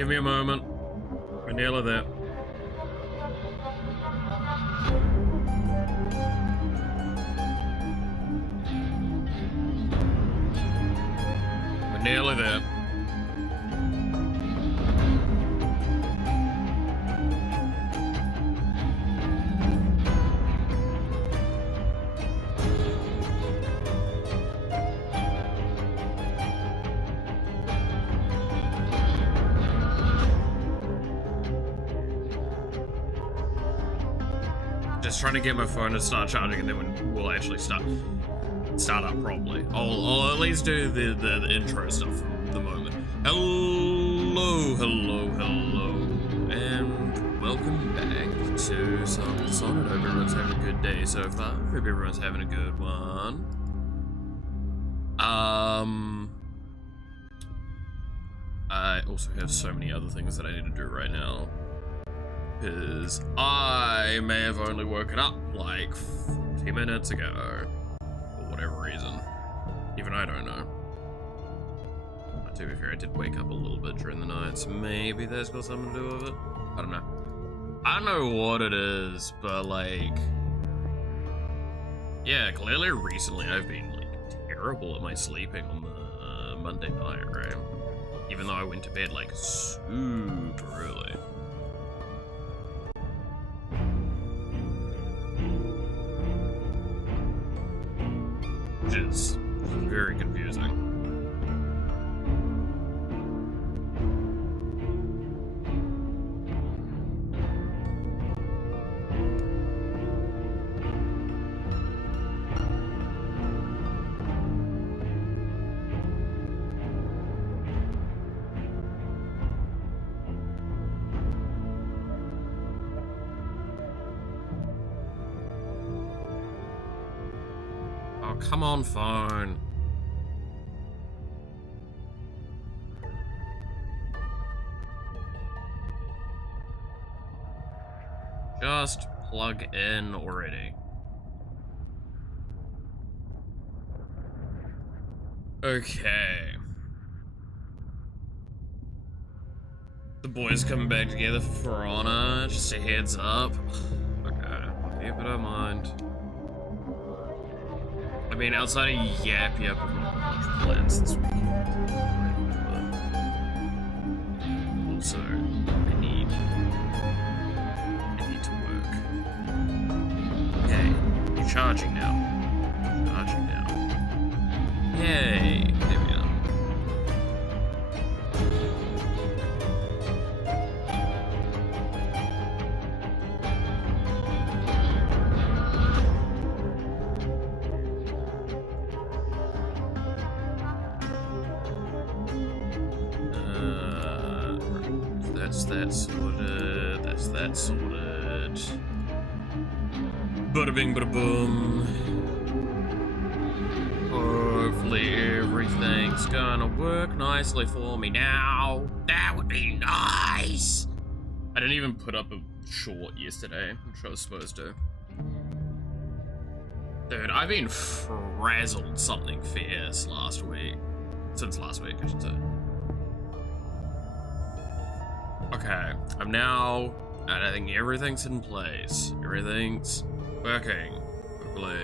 Give me a moment. We're nearly there. We're nearly there. Just trying to get my phone to start charging, and then we'll actually start up properly. I'll at least do the intro stuff for the moment. Hello, and welcome back to some Dishonored. Hope everyone's having a good day so far. Hope everyone's having a good one. I also have so many other things that I need to do right now, because I may have only woken up like 40 minutes ago, for whatever reason. Even I don't know. But to be fair, I did wake up a little bit during the night, so maybe that's got something to do with it. I don't know. I don't know what it is, but like, yeah, clearly recently I've been like terrible at my sleeping on the Monday night, right? Even though I went to bed like super early. Which is very confusing. Oh, come on, phone. Just plug in already. Okay. The boys coming back together for honor, just a heads up. Okay, I don't mind. I mean, outside of Yap, I've got much plans this weekend. But also, I need to work. Okay, you're charging now. Charging now. Yay! There we are. That's that sorted. That's that sorted. Bada bing, bada boom. Hopefully everything's gonna work nicely for me now. That would be nice. I didn't even put up a short yesterday, which I was supposed to. Dude, I've been frazzled something fierce last week. Since last week, I should say. Okay, I'm now, and I think everything's in place. Everything's working. Hopefully.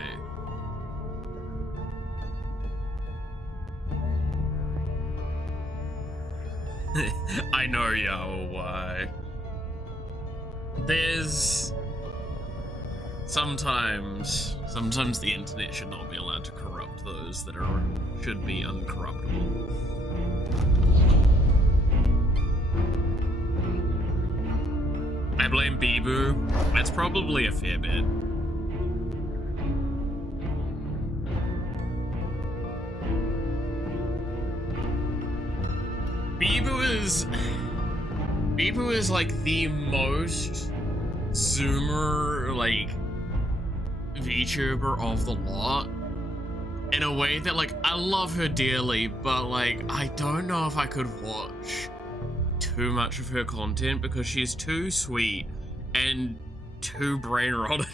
I know, yo, why. There's sometimes the internet should not be allowed to corrupt those that should be uncorruptible. I blame Bibu. That's probably a fair bit. Bibu is like the most Zoomer, like, VTuber of the lot. In a way that, like, I love her dearly, but, like, I don't know if I could watch too much of her content because she's too sweet and too brain rotted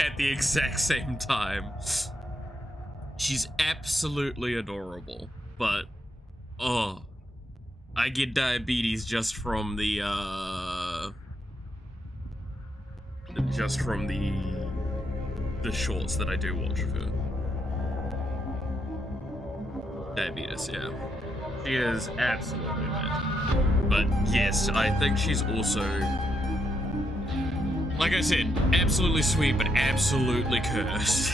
at the exact same time. She's absolutely adorable, but oh, I get diabetes just from the shorts that I do watch of her. Diabetes, yeah. She is absolutely amazing. But yes, I think she's also, like I said, absolutely sweet, but absolutely cursed.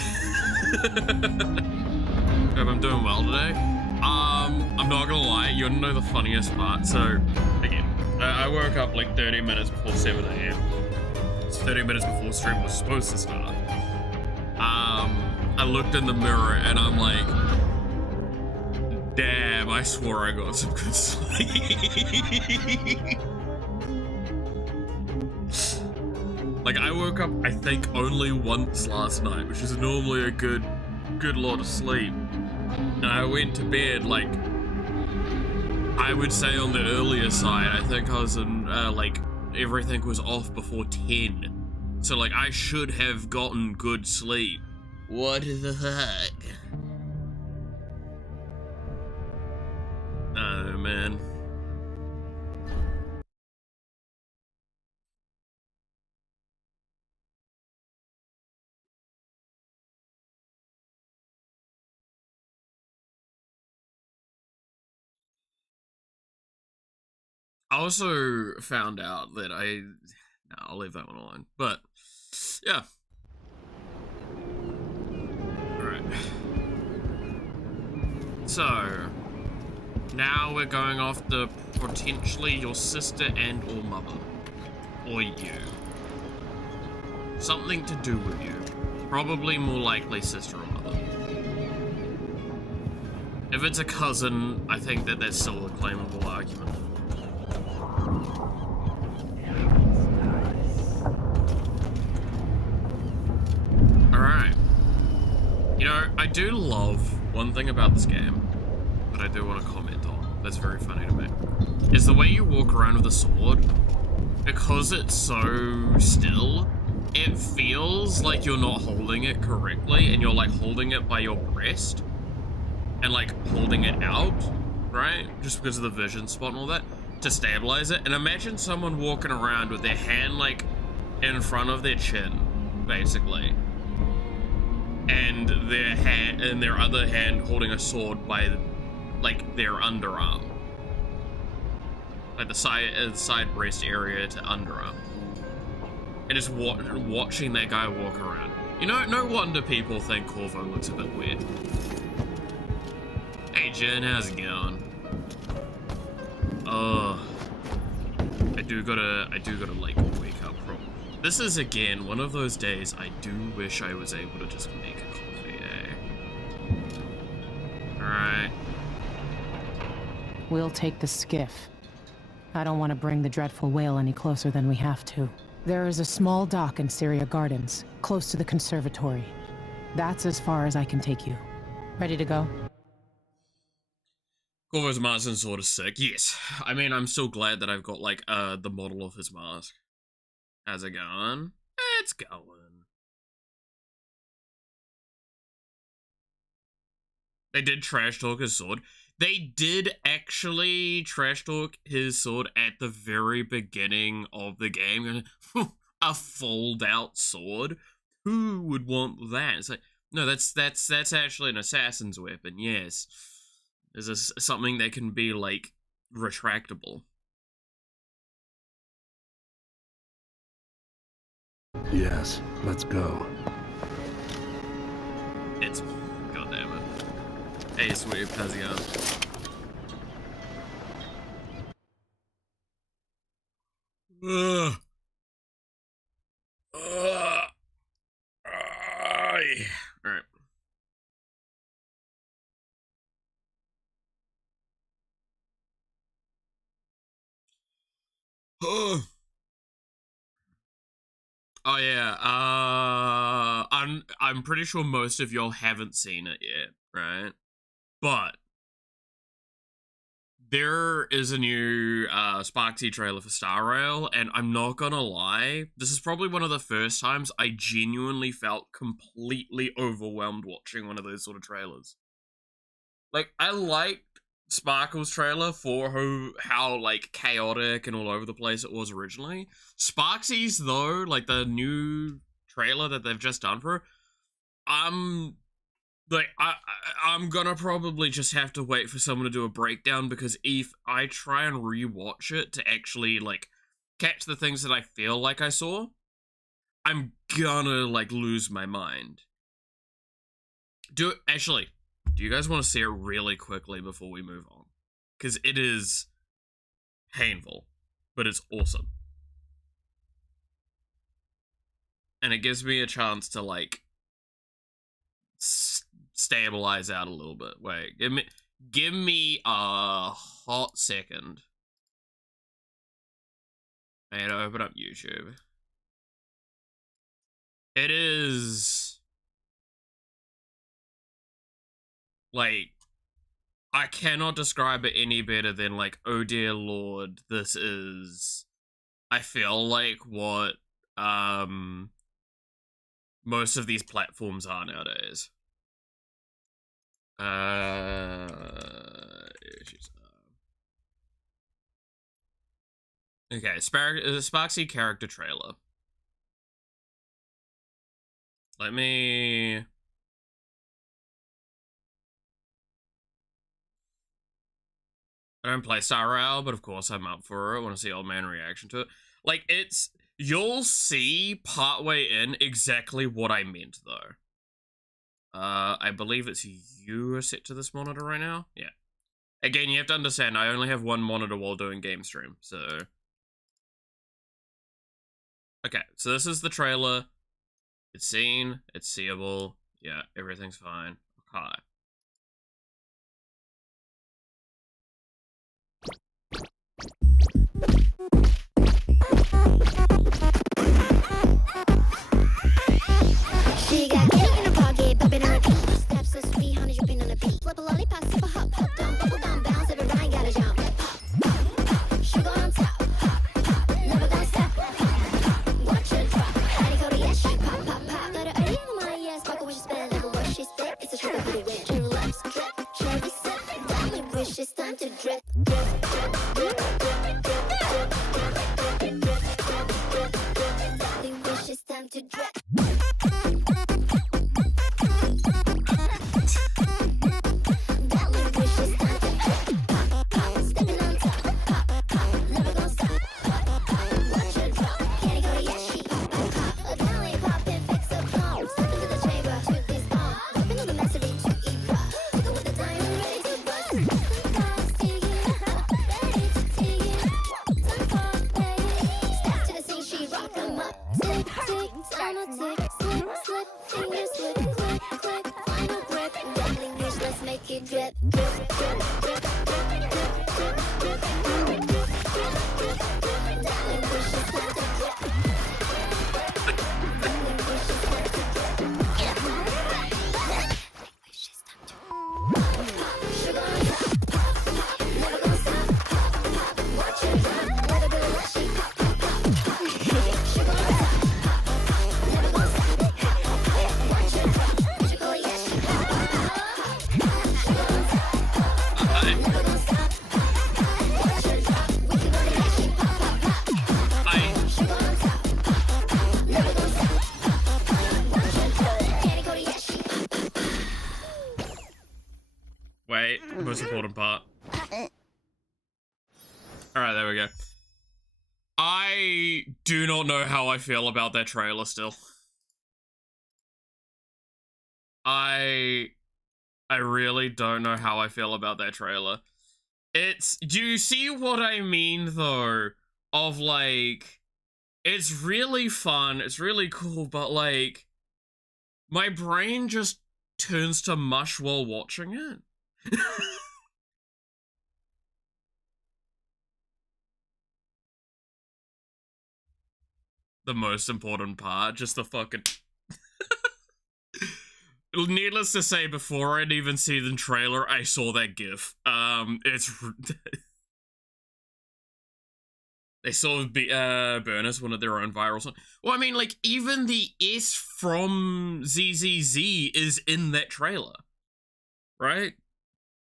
Hope I'm doing well today. I'm not gonna lie, you wanna know the funniest part? So, again, I woke up like 30 minutes before 7 a.m. It's 30 minutes before stream was supposed to start. I looked in the mirror and I'm like, damn, I swore I got some good sleep. Like, I woke up, I think, only once last night, which is normally a good lot of sleep. And I went to bed, like, I would say on the earlier side. I think I was in, like, everything was off before 10. So, like, I should have gotten good sleep. What the heck? Oh, man. I also found out that no, I'll leave that one alone. But, yeah. Alright. So, now we're going after potentially your sister and or mother. Or you. Something to do with you. Probably more likely sister or mother. If it's a cousin, I think that that's still a claimable argument. Alright. You know, I do love one thing about this game that I do want to comment on that's very funny to me. Is the way you walk around with a sword. Because it's so still, it feels like you're not holding it correctly and you're like holding it by your breast and like holding it out, right? Just because of the vision spot and all that, to stabilize it. And imagine someone walking around with their hand like in front of their chin, basically. And their other hand holding a sword by like their underarm. Like the side breast area to underarm. And just watching that guy walk around. You know, no wonder people think Corvo looks a bit weird. Hey Jen, how's it going? I do gotta like wake up from. This is again one of those days I do wish I was able to just make a coffee, eh? Alright. We'll take the skiff. I don't want to bring the dreadful whale any closer than we have to. There is a small dock in Syria Gardens, close to the conservatory. That's as far as I can take you. Ready to go? Corvo's mask is sort of sick. Yes. I mean, I'm still glad that I've got, like, the model of his mask. How's it going? It's going. They did trash talk his sword. They did actually trash talk his sword at the very beginning of the game. A fold out sword? Who would want that? It's like, no, that's actually an assassin's weapon, yes. Is something that can be, like, retractable. Yes, let's go. It's... goddammit. Hey, sweet, how's it going? Yeah. Alright. Oh yeah, I'm pretty sure most of y'all haven't seen it yet, right? But there is a new Sparksy trailer for Star Rail, and I'm not gonna lie, this is probably one of the first times I genuinely felt completely overwhelmed watching one of those sort of trailers. Like, I liked Sparkle's trailer for how like chaotic and all over the place it was originally. Sparksy's though, like the new trailer that they've just done for her, I'm gonna probably just have to wait for someone to do a breakdown, because if I try and rewatch it to actually like catch the things that I feel like I saw, I'm gonna like lose my mind. Do you guys want to see it really quickly before we move on? Because it is painful, but it's awesome. And it gives me a chance to, like, stabilize out a little bit. Wait, give me a hot second. And open up YouTube. It is... like, I cannot describe it any better than, like, oh dear lord, this is, I feel like, what, most of these platforms are nowadays. Okay, Sparksy character trailer. Let me... I don't play Star Rail, but of course I'm up for it. I want to see old man reaction to it. Like, it's... you'll see partway in exactly what I meant, though. I believe it's you are set to this monitor right now? Yeah. Again, you have to understand, I only have one monitor while doing game stream, so... okay, so this is the trailer. It's seen, it's seeable. Yeah, everything's fine. Okay. She got cake in her pocket, popping her feet. Steps so sweet, honey dripping on the beat. Flip a lollipop, sip a hop, hop down, bubble down, bounce. Every rhyme gotta jump. Pop, pop, sugar on top. Pop, never gonna stop. Watch her drop. Daddy go to yes, she pop, pop, pop. Got her in my yes, sparkle when she spin. Never what she spit. It's a sugar for the win. Cherry lips, drip, cherry sip. Darling, wish it's time to drip, drip, drip, drip, drip, drip, drip, drip, drip, drip. Darling, wish it's time to drip. Most important part. Alright, there we go. I do not know how I feel about that trailer still. I really don't know how I feel about that trailer. Do you see what I mean, though? Of, like, it's really fun, it's really cool, but, like, my brain just turns to mush while watching it. The most important part, just the fucking... Needless to say, before I'd even see the trailer, I saw that gif. It's... they saw Burners, one of their own viral songs. Well, I mean, like, even the S from ZZZ is in that trailer. Right?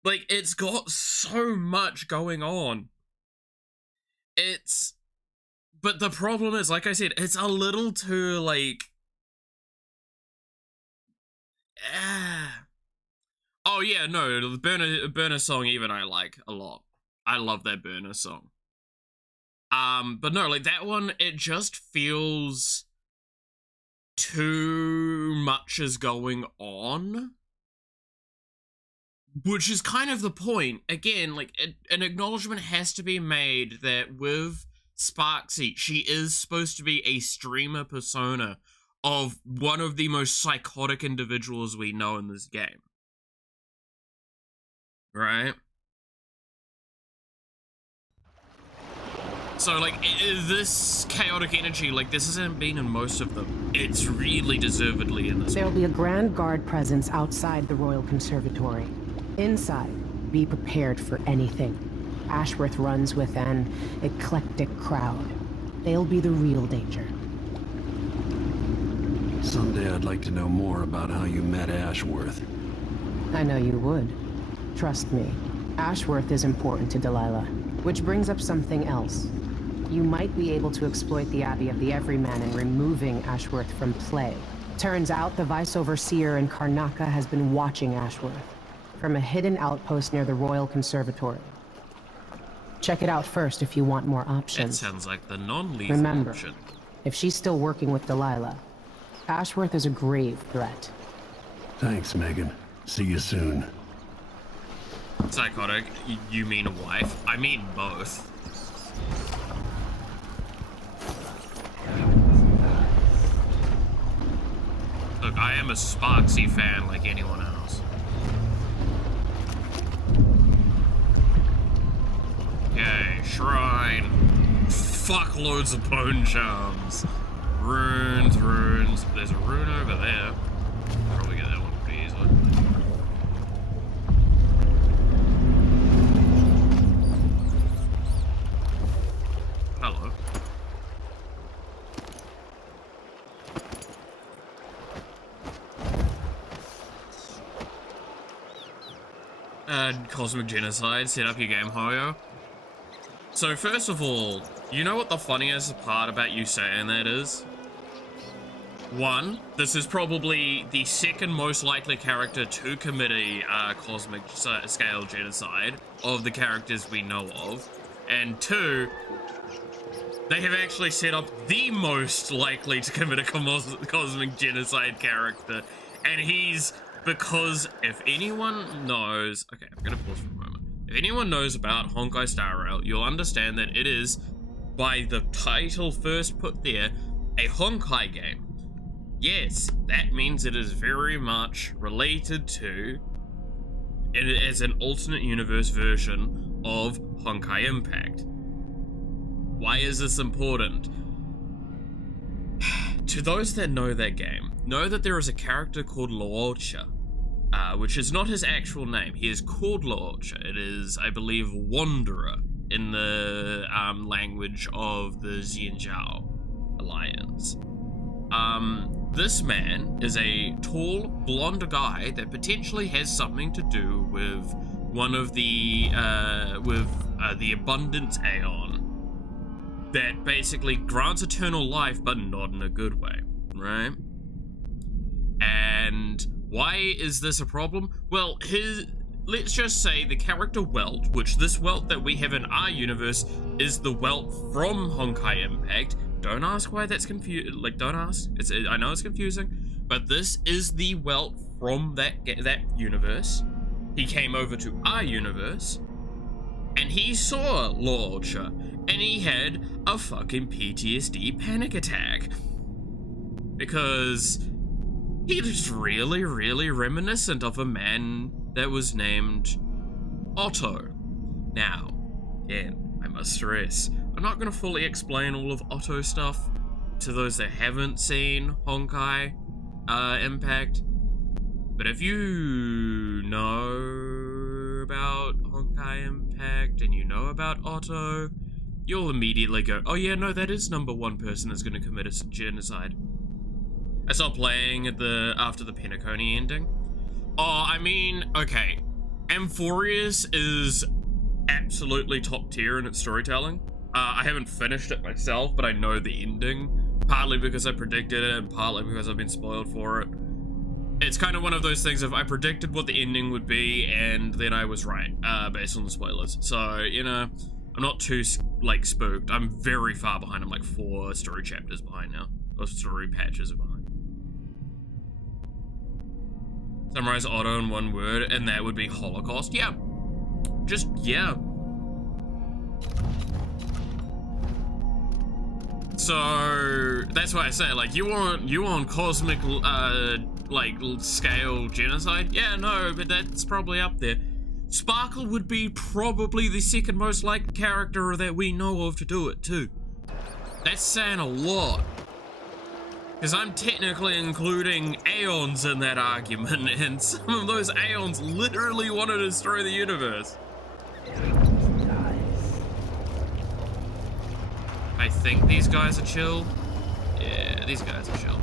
Like, it's got so much going on. But the problem is, like I said, it's a little too, like... Oh yeah, no, the burner song even I like a lot. I love that burner song. But no, like that one, it just feels too much is going on. Which is kind of the point. Again, like, an acknowledgement has to be made that with Sparksy, she is supposed to be a streamer persona of one of the most psychotic individuals we know in this game. Right? So, like, this chaotic energy, like, this hasn't been in most of them. It's really deservedly in this There'll one. be a Grand Guard presence outside the Royal Conservatory. Inside, be prepared for anything. Ashworth runs with an eclectic crowd. They'll be the real danger. Someday I'd like to know more about how you met Ashworth. I know you would. Trust me. Ashworth is important to Delilah. Which brings up something else. You might be able to exploit the Abbey of the Everyman in removing Ashworth from play. Turns out the Vice Overseer in Karnaca has been watching Ashworth from a hidden outpost near the Royal Conservatory. Check it out first if you want more It options. sounds like the non-lethal Remember, option. if she's still working with Delilah, Ashworth is a grave threat. Thanks, Megan. See you soon. Psychotic? You mean a wife? I mean both. Look, I am a Sparksy fan like anyone else. Okay, shrine. Fuck loads of bone charms. Runes, runes. There's a rune over there. Probably get that one pretty easily. Hello. Cosmic Genocide, set up your game, Hoyo. So first of all, you know what the funniest part about you saying that is? One, this is probably the second most likely character to commit a cosmic scale genocide of the characters we know of. And two, they have actually set up the most likely to commit a cosmic genocide character. And he's, because if anyone knows, okay, I'm gonna pause for a moment. If anyone knows about Honkai Star Rail, you'll understand that it is, by the title first put there, a Honkai game. Yes, that means it is very much related to, as an alternate universe version of Honkai Impact. Why is this important? To those that know that game, know that there is a character called Luocha, which is not his actual name. He is called Luocha. It is, I believe, Wanderer in the language of the Xianzhao Alliance. This man is a tall, blonde guy that potentially has something to do with one of the, the Abundance Aeon that basically grants eternal life, but not in a good way, right? And why is this a problem? Well, let's just say the character Welt, which this Welt that we have in our universe is the Welt from Honkai Impact. Don't ask why that's confusing. Like, don't ask. I know it's confusing, but this is the Welt from that universe. He came over to our universe, and he saw Luocha, and he had a fucking PTSD panic attack because he was really, really reminiscent of a man that was named Otto. Now, again, I must stress, I'm not going to fully explain all of Otto stuff to those that haven't seen Honkai Impact, but if you know about Honkai Impact and you know about Otto, you'll immediately go, oh yeah, no, that is number one person that's going to commit a genocide. I stopped playing after the Penacony ending. Oh, I mean, okay. Amphorius is absolutely top tier in its storytelling. I haven't finished it myself, but I know the ending, partly because I predicted it and partly because I've been spoiled for it. It's kind of one of those things of I predicted what the ending would be and then I was right, based on the spoilers. So, you know, I'm not too, like, spooked. I'm very far behind. I'm like 4 story chapters behind now, or story patches behind. Summarize Otto in one word, and that would be Holocaust. Yeah. Just, yeah. So that's why I say, like, you want cosmic, like, scale genocide? Yeah, no, but that's probably up there. Sparkle would be probably the second most likely character that we know of to do it too. That's saying a lot. Because I'm technically including Aeons in that argument, and some of those Aeons literally want to destroy the universe. I think these guys are chill. Yeah, these guys are chill.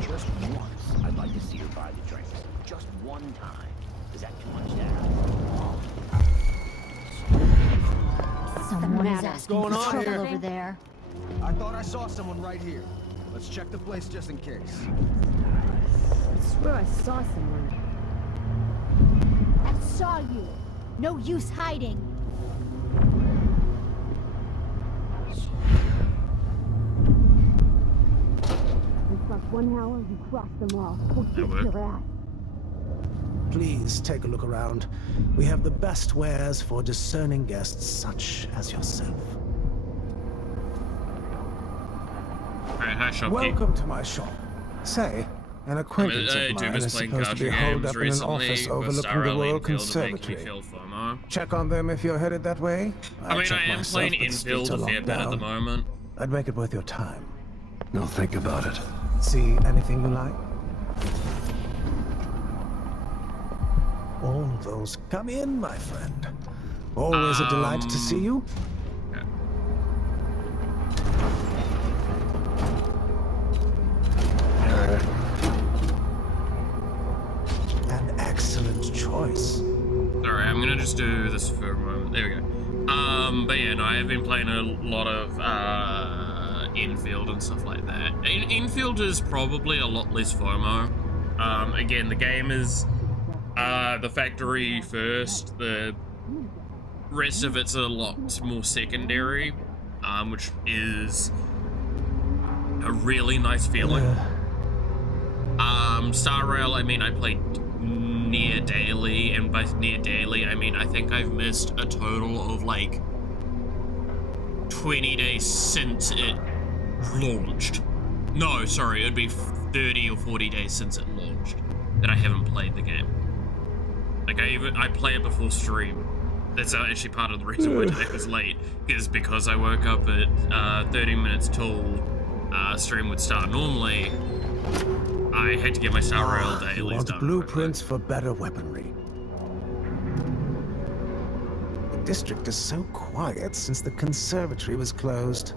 Just once, I'd like to see her buy the drinks. Just one time. Is that too much to ask? Someone is asking going for on trouble here? over there. I thought I saw someone right here. Let's check the place just in case. I swear I saw someone. I saw you. No use hiding. You cross one hour, you cross them all. We'll That kick worked. your ass. Please take a look around. We have the best wares for discerning guests such as yourself. Alright, hi, shopkeep. Welcome to my shop. Say, an acquaintance of mine is playing supposed to be gacha holed games up in an recently office with overlooking Star the Rail Royal Enfield to make me Conservatory. feel FOMO. Check on them if you're headed that way. I mean, check I am myself, playing but the Enfield streets a are fair locked bit at the down. moment. I'd make it worth your time. No, think about it. See anything you like? All those. Come in, my friend. Always a delight to see you. Okay. An excellent choice. Sorry, I'm gonna just do this for a moment. There we go. But yeah, no, I have been playing a lot of Enfield and stuff like that. Enfield is probably a lot less FOMO. Again, the game is the factory first. The rest of it's a lot more secondary, which is a really nice feeling. Star Rail, I mean, I played near daily, and by near daily, I mean, I think I've missed a total of like 20 days since it launched. No, sorry, it'd be 30 or 40 days since it launched that I haven't played the game. Like, I play it before stream. That's actually part of the reason why today was late, is because I woke up at 30 minutes till stream would start normally. I had to get my Star Rail You dailies want done. blueprints for better weaponry. The district is so quiet since the conservatory was closed.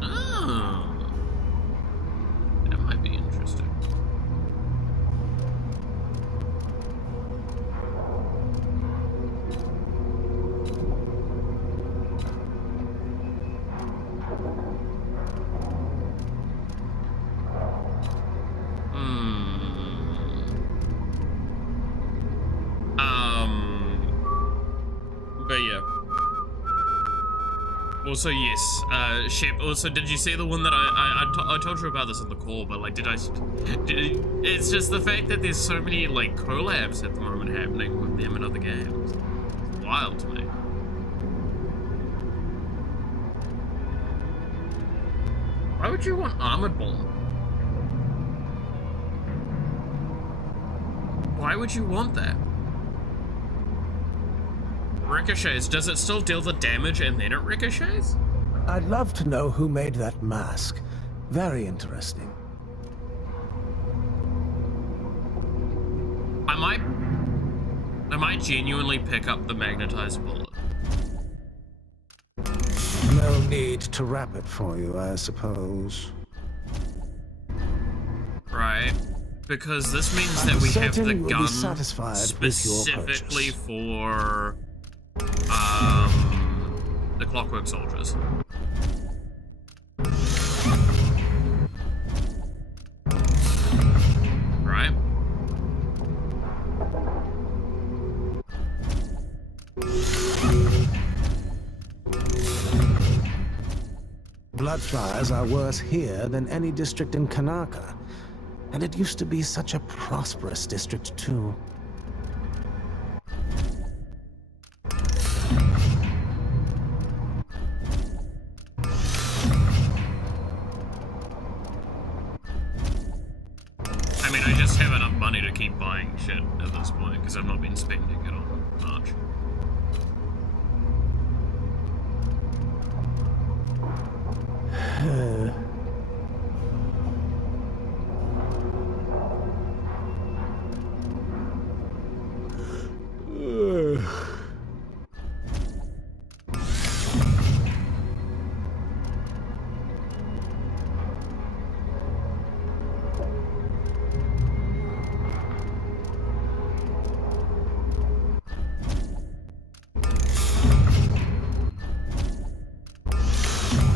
Oh. That might be interesting. But yeah. Also, yes, Shep, also, did you see the one that I told you about this in the call, but, like, it's just the fact that there's so many, like, collabs at the moment happening with them and other games. It's wild to me. Why would you want Armored Bomb? Why would you want that? Ricochets, does it still deal the damage and then it ricochets? I'd love to know who made that mask. Very interesting. I might genuinely pick up the magnetized bullet. No need to wrap it for you, I suppose. Right. Because this means that we have the certain you will gun be satisfied with your specifically purchase. for the Clockwork Soldiers. Right? Bloodflies are worse here than any district in Kanaka. And it used to be such a prosperous district, too. I mean, I just have enough money to keep buying shit at this point, because I've not been spending it on much.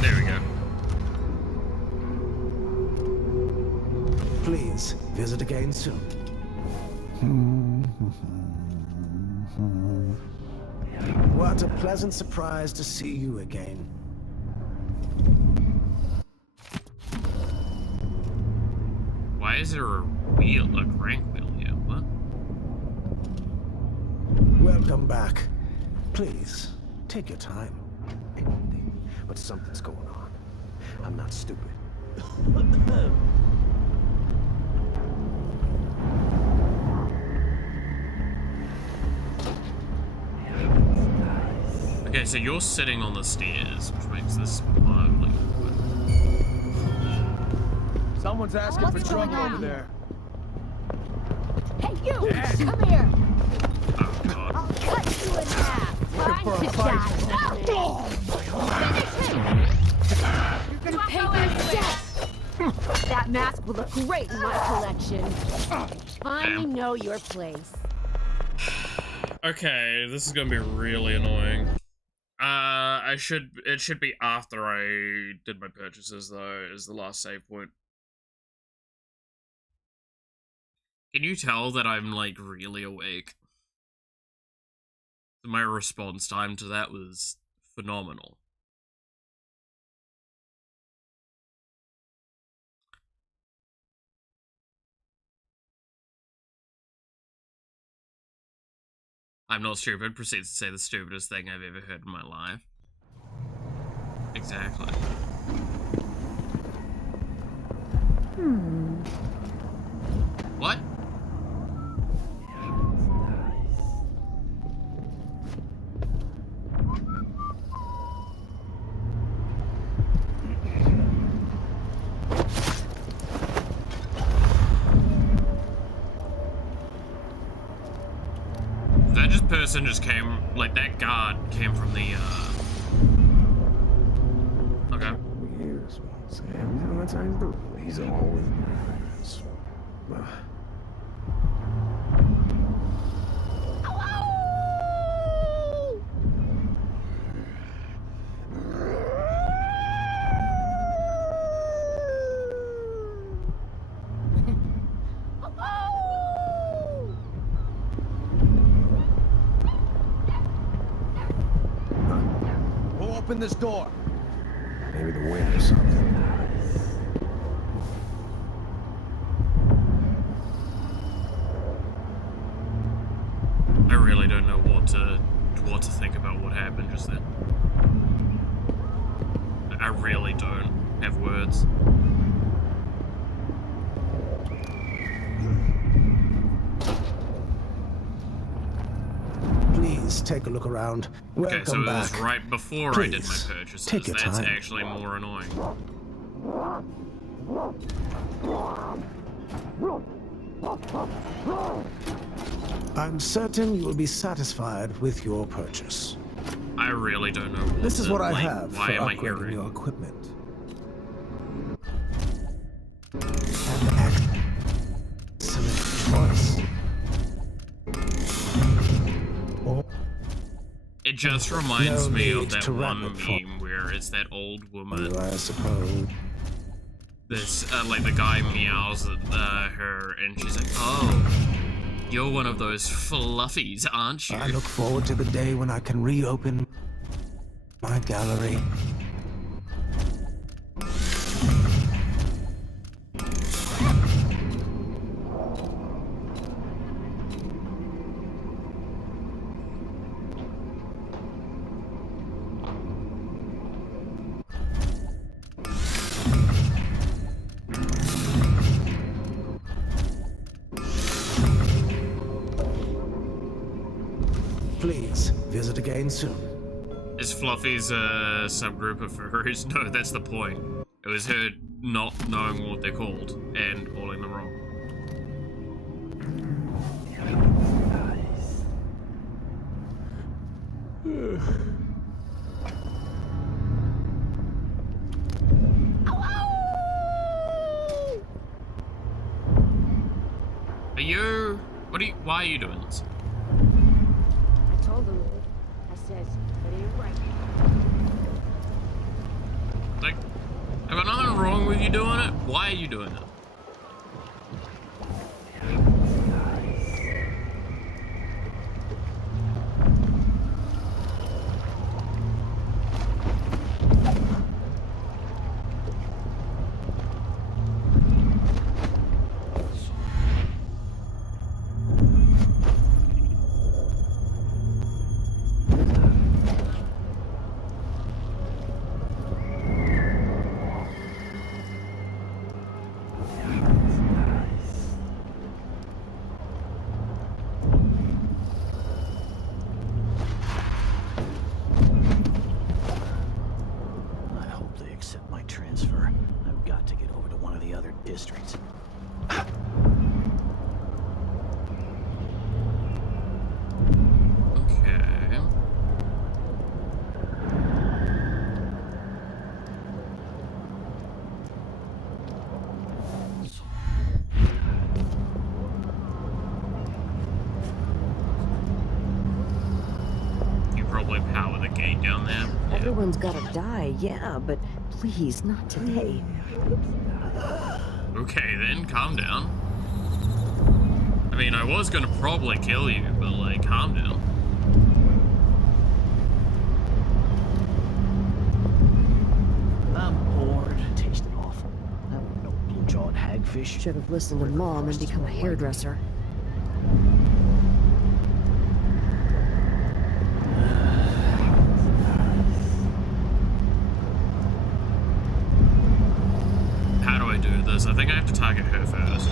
There we go. Please, visit again soon. What a pleasant surprise to see you again. Why is there a wheel, a crank wheel here? What? Welcome back. Please, take your time. But something's going on. I'm not stupid. Okay, so you're sitting on the stairs, which makes this mildly awkward. Someone's asking for trouble over there. Hey, you! Come here! Oh god. I'll cut you in half! Looking for a Time to fight. die. You're gonna pay for your debt! That mask will look great in my collection. Finally know your place. Okay, this is gonna be really annoying. It should be after I did my purchases, though, is the last save point. Can you tell that I'm, like, really awake? My response time to that was phenomenal. I'm not stupid, proceeds to say the stupidest thing I've ever heard in my life. Exactly. What? That person just came, like, that guard came from the, okay. Years, every time I try to do it, he's always We'll open this door. maybe the wind or something. I really don't know what to think about what happened just then. I really don't have words. Please take a look around. Welcome Okay, so it was back. right before I did my Please, purchases. take your That's time. actually more annoying. I'm certain you will be satisfied with your purchase. I really don't know. This is what I like, have for why am I upgrading hearing? your equipment. An excellent choice. It just reminds No me of need that to one wrap it for- meme where it's that old woman. I suppose. This, like, the guy meows at her, and she's like, "Oh, you're one of those fluffies, aren't you?" I look forward to the day when I can reopen my gallery. Please visit again soon. Is Fluffy's a subgroup of furries? No, that's the point. It was her not knowing what they're called and calling them wrong. Are you? What are you? Why are you doing this? I told him. I says, it ain't right. Like, I've got nothing wrong with you doing it. Why are you doing it? I hope they accept my transfer. I've got to get over to one of the other districts. Okay. You probably power the gate down there. Yeah. Everyone's gotta die, yeah, but please, not today. Okay then, calm down. I mean, I was gonna probably kill you, but like, calm down. I'm bored. Tasted awful. I want no blue-jawed hagfish. Should have listened to Mom and become a hairdresser. How do I do this? I think I have to target her first.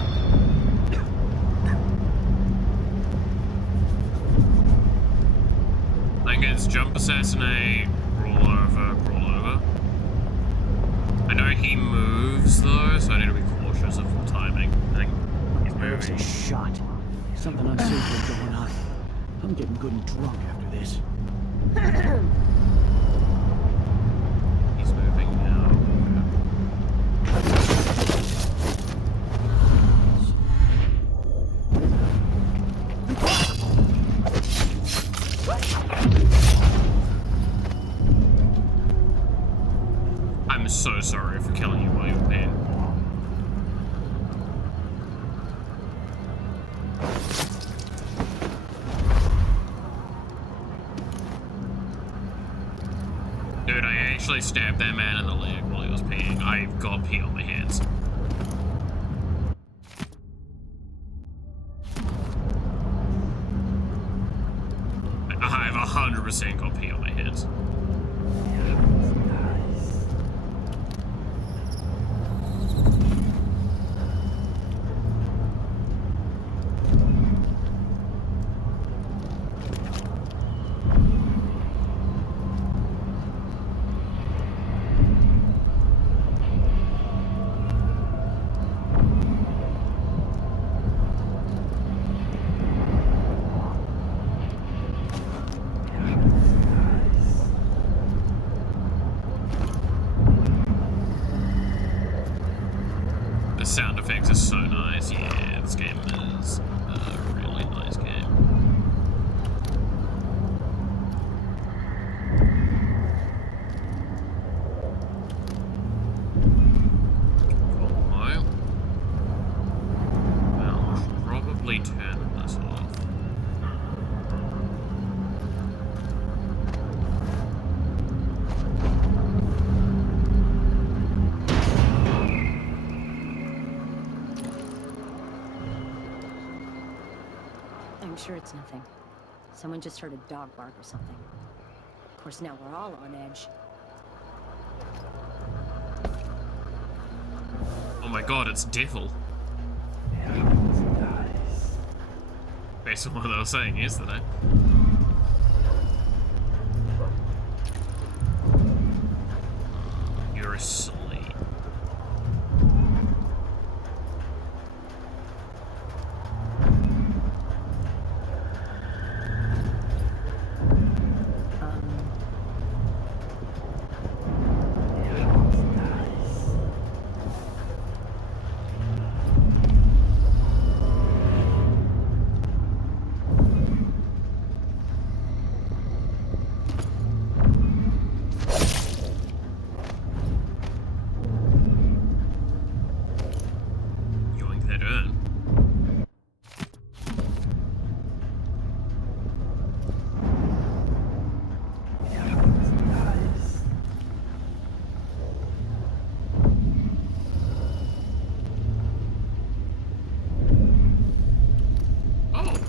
I think it's jump, assassinate, roll over, crawl over. I know he moves though, so I need to be cautious of the timing. I think he's Nerves are moving. shot. Something unsavory going on. I'm getting good and drunk after this. He's moving now. I'm so sorry for killing you while you were there. Dude, I actually stabbed that man in the leg while he was peeing. I've got pee on my hands. I have 100% got pee on my hands. sound effects are so nice. Yeah, this game is a really nice game. Probably turn this off. I'm sure it's nothing. Someone just heard a dog bark or something. Of course, now we're all on edge. Oh my god, it's Devil. Based on what I was saying yesterday. You're asleep.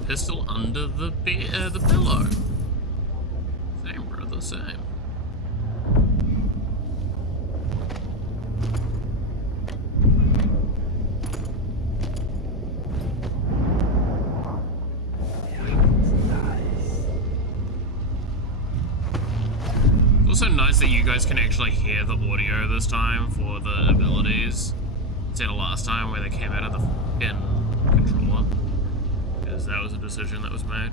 Pistol under the pillow. Same, brother, same. It's also nice that you guys can actually hear the audio this time for the abilities instead of last time where they came out of the fucking controller. Because that was a decision that was made.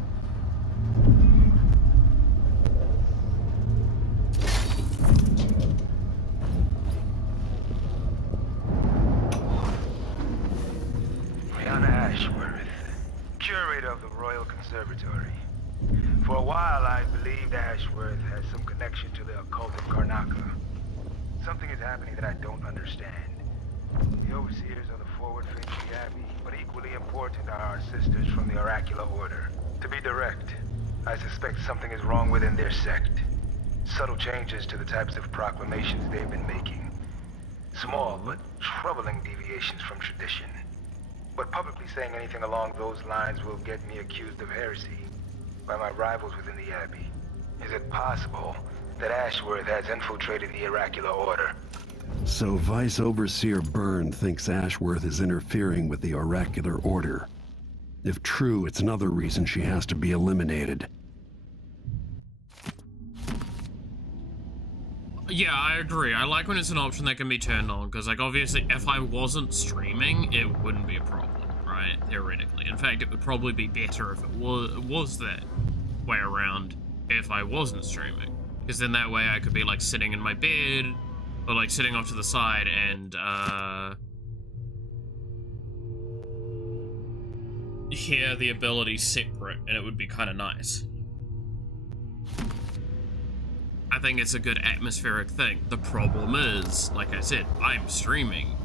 Brianna Ashworth, curator of the Royal Conservatory. For a while, I believed Ashworth had some connection to the occult of Karnaca. Something is happening that I don't understand. The overseers of the forward-facing Abbey, but equally important are our sisters from the Oracular Order. To be direct, I suspect something is wrong within their sect. Subtle changes to the types of proclamations they've been making. Small, but troubling deviations from tradition. But publicly saying anything along those lines will get me accused of heresy by my rivals within the Abbey. Is it possible that Ashworth has infiltrated the Oracular Order? So Vice Overseer Byrne thinks Ashworth is interfering with the Oracular Order. If true, it's another reason she has to be eliminated. Yeah, I agree. I like when it's an option that can be turned on, because, like, obviously, if I wasn't streaming, it wouldn't be a problem, right? Theoretically. In fact, it would probably be better if it was that way around if I wasn't streaming. Because then that way I could be, like, sitting in my bed, or, like, sitting off to the side and, hear the ability separate, and it would be kind of nice. I think it's a good atmospheric thing. The problem is, like I said, I'm streaming,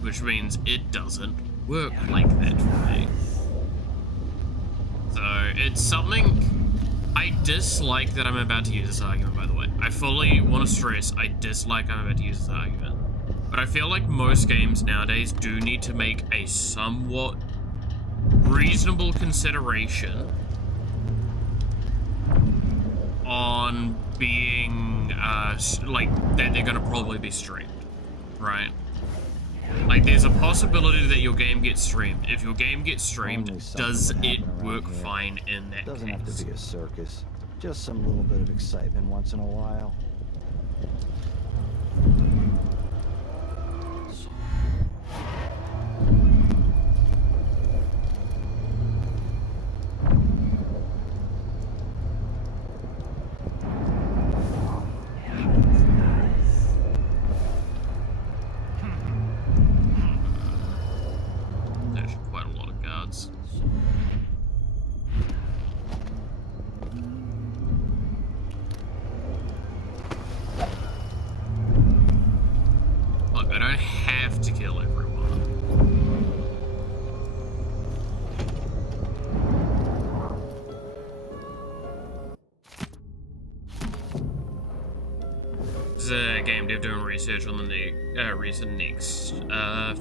which means it doesn't work like that for me. So, it's something I dislike that I'm about to use this argument, by the way. I fully want to stress, I dislike I'm about to use this argument. But I feel like most games nowadays do need to make a somewhat reasonable consideration on being, like, that they're gonna probably be streamed, right? Like, there's a possibility that your game gets streamed. If your game gets streamed, does it work fine in that case? Doesn't have to be a circus. Just some little bit of excitement once in a while. is a game dev doing research on the recent Next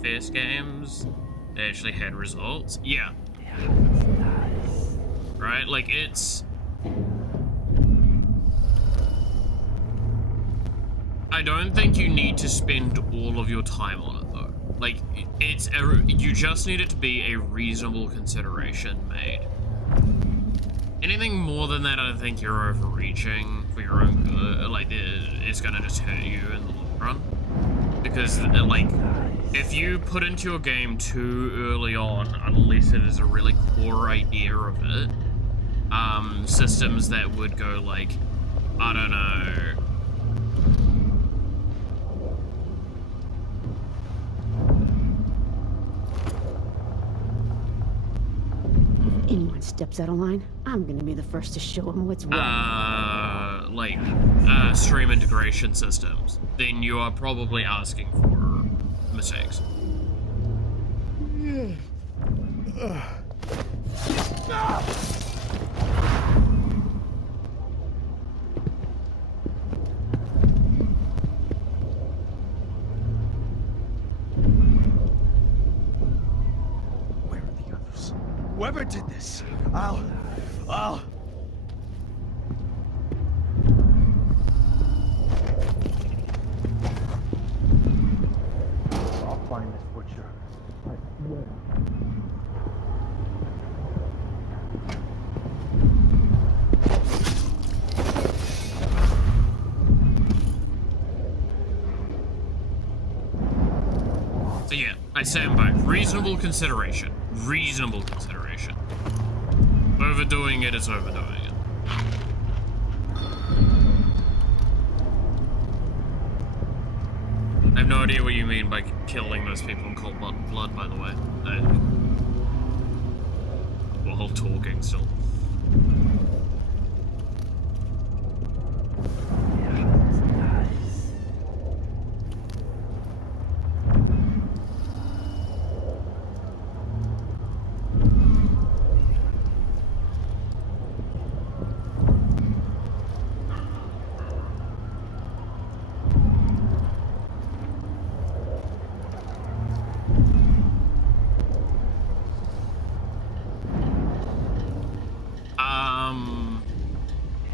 Fest games. They actually had results. Yeah. Right? Like, it's... I don't think you need to spend all of your time on it, though. Like, you just need it to be a reasonable consideration made. Anything more than that, I think you're overreaching for your own good. Like, it's gonna just hurt you in the long run. Because, like, if you put into your game too early on, unless it is a really core idea of it, systems that would go, like, I don't know... Anyone steps out of line, I'm gonna be the first to show him what's what. Like, stream integration systems, then you are probably asking for mistakes. Where are the others? Whoever did this, I'll... I'll find this butcher. I swear. So yeah, I stand by reasonable consideration. Reasonable consideration. Overdoing it is overdoing it. I have no idea what you mean by killing those people in cold blood, by the way. While talking still.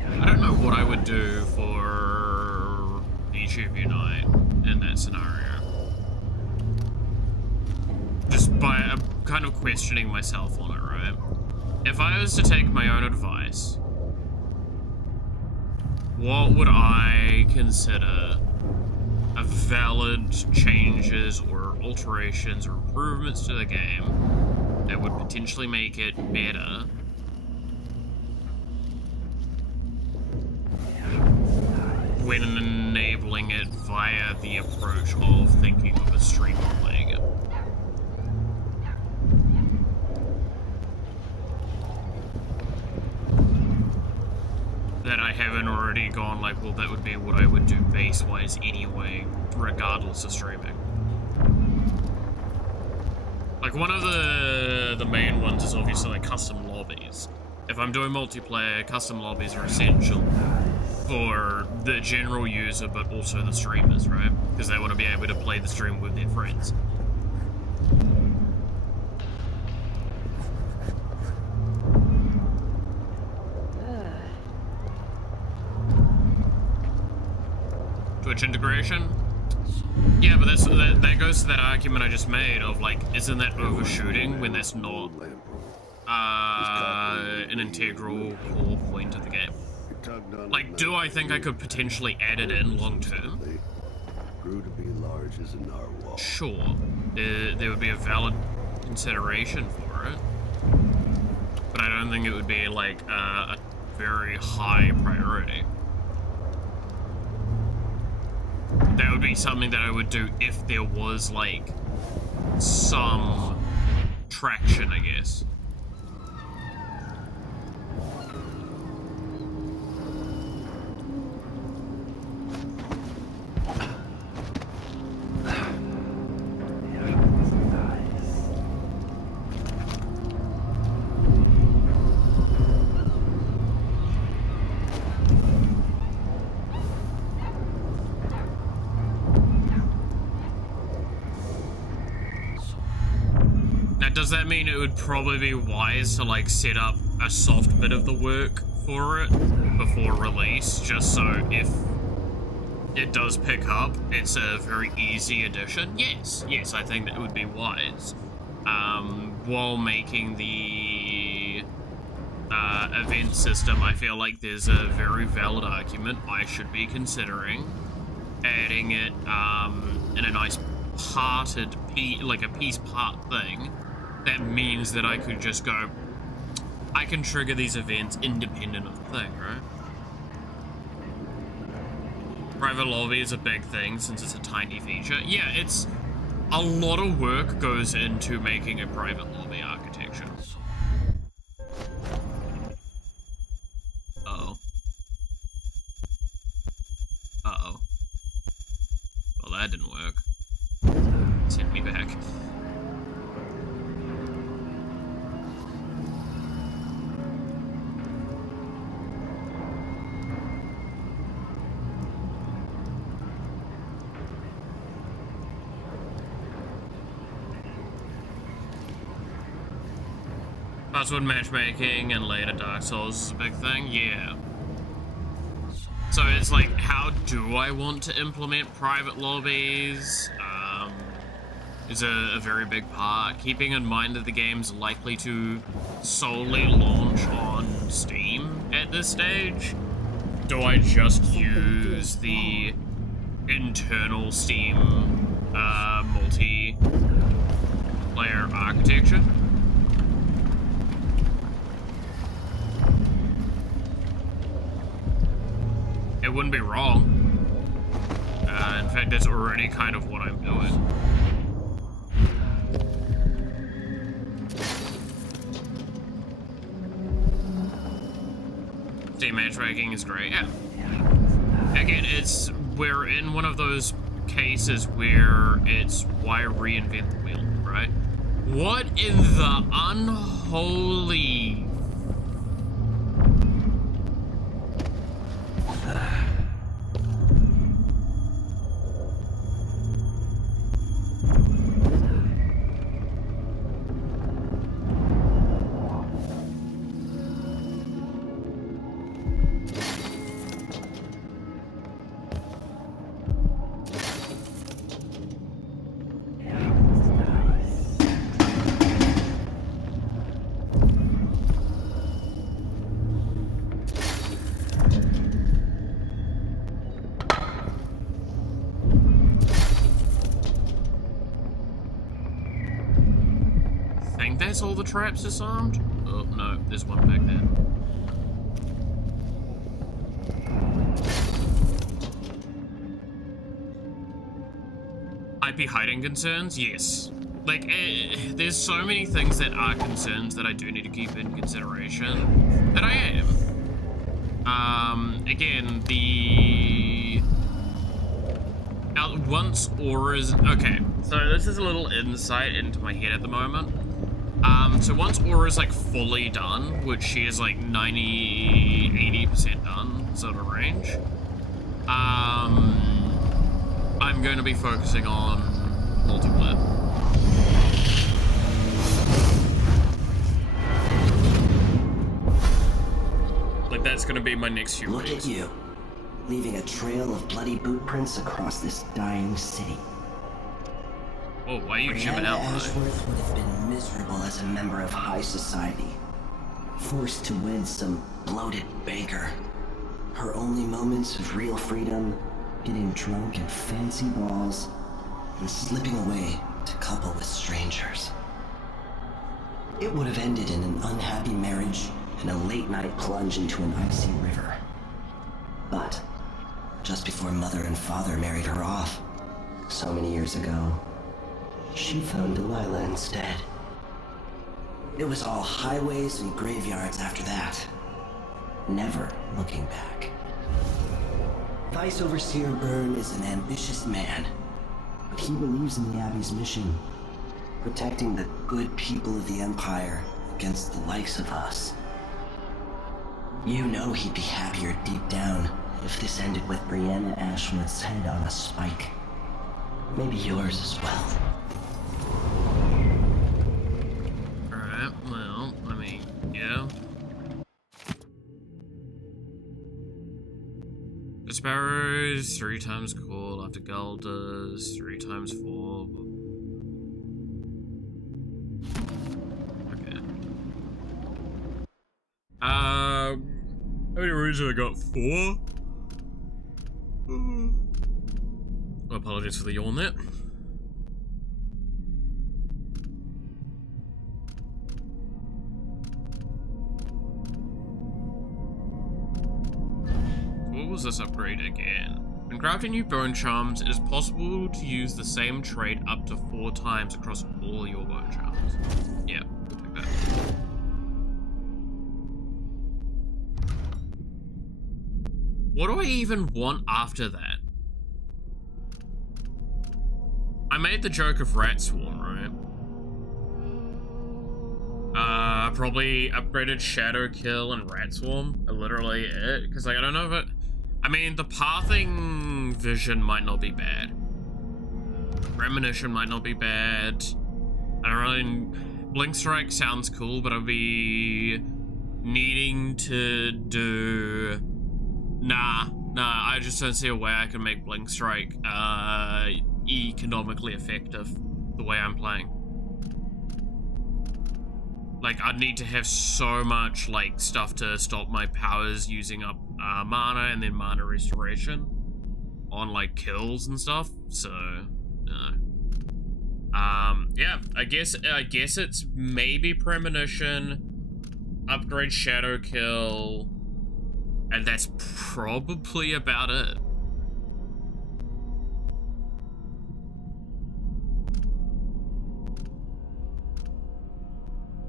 I don't know what I would do for VTube Unite in that scenario. Just by kind of questioning myself on it, right? If I was to take my own advice, what would I consider a valid changes or alterations or improvements to the game that would potentially make it better when enabling it via the approach of thinking of a streamer playing it? That I haven't already gone like, well, that would be what I would do base-wise anyway, regardless of streaming. Like, one of the main ones is obviously like custom lobbies. If I'm doing multiplayer, custom lobbies are essential for the general user, but also the streamers, right? Because they want to be able to play the stream with their friends. Twitch integration? Yeah, but that goes to that argument I just made of, like, isn't that overshooting when that's not an integral core point of the game? Like, do I think I could potentially add it in long term? Grew to be large as a narwhal. Sure, there would be a valid consideration for it, but I don't think it would be like a very high priority. That would be something that I would do if there was like some traction, I guess. does that mean it would probably be wise to like set up a soft bit of the work for it before release, just so if it does pick up, it's a very easy addition? Yes, I think that would be wise. While making the event system, I feel like there's a very valid argument I should be considering adding it in a nice parted like a piece part thing. That means that I could just go, I can trigger these events independent of the thing, right? Private lobby is a big thing since it's a tiny feature. Yeah, it's a lot of work goes into making a private lobby architecture. Uh-oh. Uh-oh. Well, that didn't work. Send me back. Password matchmaking and later Dark Souls is a big thing, yeah. So it's like, how do I want to implement private lobbies? Is a very big part. Keeping in mind that the game's likely to solely launch on Steam at this stage, do I just use the internal Steam multiplayer architecture? It wouldn't be wrong. In fact, that's already kind of what I'm doing. Steam matchmaking is great, yeah. Again, we're in one of those cases where it's why reinvent the wheel, right? What in the unholy... That's all the traps disarmed? Oh, no, there's one back there. IP hiding concerns? Yes. Like, there's so many things that are concerns that I do need to keep in consideration. That I am. Again, once auras... Okay, so this is a little insight into my head at the moment. So once Aura's like fully done, which she is like 80% done sort of range, I'm going to be focusing on multiplayer. Like that's going to be my next few weeks. Look at you, leaving a trail of bloody boot prints across this dying city. Oh, why are you jumping out? Ashworth would have been miserable as a member of high society. Forced to wed some bloated banker. Her only moments of real freedom, getting drunk at fancy balls, and slipping away to couple with strangers. It would have ended in an unhappy marriage and a late-night plunge into an icy river. But, just before mother and father married her off, so many years ago, she found Delilah instead. It was all highways and graveyards after that. Never looking back. Vice Overseer Byrne is an ambitious man, but he believes in the Abbey's mission, protecting the good people of the Empire against the likes of us. You know he'd be happier deep down if this ended with Brianna Ashworth's head on a spike. Maybe yours as well. Sparrows, 3 times call after Galdas, 3 times 4. Okay. How many runes have I got? 4? Apologies for the yawn there. What was this upgrade again? When crafting new bone charms, it is possible to use the same trait up to 4 times across all your bone charms. Yeah, like that. What do I even want after that? I made the joke of Rat Swarm, right? Probably upgraded Shadow Kill and Rat Swarm are literally it. Because, like, I don't know if it... I mean, the pathing vision might not be bad. Premonition might not be bad. I don't really... Blink Strike sounds cool, but I'll be needing to do... Nah, I just don't see a way I can make Blink Strike economically effective the way I'm playing. Like, I'd need to have so much, like, stuff to stop my powers using up mana and then mana restoration on, like, kills and stuff, so, no. Yeah, I guess it's maybe Premonition, upgrade Shadow Kill, and that's probably about it.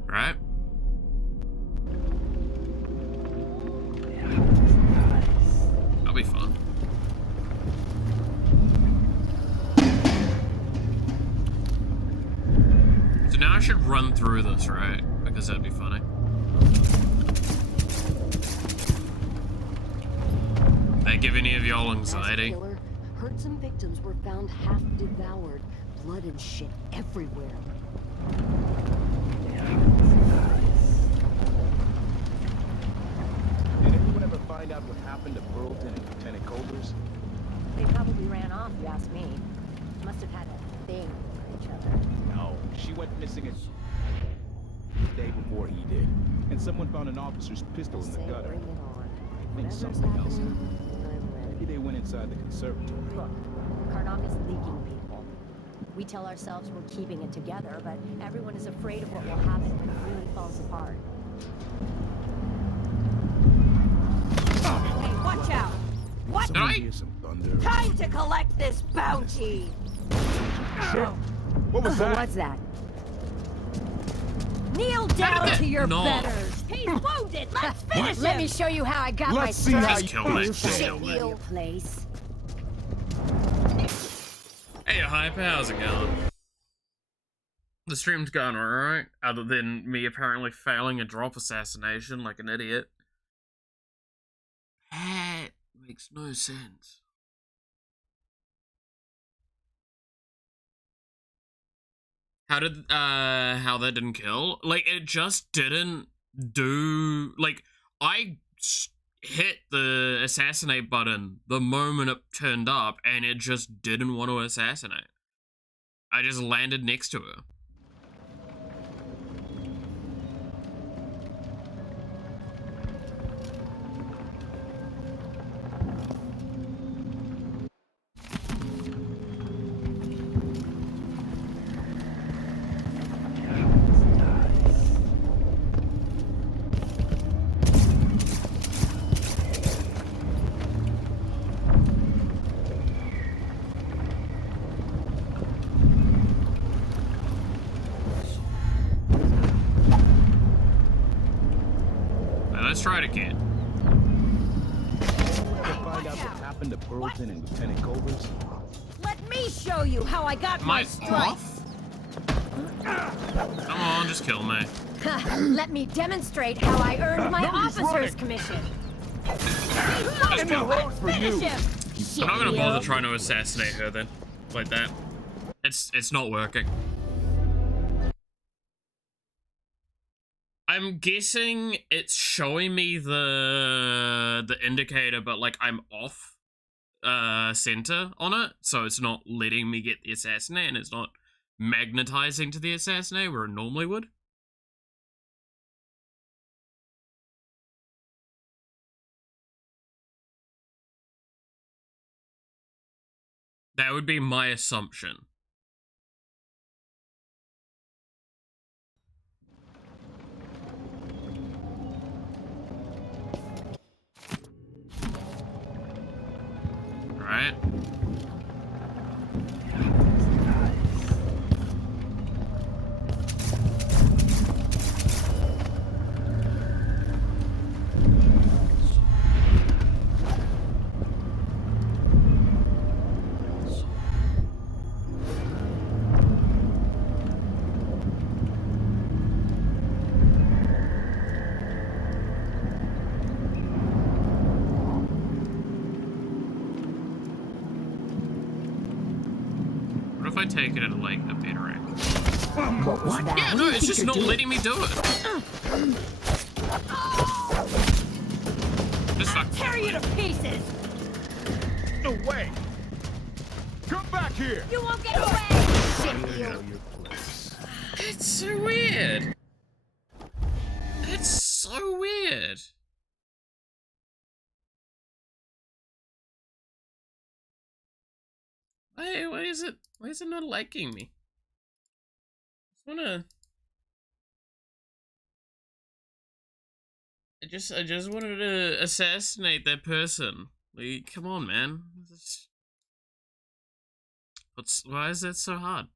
Right? That'll be fun. So now I should run through this, right? Because that'd be funny. They give any of y'all anxiety? Heard some victims were found half devoured, blood and shit everywhere. Did anyone ever find out what happened to Burleton and Lieutenant Cobras? They probably ran off, if you ask me. Must have had a thing for each other. No, she went missing a day before he did. And someone found an officer's pistol in the gutter. Bring it on. I think Whatever's something else. happening, I'm ready. Maybe they went inside the conservatory. Look, Karnaka's leaking people. We tell ourselves we're keeping it together, but everyone is afraid of what will happen when it really falls apart. Hey, watch out! What? Someone hear some thunder. Time to collect this bounty! What was that? What's that? Kneel down to your No. betters! He's wounded! Let's finish him! Let me show you how I got Let's see my how Just kill me. Just kill me. Shit place. Hey, Hyper, how's it going? The stream's going alright, other than me apparently failing a drop assassination like an idiot. That makes no sense. How that didn't kill? Like, it just didn't do... Like, I hit the assassinate button the moment it turned up, and it just didn't want to assassinate. I just landed next to her. Let's try it again. Find out what happened to Burleton and Lieutenant Cobras? Let me show you how I got my stripes! Off? Come on, just kill me. Let me demonstrate how I earned my officer's commission! Just kill me. For you. I'm not gonna bother trying to assassinate her then. Like that. It's not working. I'm guessing it's showing me the indicator, but like I'm off center on it, so it's not letting me get the assassinate, and it's not magnetizing to the assassinate where it normally would. That would be my assumption. Right. What if I take it at like a better angle? What? Yeah, no, it's just not letting me do it. Just fuck. Tear you to pieces! No way! Come back here! You won't get away! Shit, you! It's so weird. It's so weird. Why is it not liking me? I just wanted to assassinate that person. Like, come on, man. Why is that so hard?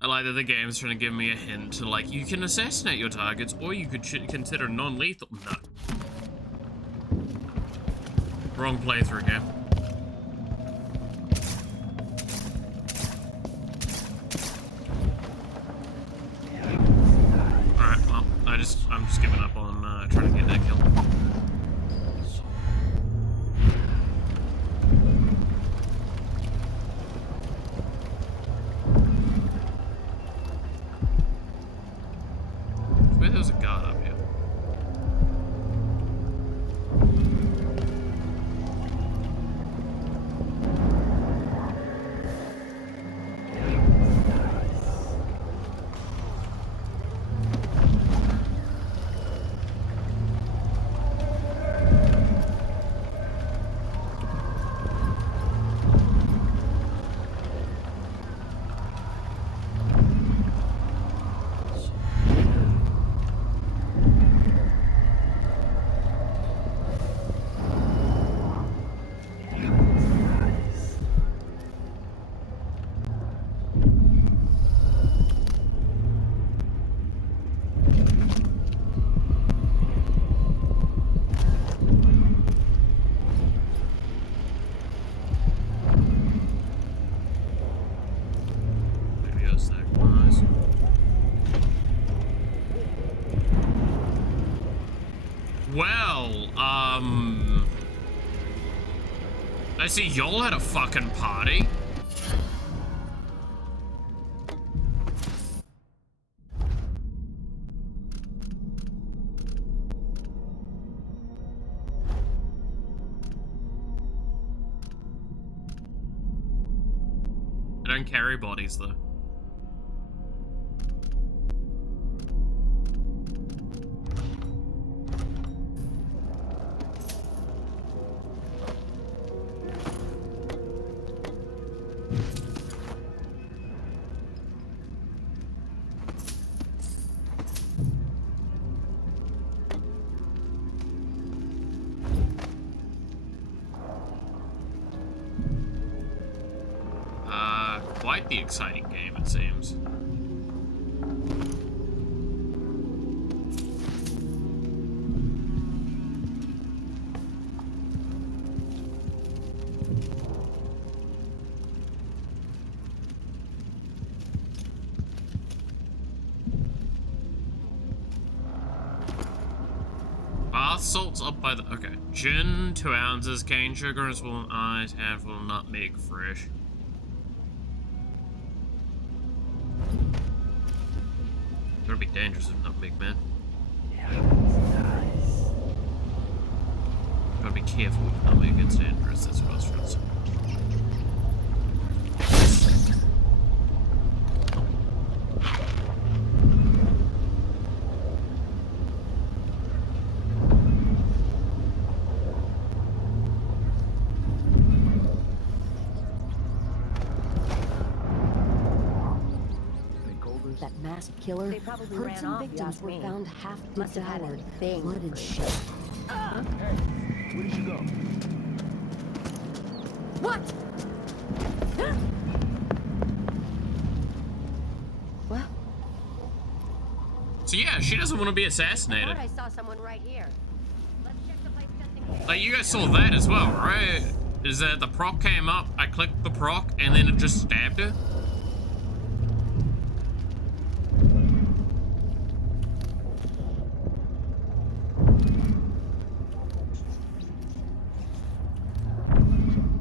I like that the game's trying to give me a hint to, like, you can assassinate your targets, or you could consider non-lethal. No. Wrong playthrough, game. Alright, well, I'm just giving up on trying to get that kill. Maybe there was a guard up here. Well, I see y'all had a fucking party. I don't carry bodies, though. Quite the exciting game, it seems. Bath salts up by the... Okay. Gin, 2 ounces. Cane sugar, as well, ice, handful of nutmeg, fresh. It's gonna be dangerous with nutmeg, man. Gotta be careful with how it gets dangerous, that's what I was trying to say. That masked killer, They probably heard ran some off, if you victims ask were me. found half Must have had devoured, a thing. blood and shit. Hey, where did you go? What? Well, So yeah, she doesn't want to be I assassinated. thought I saw someone right here. Let's check the place just in case. Like, you guys saw that as well, right? Is that the proc came up, I clicked the proc, and then it just stabbed her?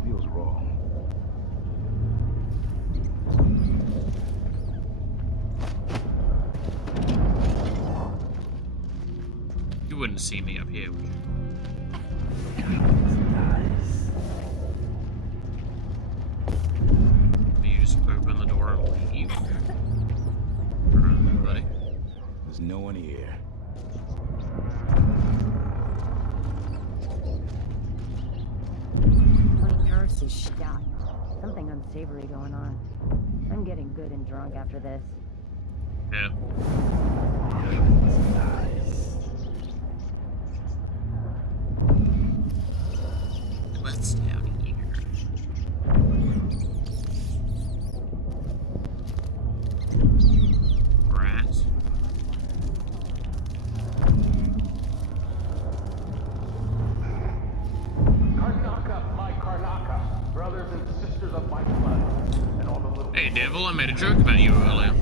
Feels wrong. You wouldn't see me up here, would you? You just open the door and leave. Alright, buddy. There's no one here. My nurse is shot. Something unsavory going on. I'm getting good and drunk after this. Yeah. What's down here? Right. Karnaka, my Karnaka, brothers and sisters of my blood, and all the little... Hey, Devil, I made a joke about you earlier.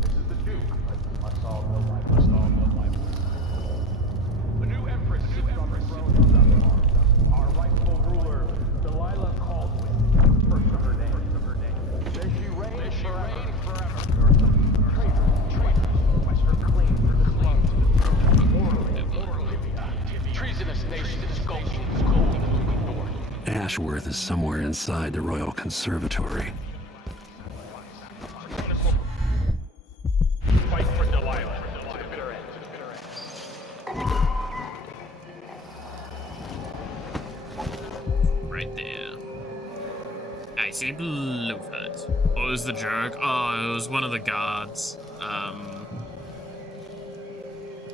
This is the Duke. Must all know my The new Empress sits on the throne of Dusk. Our rightful ruler, Delilah Caldwin, first of her name. May she reign forever. Traitors, Western claim for this land. Morally, treasonous nation skulking north. Ashworth is somewhere inside the Royal Conservatory. Fight for Delilah. To the bitter end. Right there. I see blue flags. What was the joke? Oh, it was one of the guards.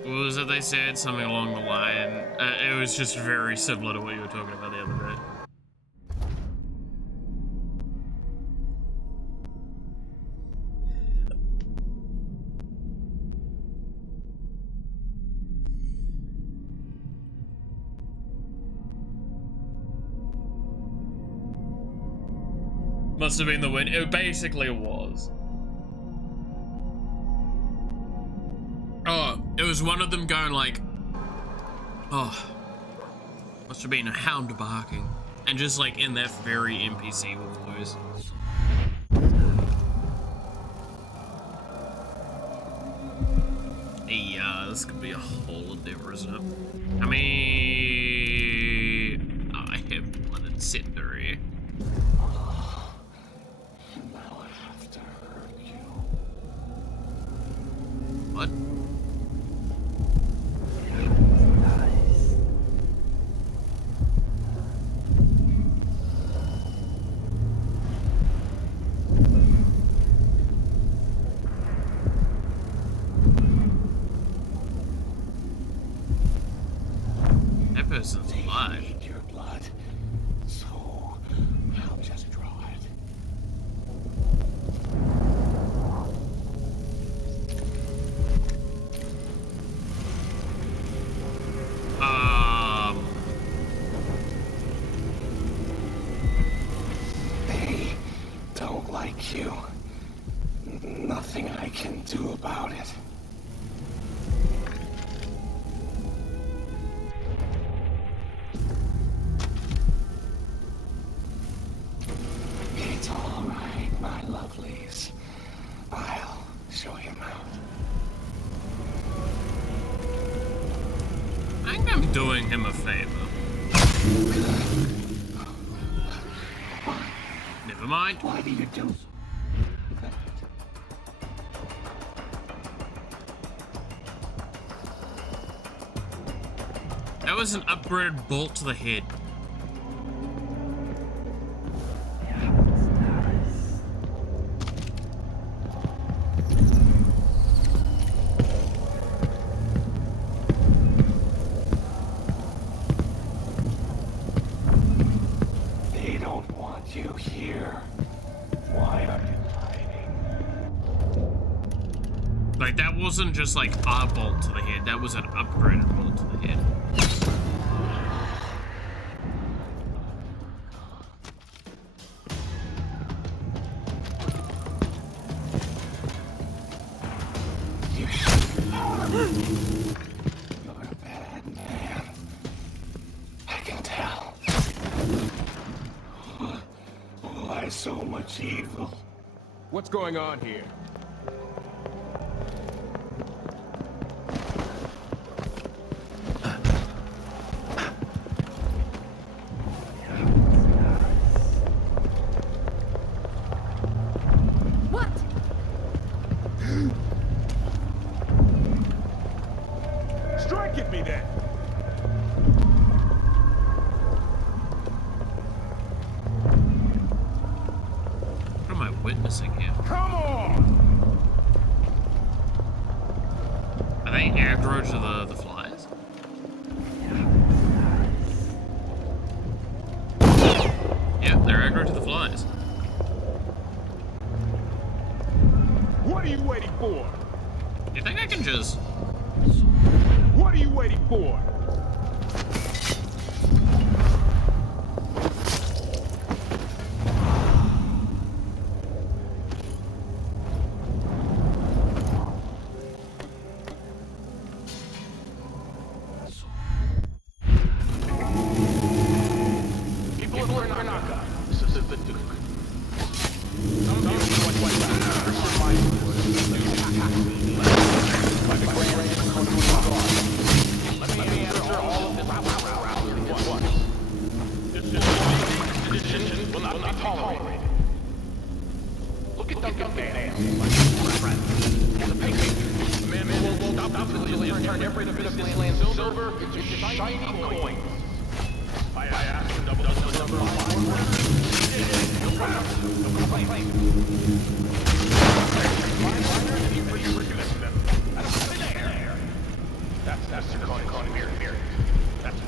What was it they said? Something along the line. It was just very similar to what you were talking about the other day. Must have been the win. It basically was. Oh, it was one of them going like, oh, must have been a hound barking. And just like in that very NPC voice. Yeah, this could be a whole endeavor, isn't it? I mean, I have blood and cinder here. Now I have to hurt you. What? That person's alive. Need your blood, so I'll just draw it. They don't like you. Nothing I can do about it. am doing him a favor. Never mind. Why do you do That was an upgraded bolt to the head. They don't want you here. Why are you hiding? Like, that wasn't just like a bolt to the head, that was an upgraded bolt to the head. You're a bad man. I can tell. Why so much evil? What's going on here? What? Strike at me then! What am I witnessing here? Come on! Are they aggro to the flies? Yeah, they're aggro to the flies. What are you waiting for? You think I can just... What are you waiting for? People of Karnaka, this is the Duke. Some people what like a grand let me answer all of this at once. This decision will not be tolerated. Look at Duncan Man. He's a patriot. The man won't stop until he has turned every bit of this land silver into shiny coins. I asked him to double the number of That's the call here. That's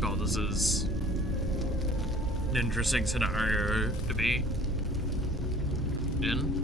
God, this is an interesting scenario to be in.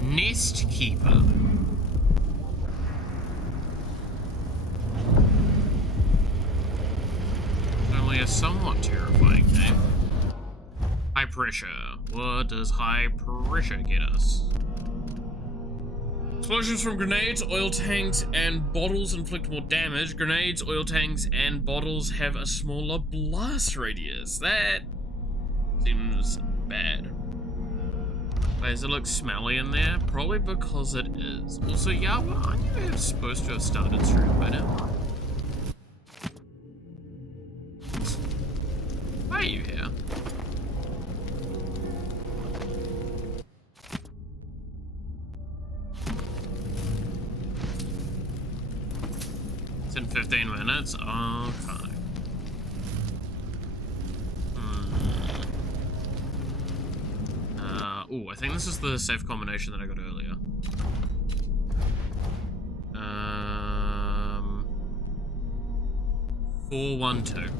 Nest Keeper. Only a somewhat terrifying name. High pressure. What does high pressure get us? Explosions from grenades, oil tanks, and bottles inflict more damage. Grenades, oil tanks, and bottles have a smaller blast radius. That seems bad. Wait, does it look smelly in there? Probably because it is. Also, yeah, well, aren't you supposed to have started stream by now? Why are you here? It's in 15 minutes? Okay. Oh, I think this is the safe combination that I got earlier. 412.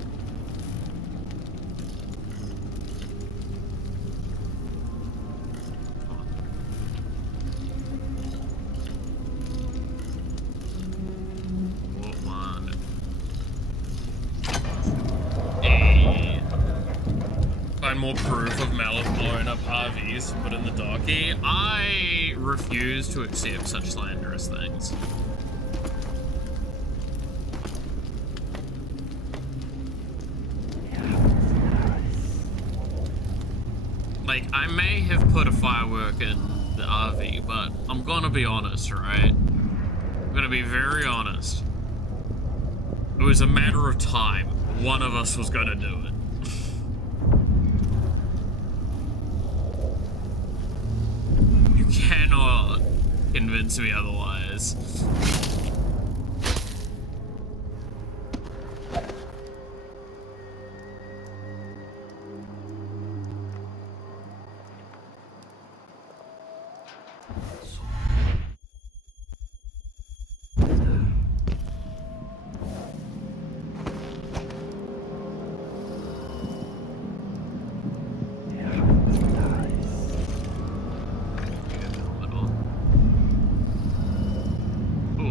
Find more proof of Malif blowing up RVs, but in the darky, I refuse to accept such slanderous things. Like, I may have put a firework in the RV, but I'm gonna be honest, right? I'm gonna be very honest. It was a matter of time. One of us was gonna do it. You cannot convince me otherwise.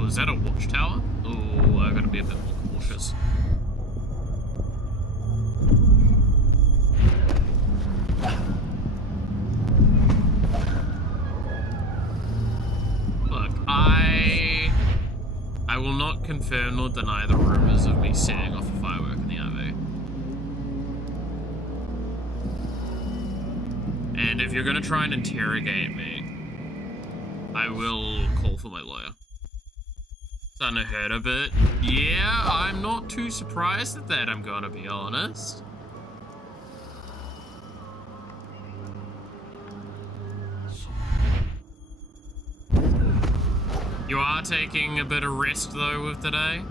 Is that a watchtower? Oh, I gotta be a bit more cautious. Look, I will not confirm nor deny the rumors of me setting off a firework in the RV. And if you're gonna try and interrogate me, I will call for my lawyer. Starting to hurt a bit. Yeah, I'm not too surprised at that, I'm gonna be honest. You are taking a bit of rest though with today?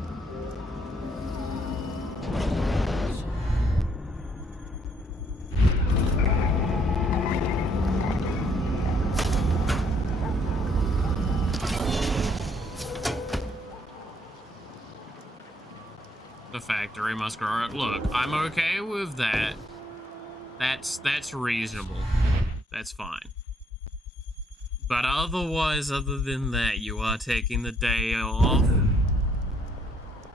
The factory must grow. Look, I'm okay with that. That's reasonable. That's fine. But otherwise, other than that, you are taking the day off,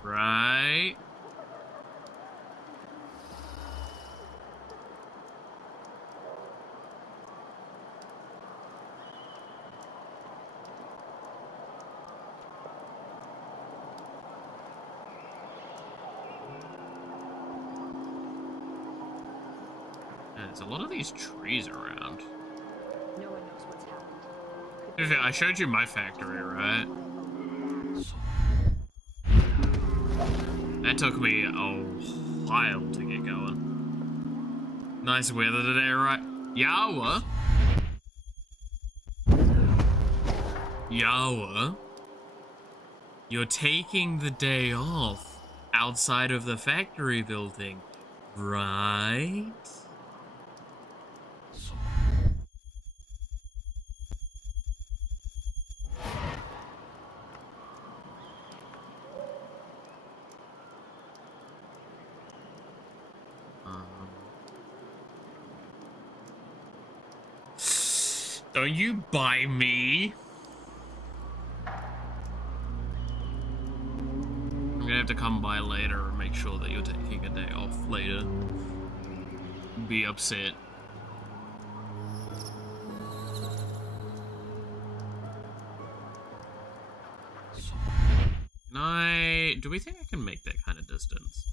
right? There's a lot of these trees around. No one knows what's happened. I showed you my factory, right? That took me a while to get going. Nice weather today, right? Yawa. Yawa. You're taking the day off outside of the factory building, right? Don't you buy me? I'm gonna have to come by later and make sure that you're taking a day off later. Be upset. Do we think I can make that kind of distance?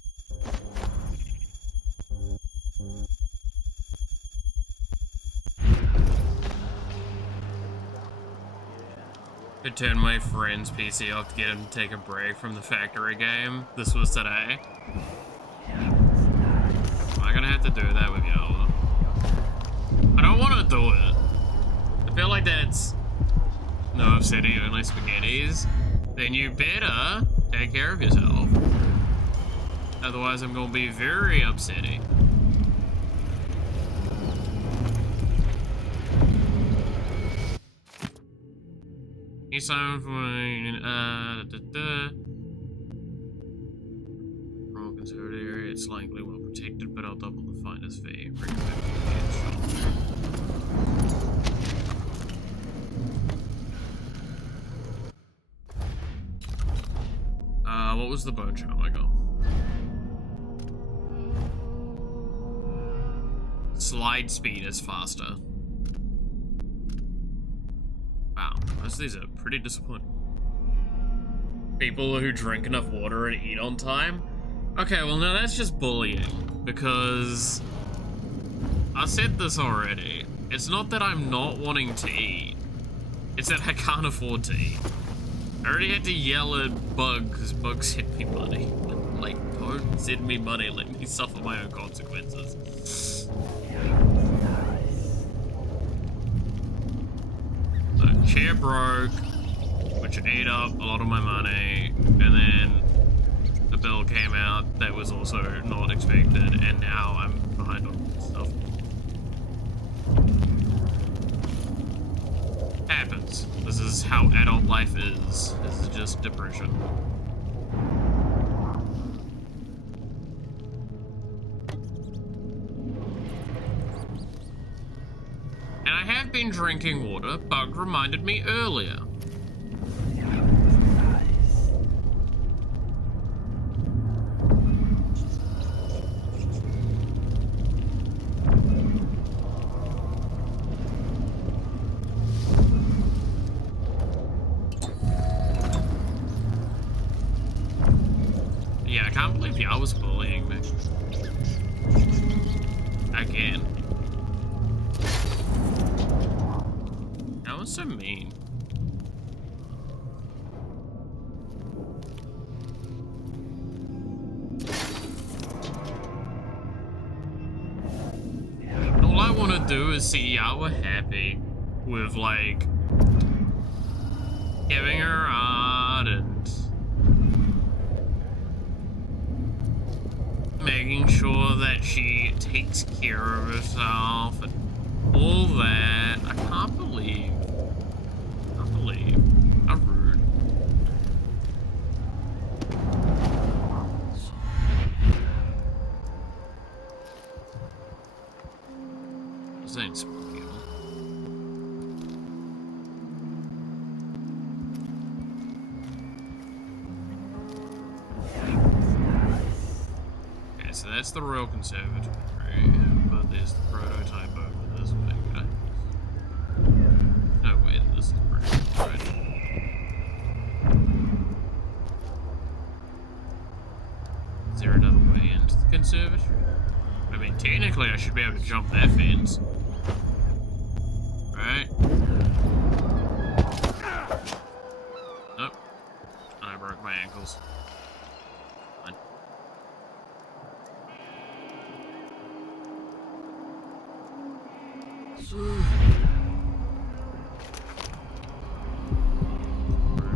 Could turn my friend's PC off to get him to take a break from the factory game. This was today. Am I gonna have to do that with Yola? I don't want to do it. I feel like that's no upsetting only spaghettis. Then you better take care of yourself. Otherwise, I'm gonna be very upsetting. He's so conservative area, it's likely well protected, but I'll double the finder's fee. Bring it back to the shop. What was the bone charm I got? Slide speed is faster. Wow, most of these are pretty disappointing. People who drink enough water and eat on time? Okay, well no, that's just bullying, because I said this already. It's not that I'm not wanting to eat, it's that I can't afford to eat. I already had to yell at Bug because Bug sent me money. Like, don't send me money, let me suffer my own consequences. So, chair broke, which ate up a lot of my money, and then a bill came out that was also not expected, and now I'm behind on stuff. Happens. This is how adult life is. This is just depression. And I have been drinking water. Bug reminded me earlier. Yeah, I can't believe y'all was bullying me. Again. That was so mean. All I want to do is see y'all happy with, like, giving her art and making sure that she takes care of herself and all that. I can't believe. How rude. This ain't spooky at all. So that's the Royal Conservatory, but there's the prototype over this way, guys. No way that this is the prototype. Is there another way into the conservatory? I mean, technically I should be able to jump that fence. Right? Nope. I broke my ankles. Fine.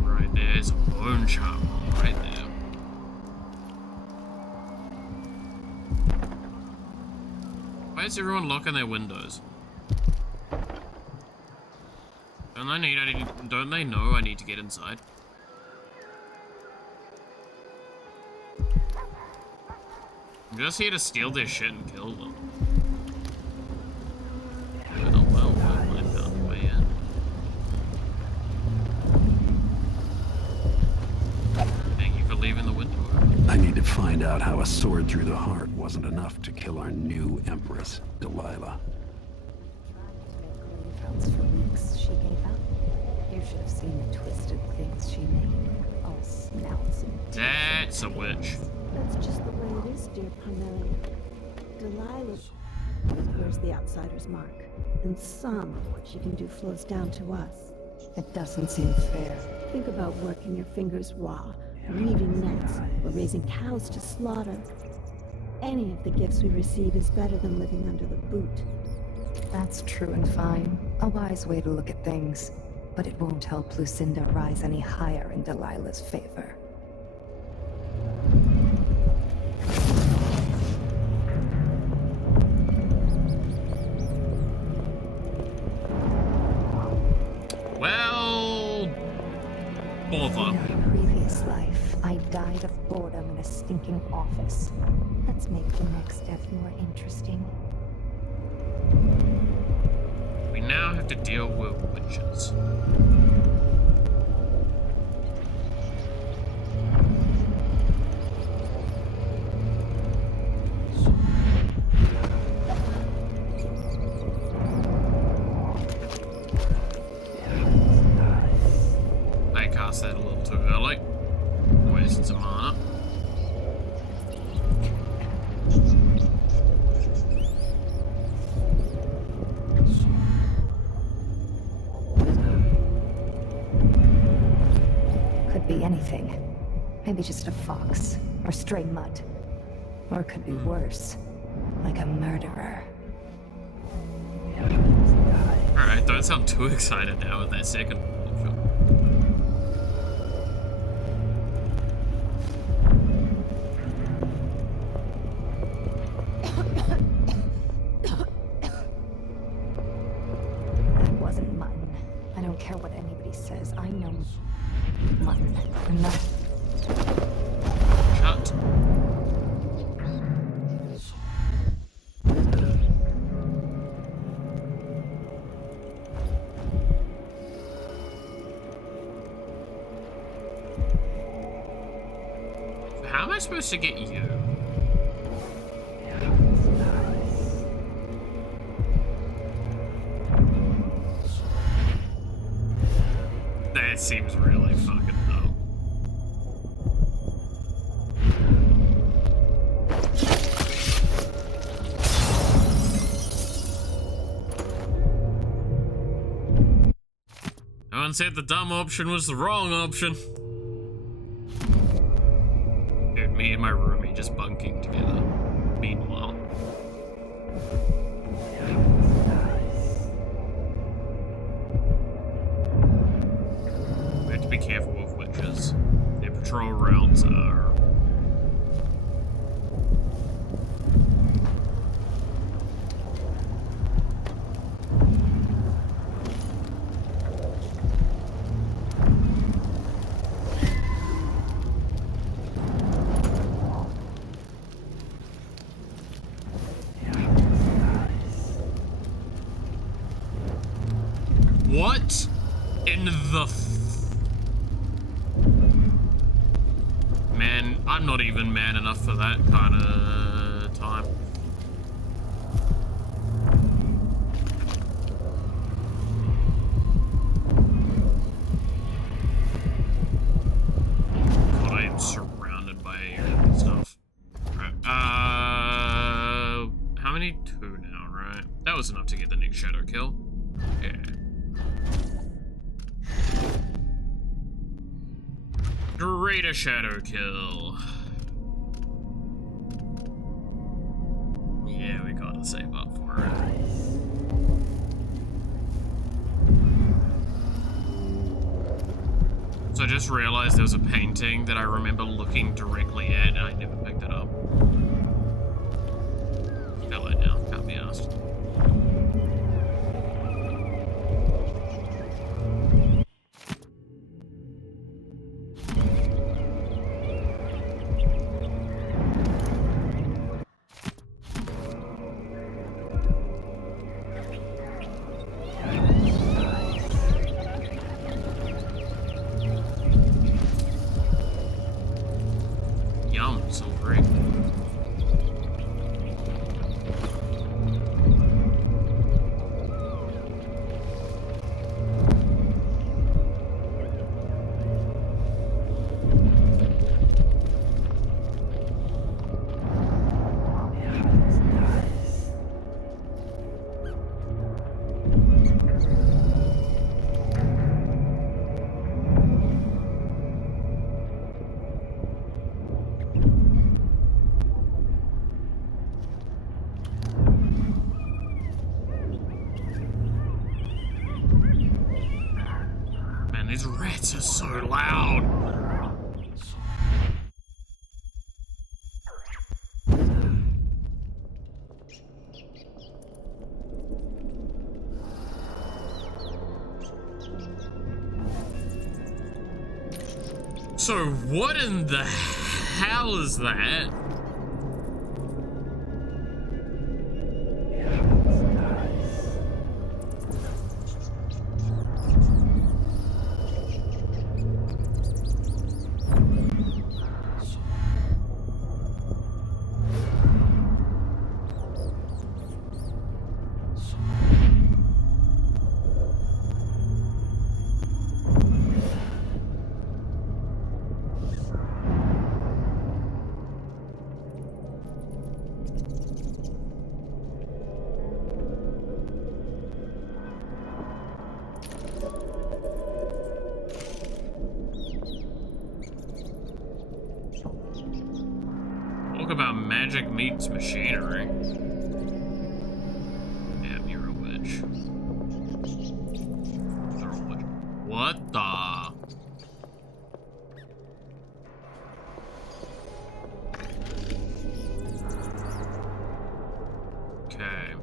Right there's a bone chop right there. Why is everyone locking their windows? Don't they know I need to get inside? I'm just here to steal their shit and kill them. Leaving the window open. I need to find out how a sword through the heart wasn't enough to kill our new empress, Delilah. For weeks, she gave up. You should have seen the twisted things she made. All snouts and teeth. That's a witch. That's just the way it is, dear Parnelli. Delilah wears the outsider's mark, and some of what she can do flows down to us. It doesn't seem fair. Think about working your fingers raw, weaving nets, or raising cows to slaughter. Any of the gifts we receive is better than living under the boot. That's true and fine. A wise way to look at things. But it won't help Lucinda rise any higher in Delilah's favor. Well, bother. In a previous life, I died of boredom in a stinking office. Let's make the next death more interesting. We now have to deal with witches. I cast that a little too early. Wasted some mana. Could be anything. Maybe just a fox, or stray mud. Or it could be worse, like a murderer. Alright, don't sound too excited now with that second option. That wasn't mutton. I don't care what anybody says. I know mutton. Enough. Shut. How am I supposed to get you? That seems really fucking dumb. No one said the dumb option was the wrong option. Dude, me and my roomie just bunking together. Meanwhile. We have to be careful with witches. Their patrol routes are... What in the man, I'm not even man enough for that kind of time. God, I am surrounded by stuff. Right. How many? 2 now, right? That was enough to get the next shadow kill. Yeah. Greater shadow kill. Yeah, we gotta save up for it. So I just realized there was a painting that I remember looking directly at and I never picked it up. Kill it now, can't be asked. Yum, so great. These rats are so loud. So what in the hell is that? Talk about magic meets machinery. Damn, you're a witch. You're a witch. What the? Okay.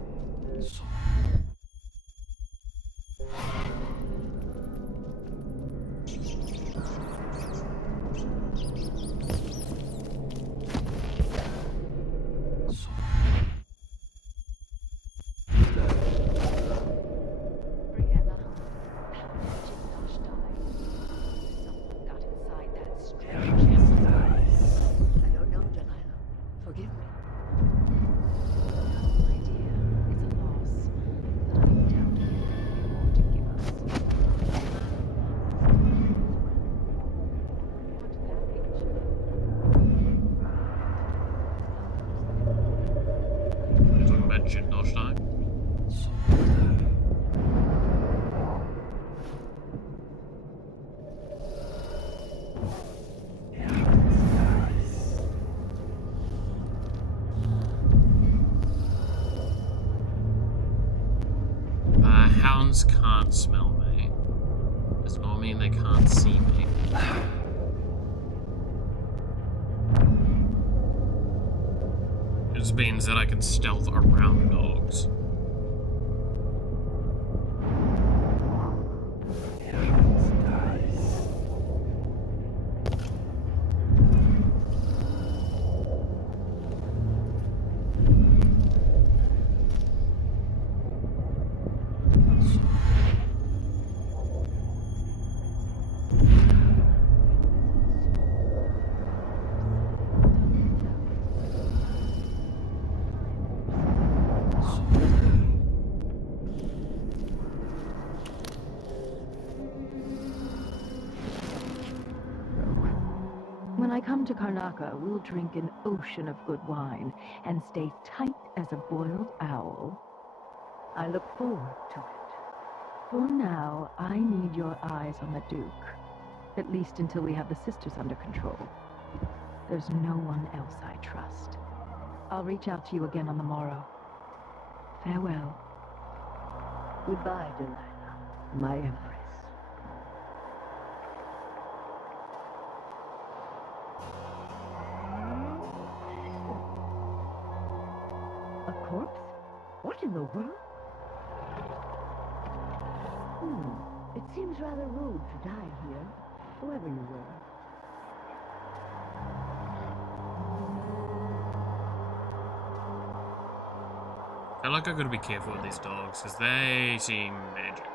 Hounds can't smell me. Does not mean they can't see me. It just means that I can stealth around dogs. When I come to Karnaca, we'll drink an ocean of good wine and stay tight as a boiled owl. I look forward to it. For now, I need your eyes on the Duke. At least until we have the sisters under control. There's no one else I trust. I'll reach out to you again on the morrow. Farewell. Goodbye, Delilah, my empress. A corpse? What in the world? It seems rather rude to die here, whoever you were. I feel like I've got to be careful with these dogs, because they seem magic.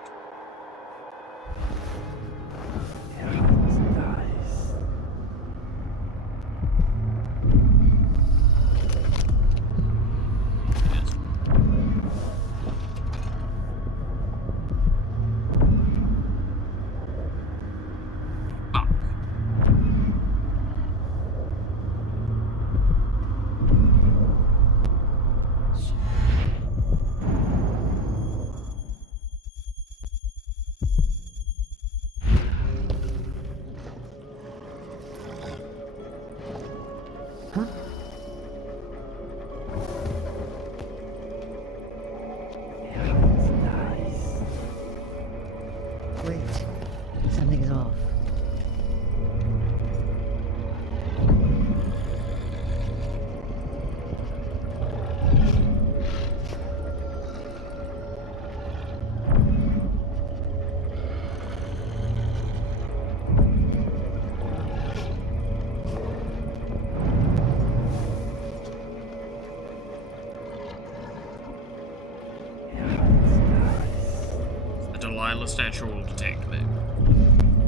Delilah statue will detect me.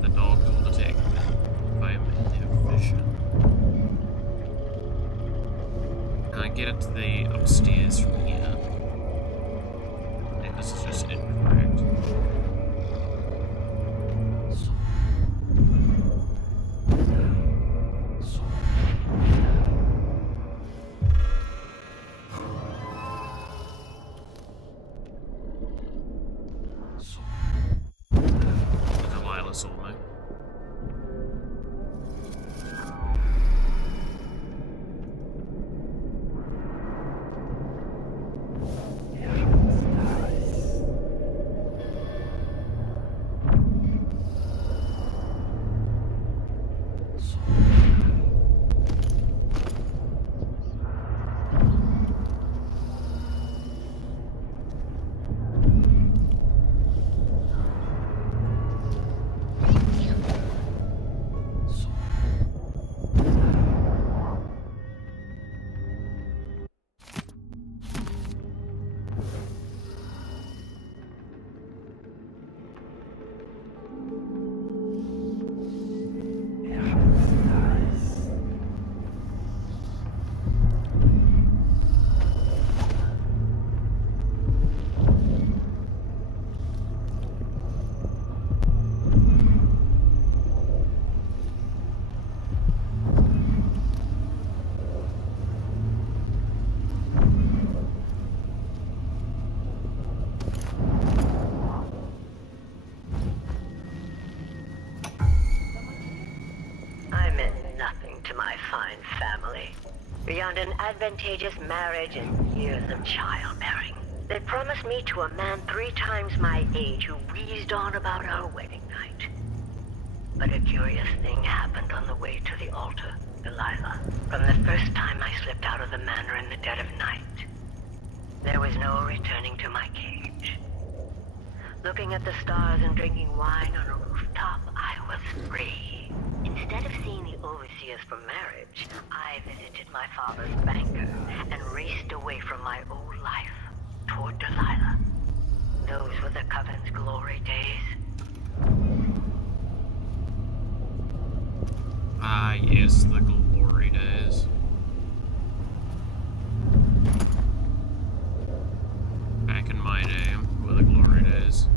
The dogs will detect me. If I am in their vision. Can I get it to the upstairs from here? I think this is just incorrect. Delilah saw me. I meant nothing to my fine family, beyond an advantageous marriage and years of childbearing. They promised me to a man 3 times my age who wheezed on about our wedding night. But a curious thing happened on the way to the altar, Delilah. From the first time I slipped out of the manor in the dead of night, there was no returning to my cage. Looking at the stars and drinking wine on a rooftop, I was free. Instead of seeing the overseers for marriage, I visited my father's banker and raced away from my old life toward Delilah. Those were the Coven's glory days. Ah, yes, the glory days. Back in my day were the glory days.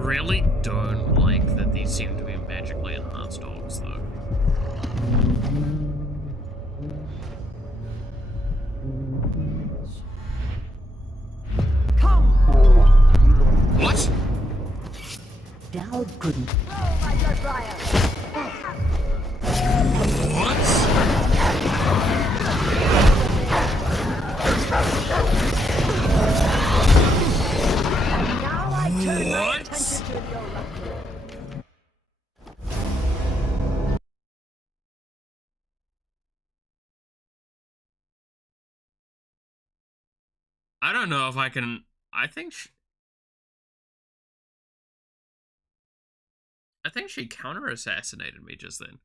Really don't like that these seem to be magically enhanced dogs, though. Come! What? Dowd couldn't. Oh, my blood fire! Now I turn my attention to the oracle. I don't know if I can. I think she counter-assassinated me just then.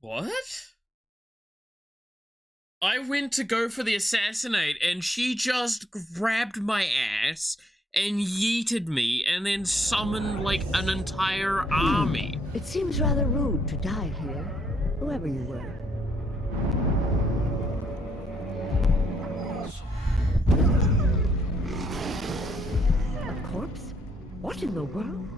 What? I went to go for the assassinate and she just grabbed my ass and yeeted me and then summoned like an entire army. It seems rather rude to die here, whoever you were. A corpse? What in the world?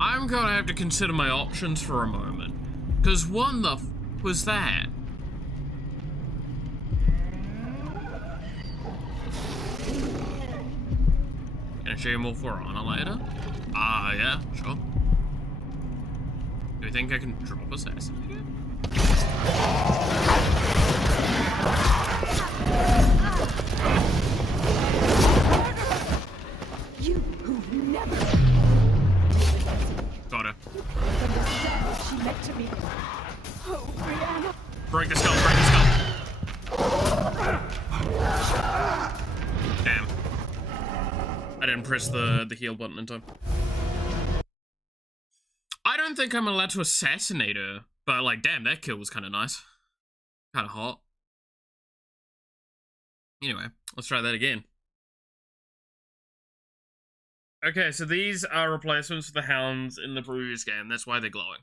I'm gonna have to consider my options for a moment. Cause what the f was that? Can I show you more for honor later? Yeah, sure. Do you think I can drop assassinator? You who've never... Got her. understand what she meant to me. Oh, Brianna. Break the skull, break the skull. Damn. I didn't press the heal button in time. I don't think I'm allowed to assassinate her, but like, damn, that kill was kind of nice. Kind of hot. Anyway, let's try that again. Okay, so these are replacements for the hounds in the previous game. That's why they're glowing.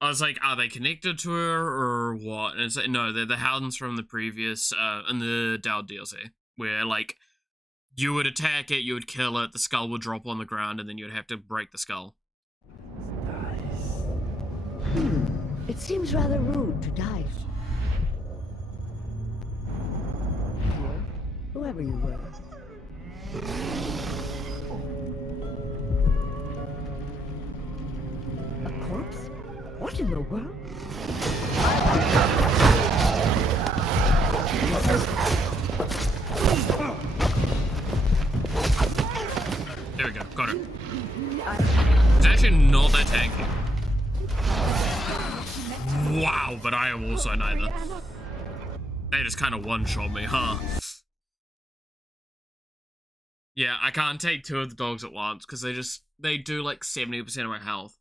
I was like, are they connected to her or what? And it's like, no, they're the hounds from the previous, in the Dowd DLC. Where, like, you would attack it, you would kill it, the skull would drop on the ground, and then you'd have to break the skull. It seems rather rude to die. Here, whoever you were. A corpse? What in the world? There we go, got her. It's actually not that tanky. Wow, but I am also neither. They just kind of one-shot me, huh? Yeah, I can't take two of the dogs at once, because they do like 70% of my health.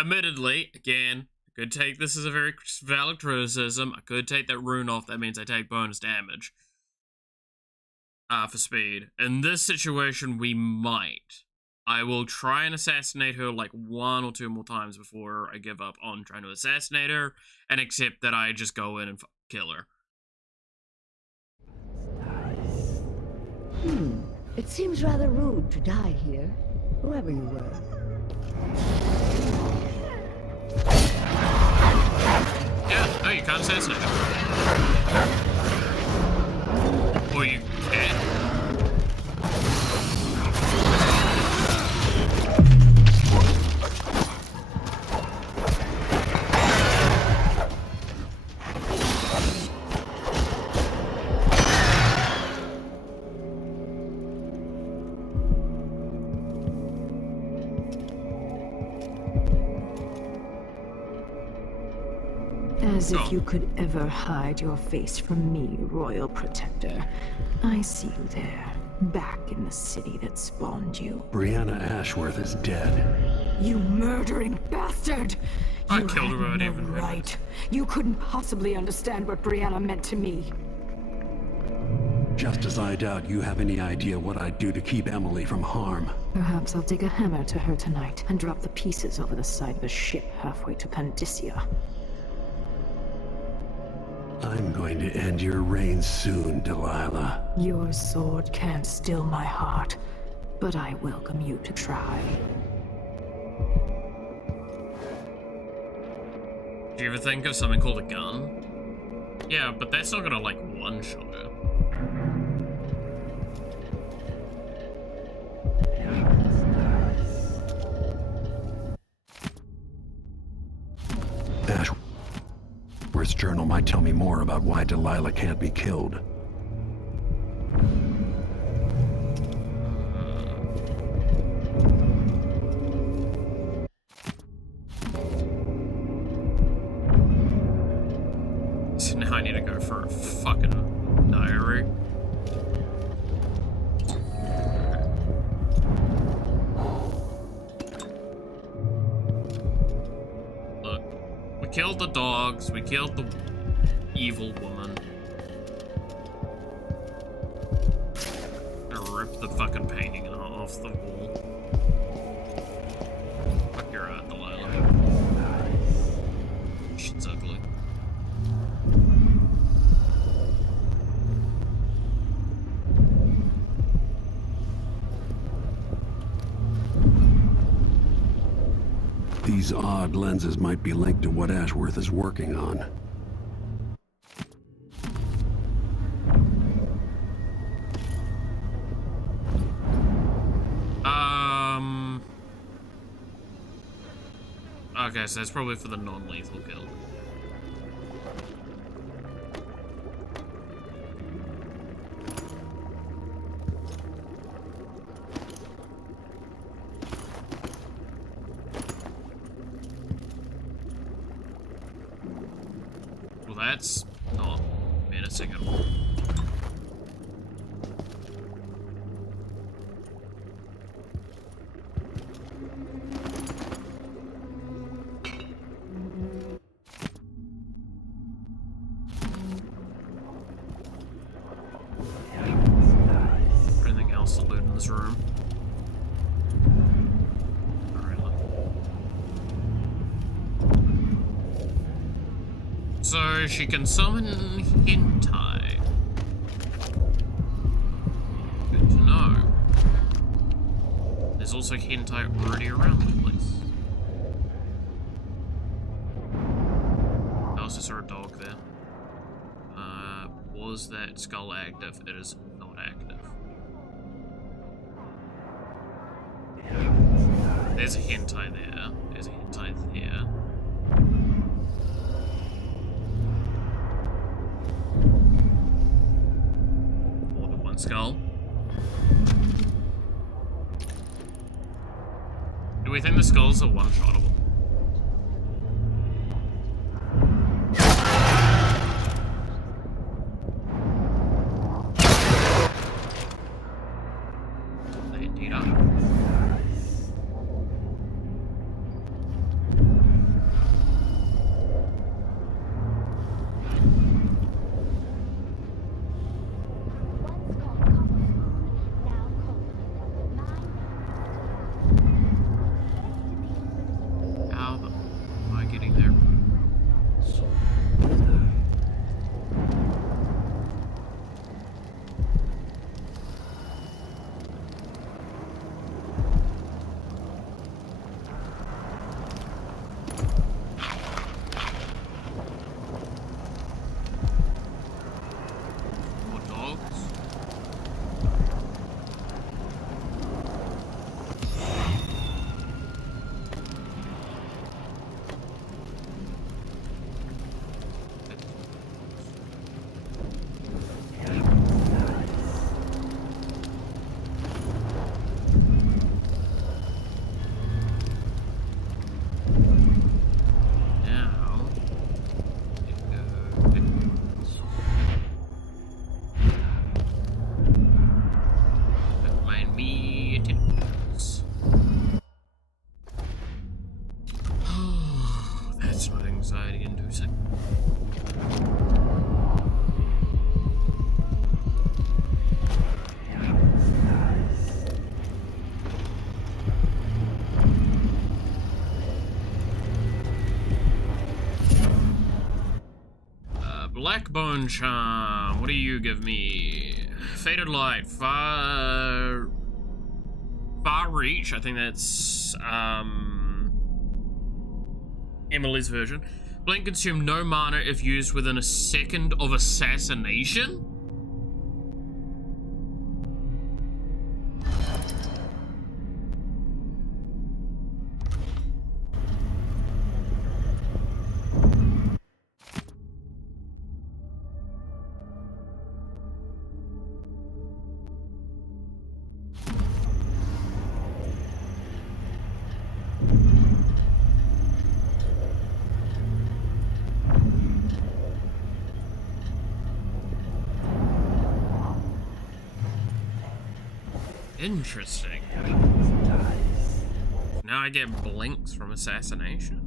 Admittedly, again, I could take this as a very valid criticism. I could take that rune off, that means I take bonus damage. For speed. In this situation, we might. I will try and assassinate her like 1 or 2 more times before I give up on trying to assassinate her, and accept that I just go in and kill her. It seems rather rude to die here, whoever you were. Yeah, no, you can't assassinate her. Or you can. As if you could ever hide your face from me, Royal Protector. I see you there, back in the city that spawned you. Brianna Ashworth is dead. You murdering bastard! I You killed her had without no even right. You couldn't possibly understand what Brianna meant to me. Just as I doubt you have any idea what I'd do to keep Emily from harm. Perhaps I'll take a hammer to her tonight and drop the pieces over the side of a ship halfway to Pandysia. I'm going to end your reign soon, Delilah. Your sword can't still my heart, but I welcome you to try. Do you ever think of something called a gun? Yeah, but that's not gonna, like, one-shot her. Ashworth's journal might tell me more about why Delilah can't be killed. So now I need to go for a fucking diary. Look, we killed the dogs, we killed the evil woman. Gonna rip the fucking painting off the wall. Fuck your art, Delilah. Shit's ugly. These odd lenses might be linked to what Ashworth is working on. Okay, so that's probably for the non-lethal kill. Well, that's not menacing at all. Anything else to loot in this room? Not really. So she can summon hentai. Good to know. There's also hentai already around the place. I also saw a dog there. Was that skull active? It is not active. There's a hentai there. There's a hentai there. More than one skull. Do we think the skulls are one-shottable? They indeed are. How the am I getting there? More dogs? Now, that might be attendance. That's not anxiety inducing. Blackbone charm. What do you give me? Faded light. Far reach. I think that's Emily's version. Blink consume no mana if used within a second of assassination. Interesting. Now I get blinks from assassinations.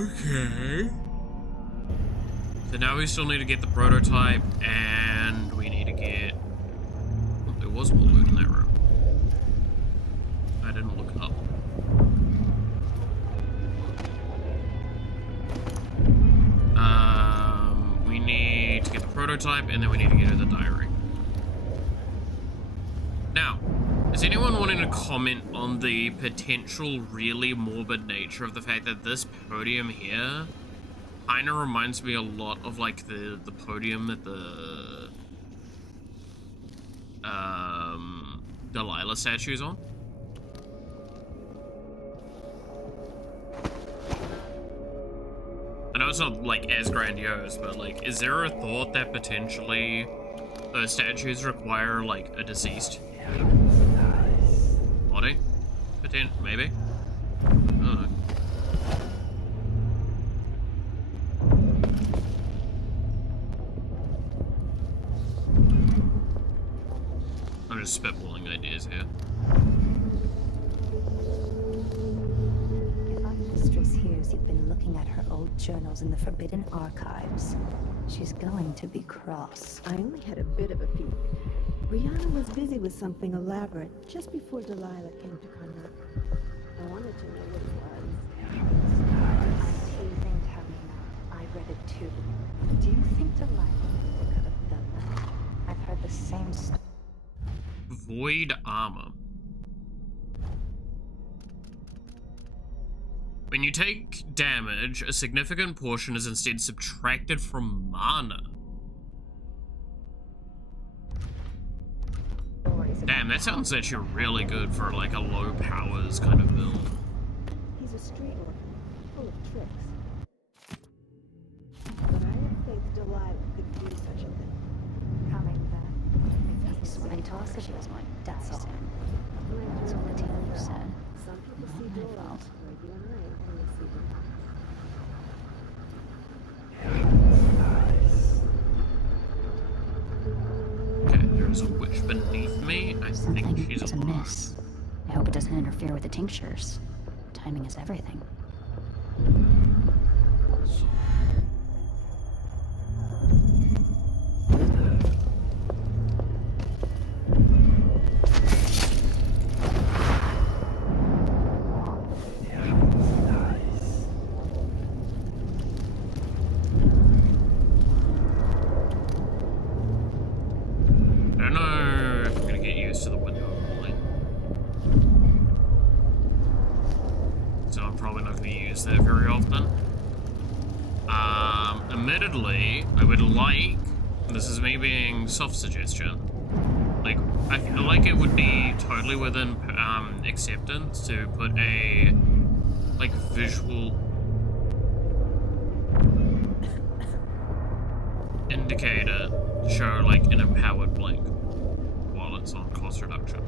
Okay. So now we still need to get the prototype, and we need to get... Oh, there was more loot in that room. I didn't look up. We need to get the prototype, and then we need to get her the diary. Now, is anyone wanting to comment on the potential really morbid nature of the fact that this podium here kind of reminds me a lot of like the podium that the Delilah statue's on? I know it's not like as grandiose, but like, is there a thought that potentially those statues require like a deceased body? Maybe? I don't know. I'm just spitballing ideas here. If our mistress hears you've been looking at her old journals in the Forbidden Archives, she's going to be cross. I only had a bit of a peek. Brianna was busy with something elaborate just before Delilah came to Karnak. I wanted to know what it was. I'm teasing, Tarina. I read it too. Do you think Delilah could have done that? I've heard the same stuff. Void armor. When you take damage, a significant portion is instead subtracted from mana. Damn, that sounds actually really good for like a low powers kind of build. He's a street orphan, full of tricks. But I have faith Delilah could do such a thing. Coming back. He's swimming to us, she was going to die soon. That's what the tailor said. Some people see Delilah where you and I only see them. Okay, there's a witch beneath me. I think she's a miss. I hope it doesn't interfere with the tinctures. Timing is everything. Admittedly, I would like, this is me being soft suggestion, like, I feel like it would be totally within acceptance to put a, like, visual indicator to show, like, an empowered blink while it's on cost reduction.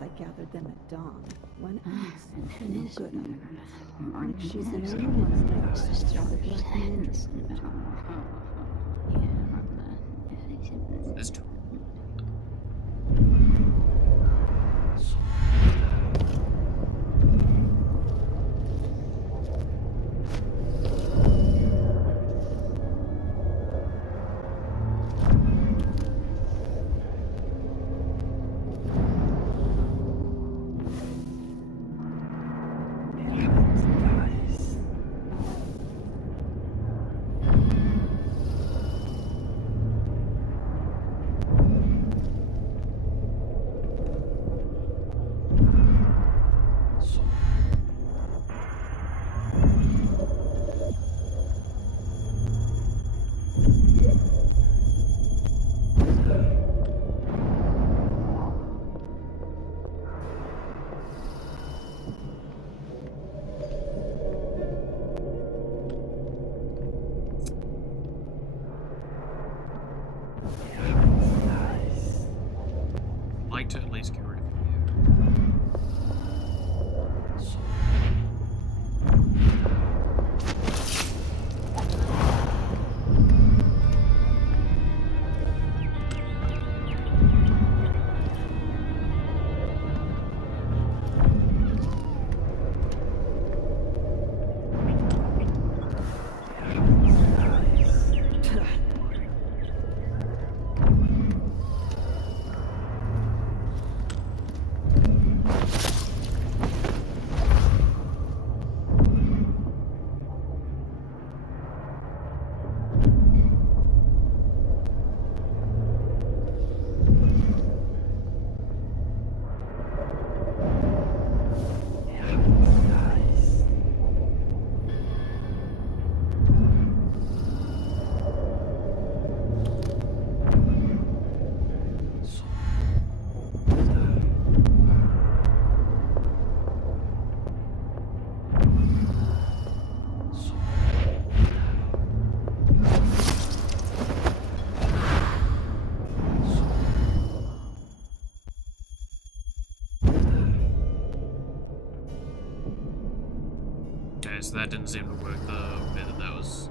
I gathered them at dawn. One axe and no good on her. Like she's the only one left to start with black hands. There's two. To at least get rid of you. Okay, so that didn't seem to work the way that was.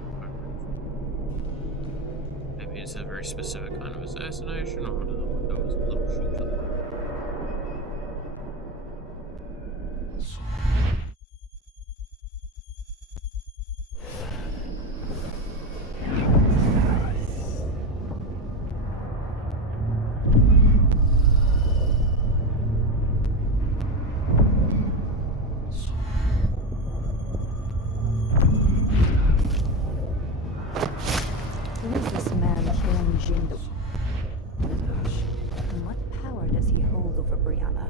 Maybe it's a very specific kind of assassination, or the window was a little shorter. Who is this man killing Jindo? And what power does he hold over Brianna?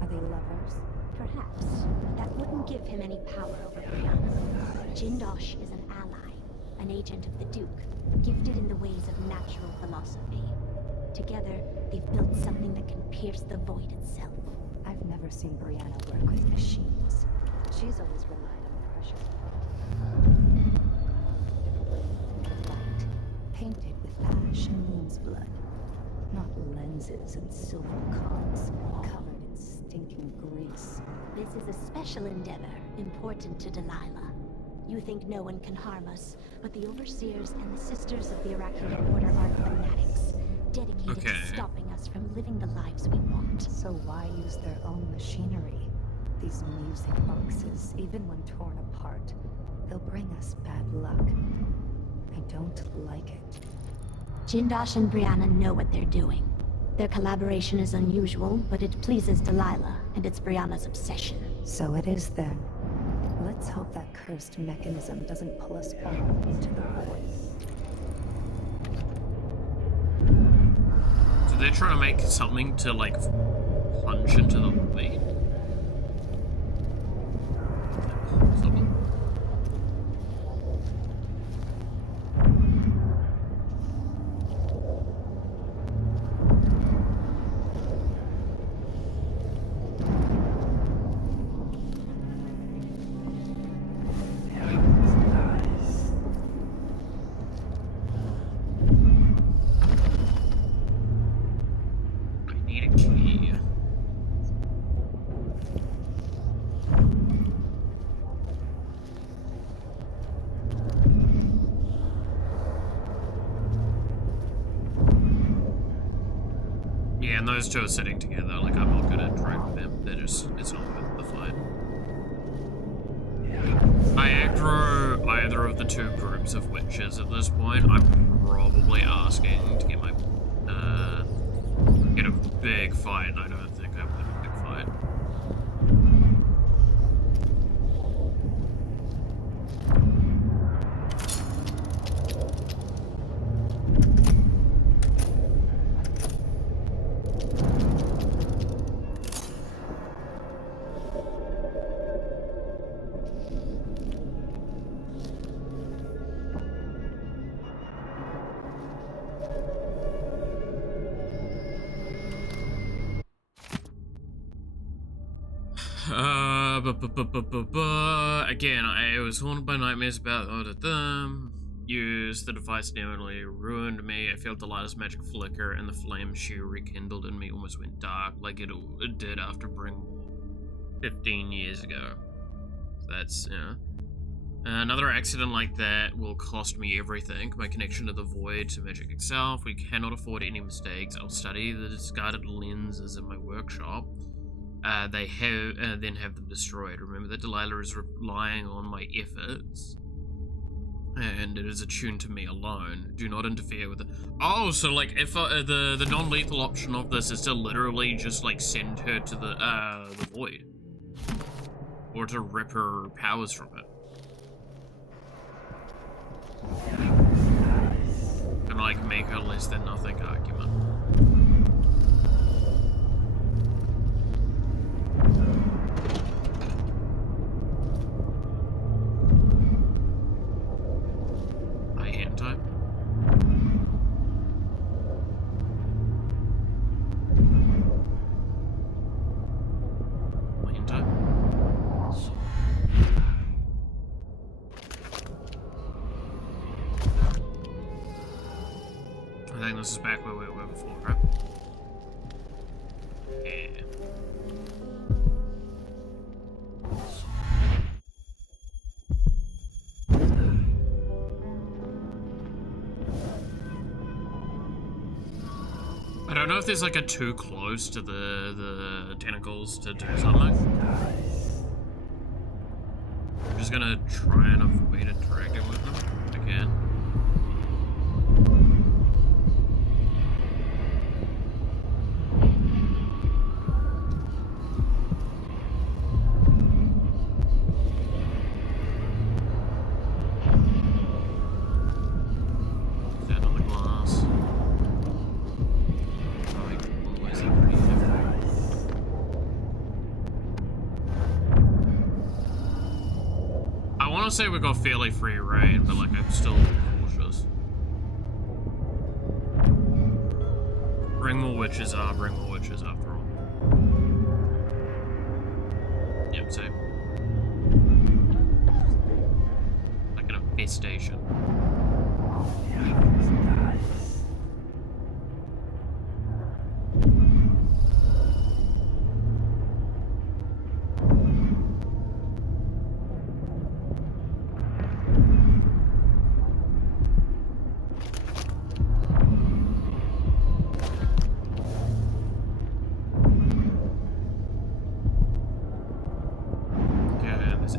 Are they lovers? Perhaps, but that wouldn't give him any power over Brianna. Jindosh is an ally, an agent of the Duke, gifted in the ways of natural philosophy. Together, they've built something that can pierce the void itself. I've never seen Brianna work with machines. She's always relied on precious light, painted with ash and moon's blood. Not lenses and silver cogs, covered in stinking grease. This is a special endeavor, important to Delilah. You think no one can harm us, but the Overseers and the Sisters of the Oracular Order are fanatics, dedicated to stopping us from living the lives we want. So why use their own machinery? These music boxes, even when torn apart, they'll bring us bad luck. I don't like it. Jindosh and Brianna know what they're doing. Their collaboration is unusual, but it pleases Delilah, and it's Brianna's obsession. So it is then. Let's hope that cursed mechanism doesn't pull us all into the void. So they're trying to make something to, like, plunge into the void? Yeah, and those two are sitting together. Like, I'm not gonna drag with them. They're just, it's not worth the fight. I aggro either of the two groups of witches at this point. I'm probably asking to get my, get a big fight, and I don't think I win a big fight. Again, I was haunted by nightmares about all of them. Used the device nearly ruined me. I felt Delilah's magic flicker, and the flame she rekindled in me almost went dark, like it did after Bringmore 15 years ago. So that's, yeah. Another accident like that will cost me everything. My connection to the void, to magic itself. We cannot afford any mistakes. I'll study the discarded lenses in my workshop. They have, then have them destroyed. Remember that Delilah is relying on my efforts, and it is attuned to me alone. Do not interfere with it. Oh, so like if the non-lethal option of this is to literally just like send her to the void, or to rip her powers from it. And like make her less than nothing argument. Time. Lane time. I think this is back where we were before, right? Yeah. I don't know if there's like a too close to the tentacles to do something. I'm just gonna try and avoid interacting with them if I can. Stand on the glass. I want to say we got fairly free reign, but like I'm still cautious. Bring more witches after all. Yep, same. Like an infestation.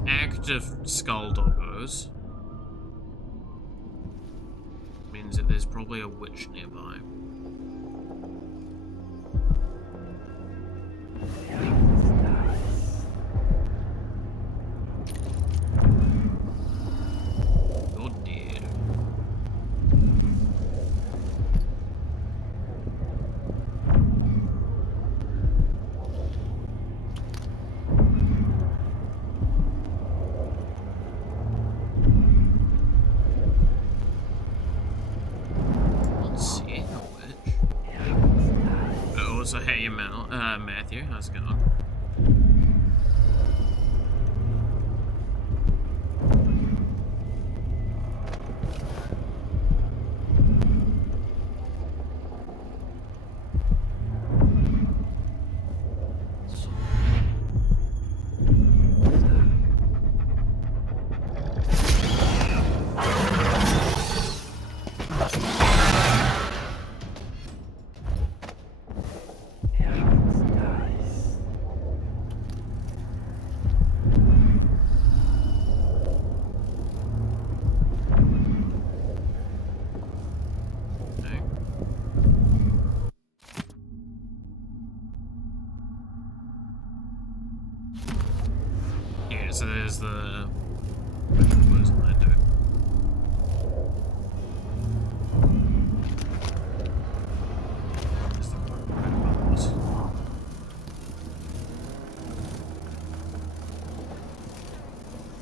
Active skull doggos means that there's probably a witch nearby. You're dead. So hey, Matthew, how's it going? So there's the... What does that do?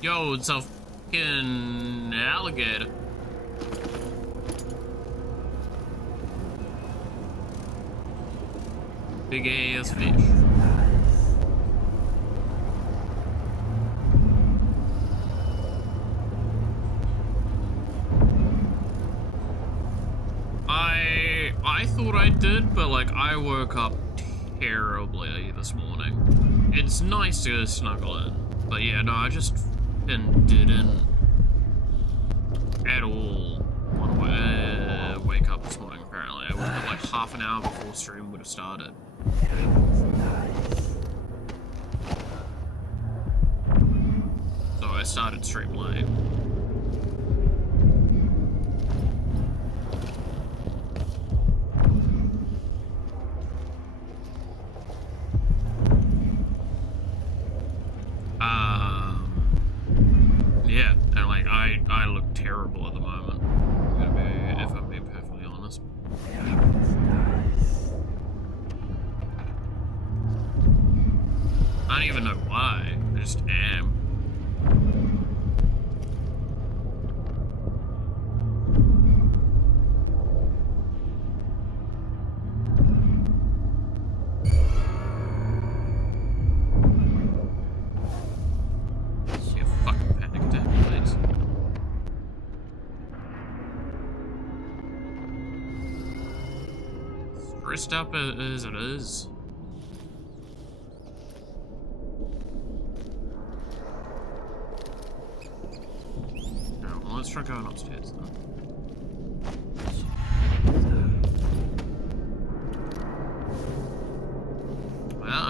Yo, it's a fucking alligator. Big ass fish. I thought I did, but like I woke up terribly this morning. It's nice to snuggle in, but yeah, no, I just didn't at all want to wake up this morning. Apparently, I woke up like half an hour before stream would have started. So I started stream late. Yeah, and like I look terrible at the moment. If I'm being perfectly honest. I don't even know why. I just am. Stressed up as it is. Alright, well, let's try going upstairs then.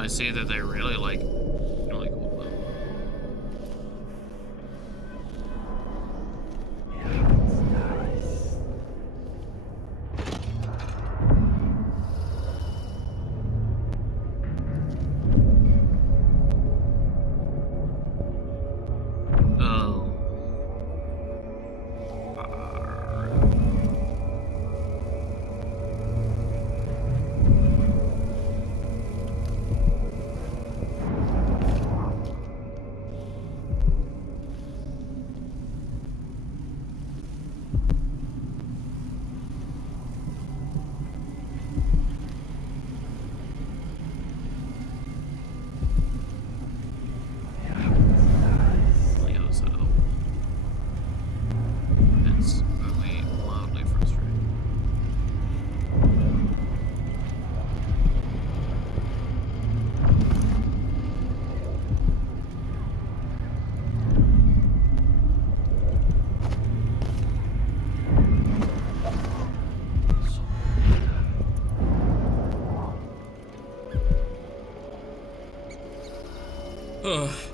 I see that they really like really cool.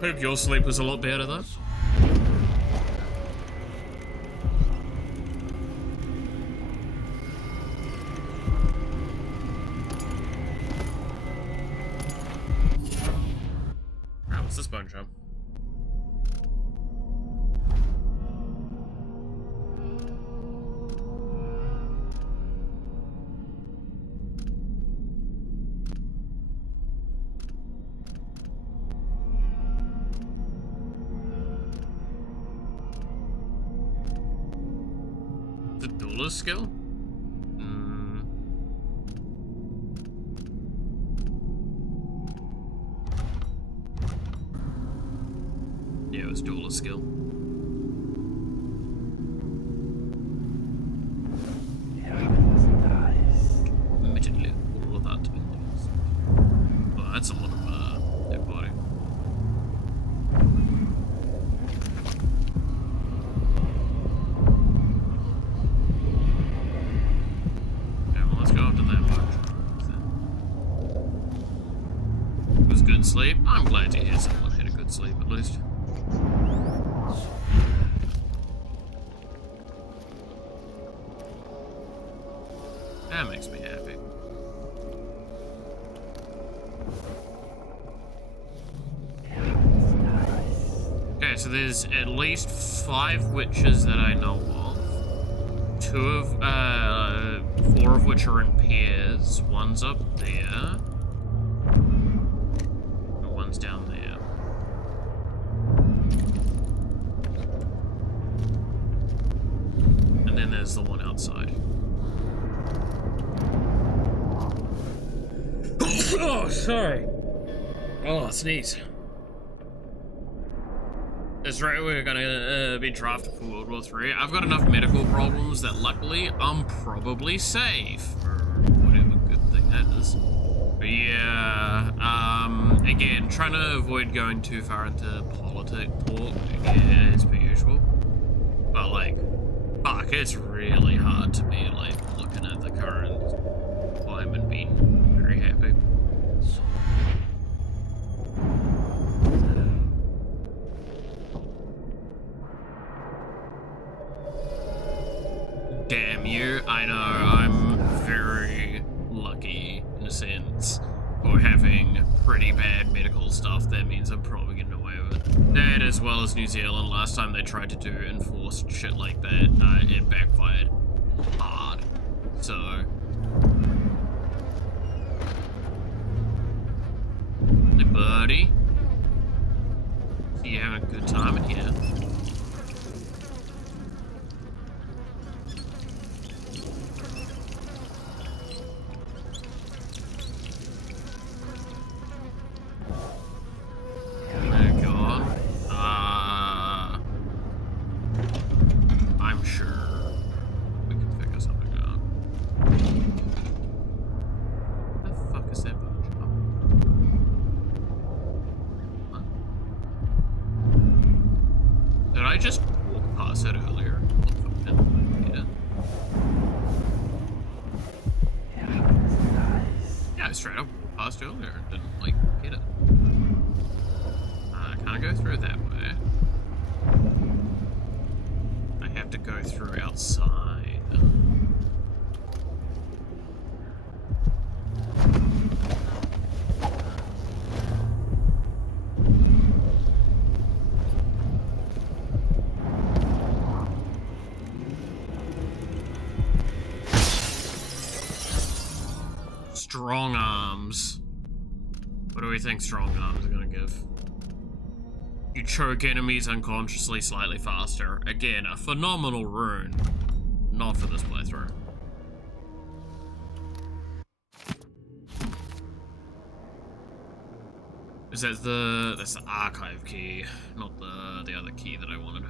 Hope your sleep was a lot better though. Right, what's this bone drum? Skill? Yeah, it was duelist skill. Immediately all of that to be duelist. Oh, that's a lot of dead body. Sleep. I'm glad to hear someone had a good sleep at least. That makes me happy. Okay, so there's at least 5 witches that I know of. 4 of which are in pairs. One's up there. Down there. And then there's the one outside. Oh, sorry. Oh, sneeze. That's right, we're gonna be drafted for World War III. I've got enough medical problems that luckily I'm probably safe. Or whatever good thing that is. But yeah, again, trying to avoid going too far into politic talk, again, as per usual. But like, fuck, it's really hard to be like looking at the current climate and being very happy. Damn you, I know, I'm very lucky in a sense for having pretty bad medical stuff. That means I'm probably getting away with it. That, as well as New Zealand, last time they tried to do enforced shit like that, it backfired hard. So hey buddy, see you having a good time in here. Earlier and didn't like get Strong arms. What do we think strong arms are gonna give? You choke enemies unconsciously slightly faster. Again, a phenomenal rune. Not for this playthrough. Is that that's the archive key, not the other key that I wanted.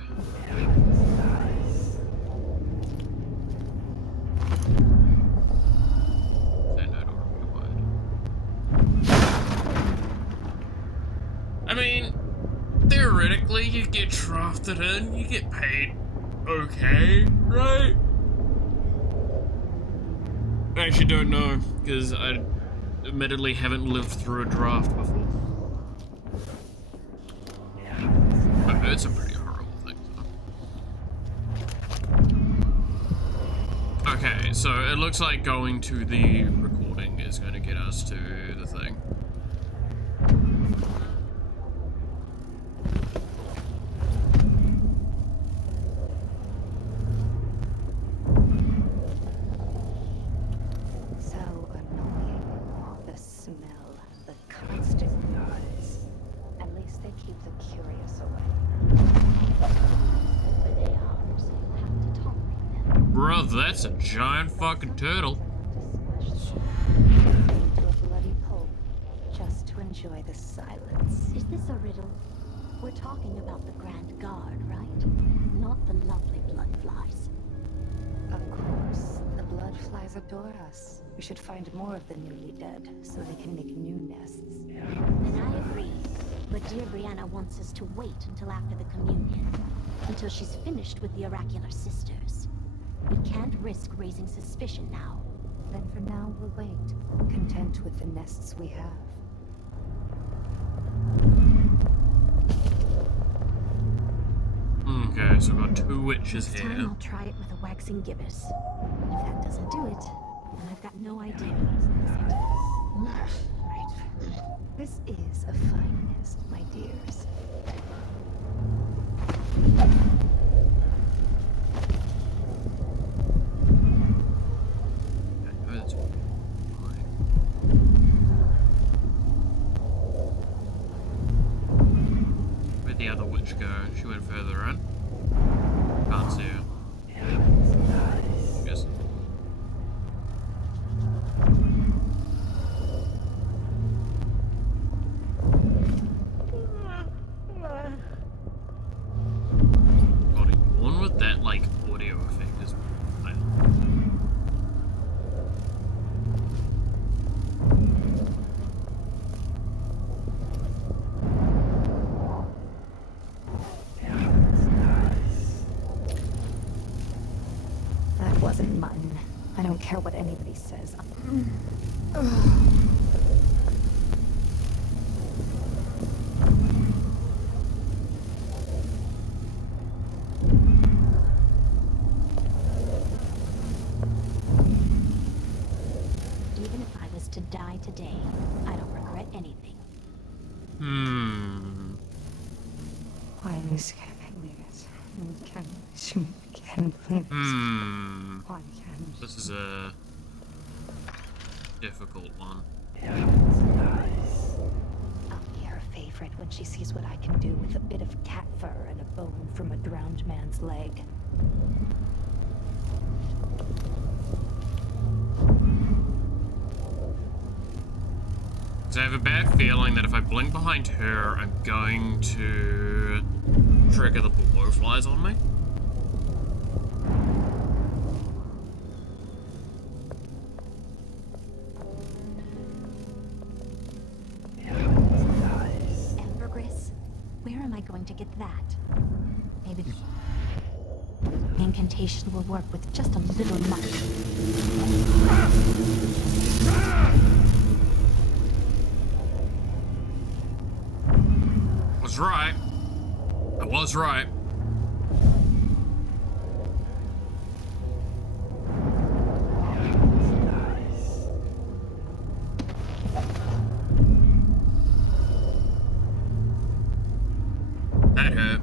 I mean, theoretically, you get drafted in, you get paid okay, right? I actually don't know, because I admittedly haven't lived through a draft before. I've heard some pretty horrible things, though. Okay, so it looks like going to the recording is going to get us to the thing. That's a giant fucking turtle. To a bloody pulp, just to enjoy the silence. Is this a riddle? We're talking about the Grand Guard, right? Not the lovely blood flies. Of course, the blood flies adore us. We should find more of the newly dead, so they can make new nests. And I agree. But dear Brianna wants us to wait until after the communion. Until she's finished with the oracular sisters. We can't risk raising suspicion now. Then for now, we'll wait. Content with the nests we have. Okay, so we've got 2 witches this here. Time I'll try it with a waxing gibbous. If that doesn't do it, then I've got no idea. This is a fine nest, my dears. Where'd the other witch go? She went further in. Can't see her. Yes. God, one with that like audio effect is wild. That wasn't mutton. I don't care what anybody says. Even if I was to die today, I don't regret anything. This is a difficult one. I'll be her favorite when she sees what I can do with a bit of cat fur and a bone from a drowned man's leg. So I have a bad feeling that if I blink behind her, I'm going to trigger the blowflies on me. Ambergris? Where am I going to get that? Maybe the incantation will work with just a little much. Was right. I was right. That hurt.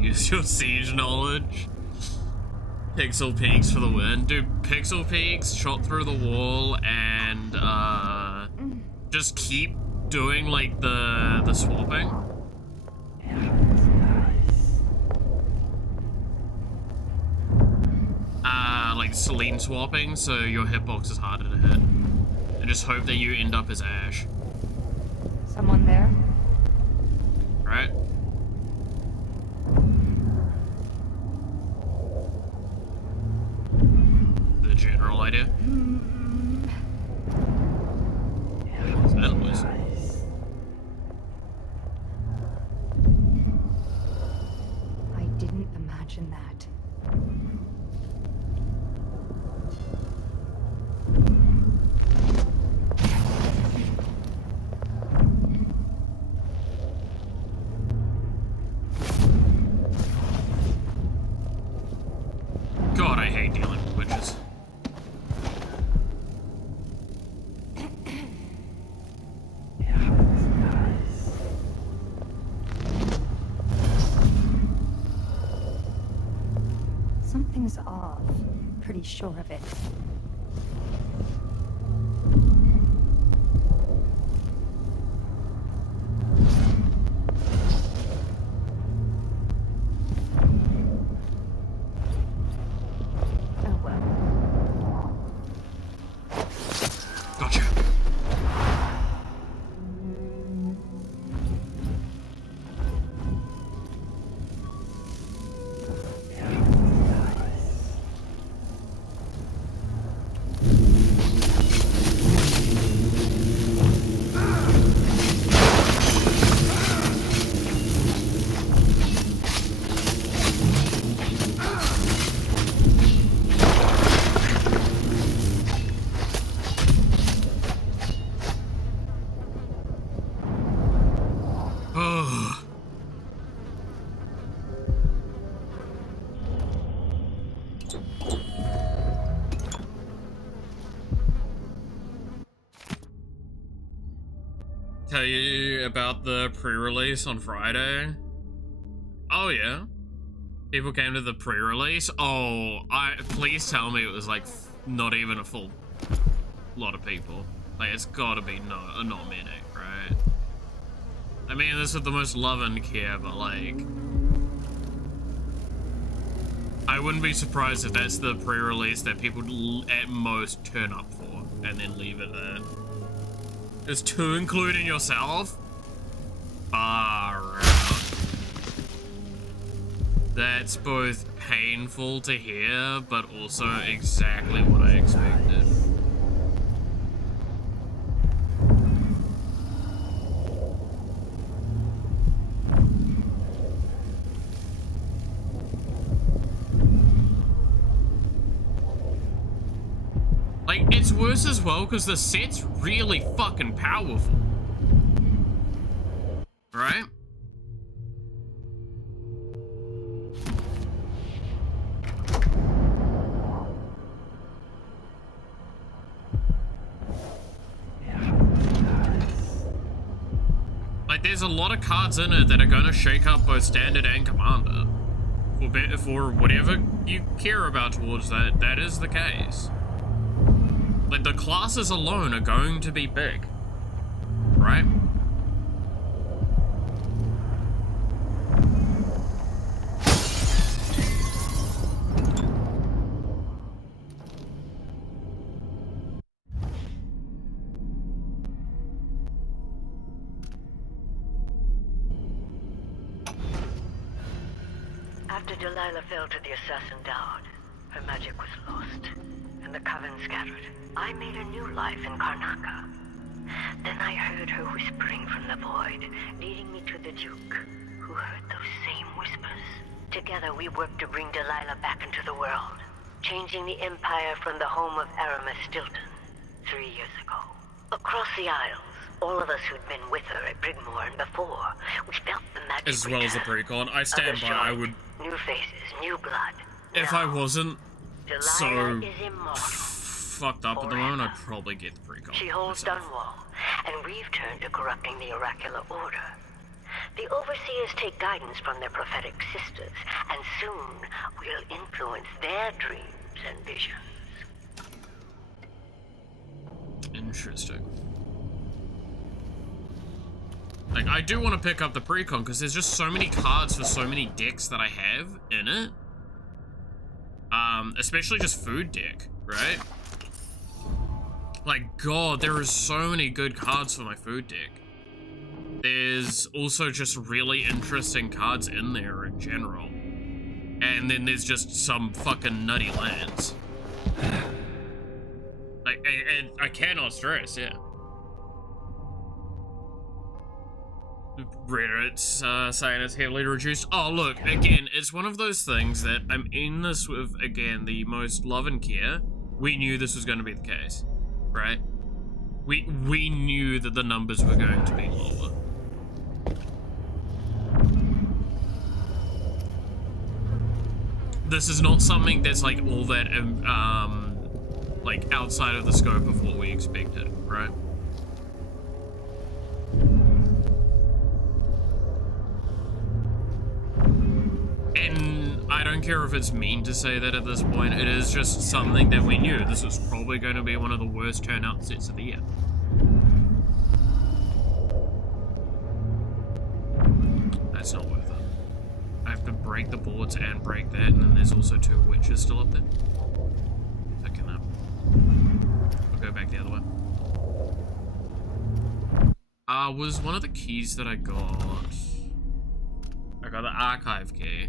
Use your siege knowledge. Pixel peaks for the win. Dude, pixel peaks, shot through the wall, and just keep doing like the swapping. Like Celine swapping, so your hitbox is harder to hit. And just hope that you end up as Ash. Someone there? Right? The general idea. What's that noise? I didn't imagine that. God, I hate dealing with witches. Something's off. Pretty sure of it. Gotcha. Tell you about the pre-release on Friday? Oh yeah? People came to the pre-release? Oh, please tell me it was like not even a full lot of people. Like it's gotta be not many, right? I mean, this is the most love and care, but like, I wouldn't be surprised if that's the pre-release that people at most turn up for and then leave it there. Is 2 including yourself? Far out. That's both painful to hear, but also exactly what I expected. Like, it's worse as well because the set's really fucking powerful. Right? Like, there's a lot of cards in it that are gonna shake up both standard and commander. For whatever you care about towards that, that is the case. Like, the classes alone are going to be big, right? After Delilah fell to the assassin Dowd, her magic was lost, and the coven scattered. I made a new life in Karnaca. Then I heard her whispering from the void, leading me to the Duke, who heard those same whispers. Together we worked to bring Delilah back into the world, changing the Empire from the home of Aramis Stilton 3 years ago. Across the Isles, all of us who'd been with her at Brigmore and before, we felt the magic as well as the precon. I stand by, I would... New faces, new blood. If I wasn't so Delilah is immortal. fucked up at the moment, I'd probably get the precon. She holds Dunwall, and we've turned to corrupting the oracular order. The overseers take guidance from their prophetic sisters, and soon we'll influence their dreams and visions. Interesting. Like, I do want to pick up the precon because there's just so many cards for so many decks that I have in it. Especially just food deck, right? Like, God, there are so many good cards for my food deck. There's also just really interesting cards in there in general. And then there's just some fucking nutty lands. I cannot stress, yeah. Reddit's saying it's heavily reduced. Oh, look, again, it's one of those things that I'm in this with, again, the most love and care. We knew this was going to be the case, right? We knew that the numbers were going to be lower. This is not something that's like all that, like outside of the scope of what we expected, right? And I don't care if it's mean to say that at this point, it is just something that we knew. This was probably going to be one of the worst turnout sets of the year. That's not worth it. I have to break the boards and break that, and then there's also 2 witches still up there. Picking up. We'll go back the other way. Was one of the keys that I got... I got the archive key.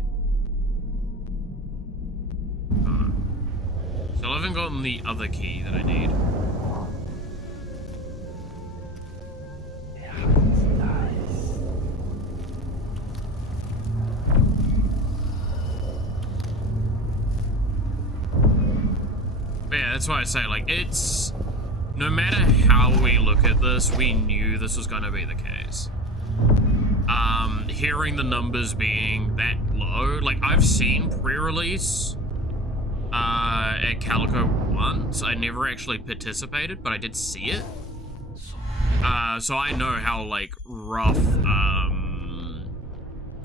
Still haven't gotten the other key that I need. But yeah, that's why I say, like, it's... No matter how we look at this, we knew this was going to be the case. Hearing the numbers being that low, like, I've seen pre-release at Calico once. I never actually participated, but I did see it. So I know how, like, rough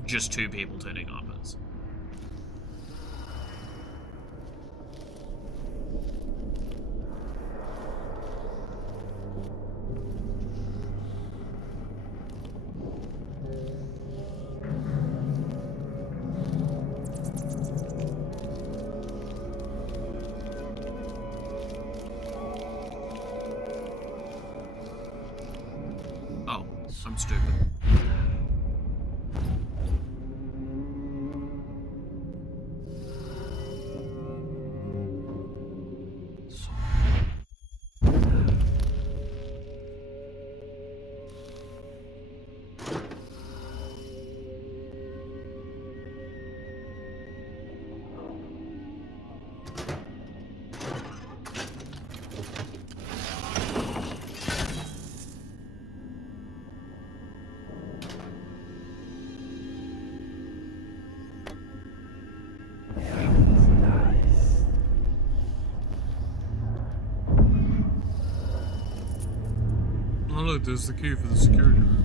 just 2 people turning up is. I'm stupid. Oh look, there's the key for the security room.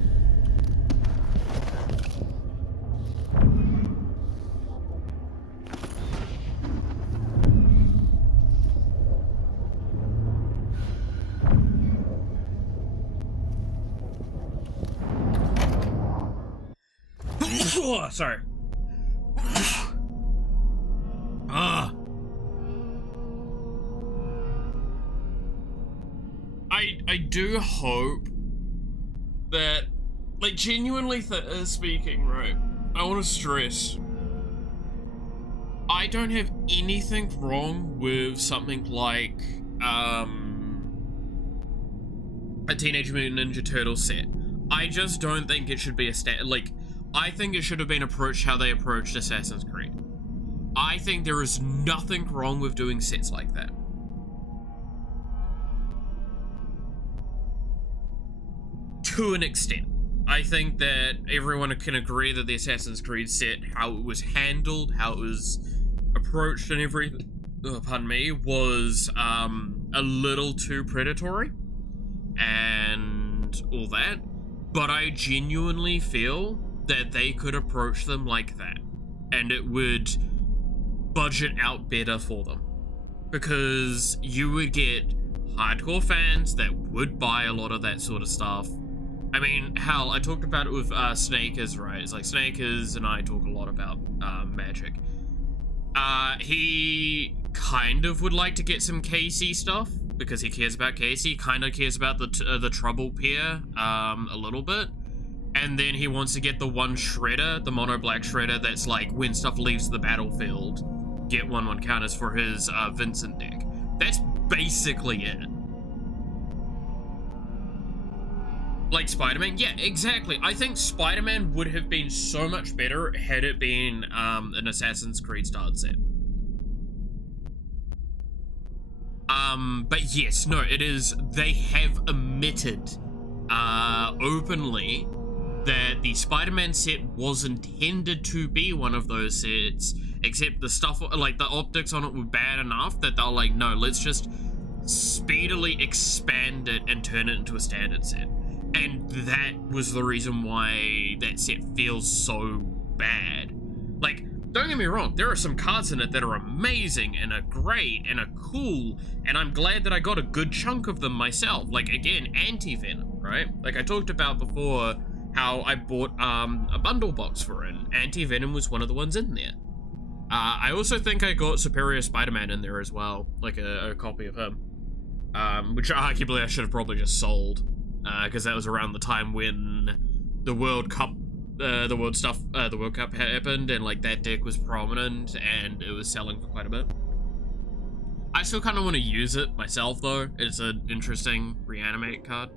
Oh, sorry. I do hope that, like, genuinely speaking, right, I want to stress, I don't have anything wrong with something like, a Teenage Mutant Ninja Turtle set. I just don't think it should be a I think it should have been approached how they approached Assassin's Creed. I think there is nothing wrong with doing sets like that. To an extent. I think that everyone can agree that the Assassin's Creed set, how it was handled, how it was approached and everything, pardon me, was a little too predatory and all that. But I genuinely feel that they could approach them like that, and it would budget out better for them. Because you would get hardcore fans that would buy a lot of that sort of stuff. I mean, hell, I talked about it with Snakers, right? It's like Snakers and I talk a lot about magic. He kind of would like to get some KC stuff because he cares about KC, kind of cares about the Trouble Pair a little bit. And then he wants to get the one shredder, the mono black shredder that's like when stuff leaves the battlefield, get 1/1 counters for his Vincent deck. That's basically it. Like Spider-Man? Yeah, exactly. I think Spider-Man would have been so much better had it been an Assassin's Creed style set. But yes, no, it is, they have admitted openly that the Spider-Man set was intended to be one of those sets, except the stuff, like the optics on it were bad enough that they're like, no, let's just speedily expand it and turn it into a standard set. And that was the reason why that set feels so bad. Like, don't get me wrong, there are some cards in it that are amazing and are great and are cool, and I'm glad that I got a good chunk of them myself. Like, again, Anti-Venom, right? Like I talked about before, how I bought a bundle box for it. Anti-Venom was one of the ones in there. I also think I got Superior Spider-Man in there as well, like a copy of him. Which arguably I should have probably just sold, because that was around the time when the World Cup, the World Cup happened, and like that deck was prominent, and it was selling for quite a bit. I still kind of want to use it myself though. It's an interesting reanimate card.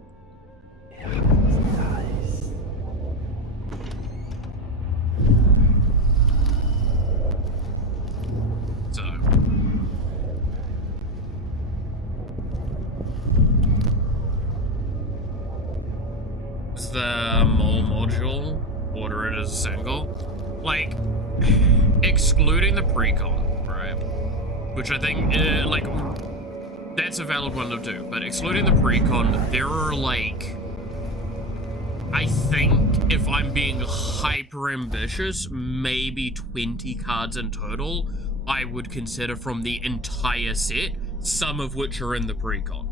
The mole module, order it as a single, like excluding the precon, right? Which I think like that's a valid one to do, but excluding the precon, there are like, I think if I'm being hyper ambitious, maybe 20 cards in total I would consider from the entire set, some of which are in the precon.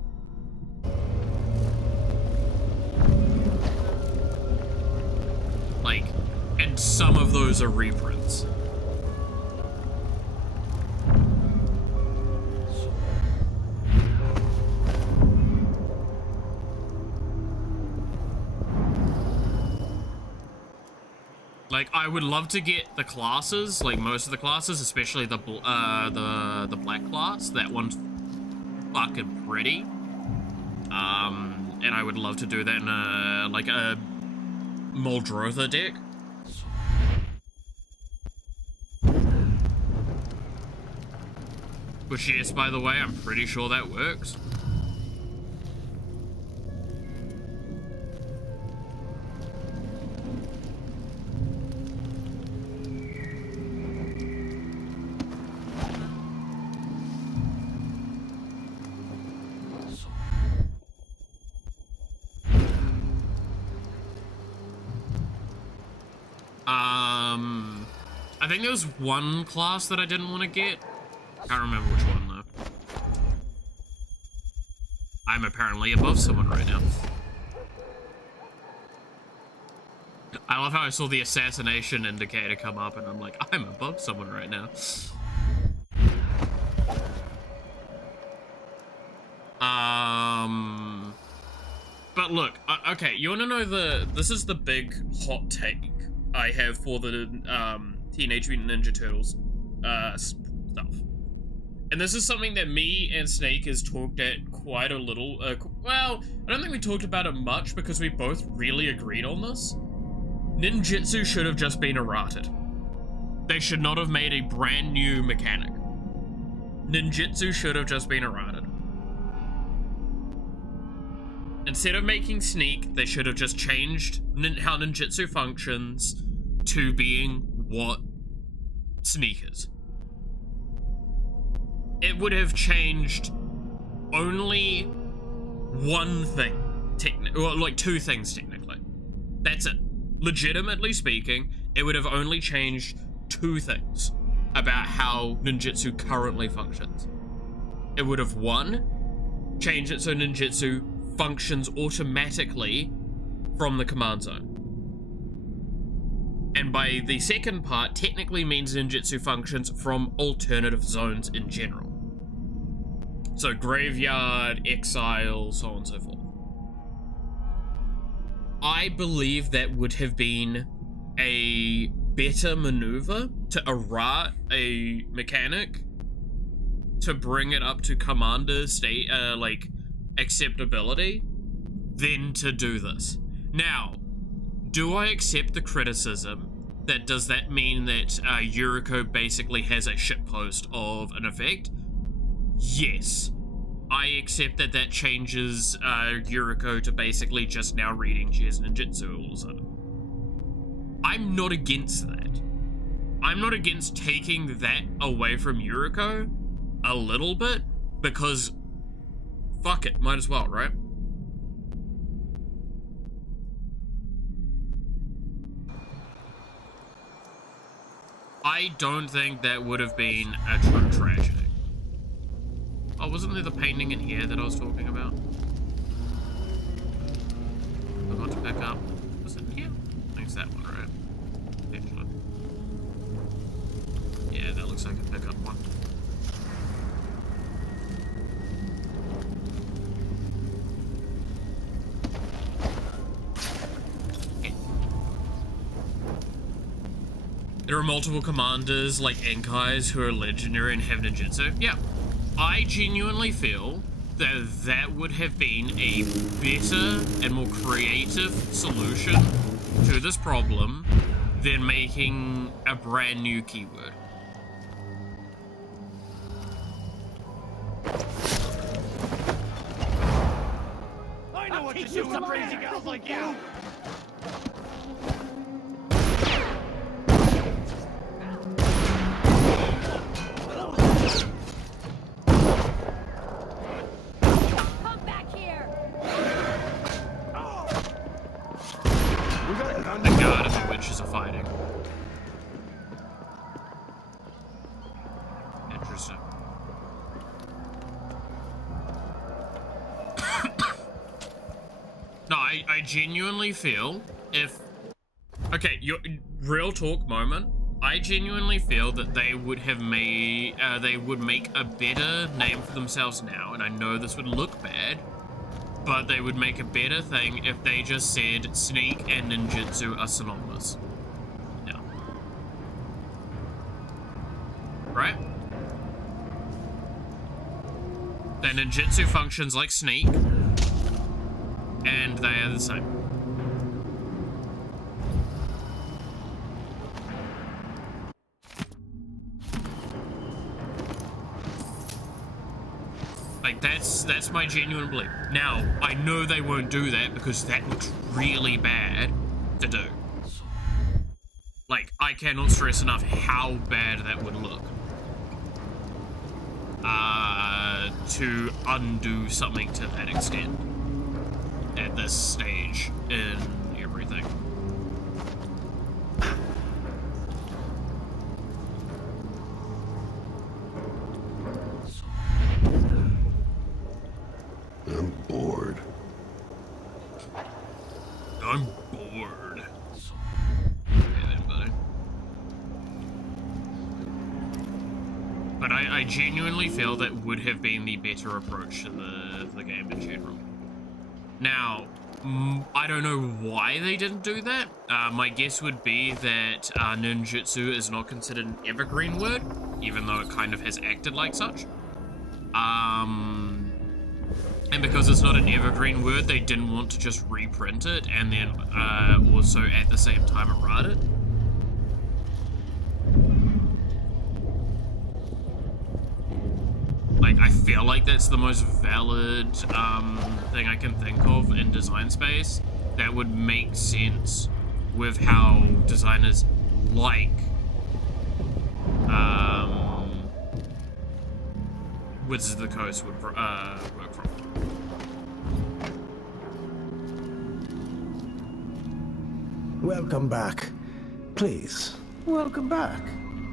Like, and some of those are reprints. Like, I would love to get the classes, like most of the classes, especially the black class. That one's fucking pretty. And I would love to do that in a, like a Moldrotha deck. Which, yes, by the way, I'm pretty sure that works. I think there was one class that I didn't want to get. Can't remember which one though. I'm apparently above someone right now. I love how I saw the assassination indicator come up and I'm like, I'm above someone right now. But look, okay, you wanna know this is the big hot take I have for the, Teenage Mutant Ninja Turtles, stuff. And this is something that me and Snake has talked at quite a little, well, I don't think we talked about it much because we both really agreed on this. Ninjutsu should have just been errated. They should not have made a brand new mechanic. Ninjutsu should have just been errated. Instead of making Sneak, they should have just changed how ninjutsu functions to being what Sneak is. It would have changed only one thing, well, like two things technically. That's it. legitimately speaking, it would have only changed 2 things about how ninjutsu currently functions. It would have, 1, changed it so ninjutsu functions automatically from the command zone. And by the second part, technically means ninjutsu functions from alternative zones in general. So graveyard, exile, so on and so forth. I believe that would have been a better maneuver to errate a mechanic to bring it up to commander state, like, acceptability than to do this. Now, do I accept the criticism that does that mean that Yuriko basically has a shitpost of an effect? Yes. I accept that that changes Yuriko to basically just now reading she has ninjutsu all of a sudden. I'm not against that. I'm not against taking that away from Yuriko a little bit, because fuck it, might as well, right? I don't think that would have been a true tragedy. Oh, wasn't there the painting in here that I was talking about? I got to pick up. Was it here? I think it's that one, right? Actually. Yeah, that looks like a pickup one. There are multiple commanders like Enkais who are legendary and have ninjutsu. Yeah, I genuinely feel that that would have been a better and more creative solution to this problem than making a brand new keyword. I know what to do with crazy gals like you! The guard and the witches are fighting. Interesting. No, I genuinely feel if... Okay, real talk moment. I genuinely feel that they would have made... they would make a better name for themselves now, and I know this would look bad, but they would make a better thing if they just said sneak and ninjutsu are synonymous. Yeah. Right? Then ninjutsu functions like sneak, and they are the same. Like, that's my genuine belief. Now, I know they won't do that because that looks really bad to do. Like, I cannot stress enough how bad that would look. To undo something to that extent at this stage in everything. I'm bored. I'm bored. Yeah, then, buddy. But I genuinely feel that would have been the better approach to the game in general. Now, I don't know why they didn't do that. My guess would be that ninjutsu is not considered an evergreen word, even though it kind of has acted like such. And because it's not an evergreen word, they didn't want to just reprint it and then also at the same time errata it. Like, I feel like that's the most valid thing I can think of in design space that would make sense with how designers like Wizards of the Coast would work from. Welcome back. Please, welcome back.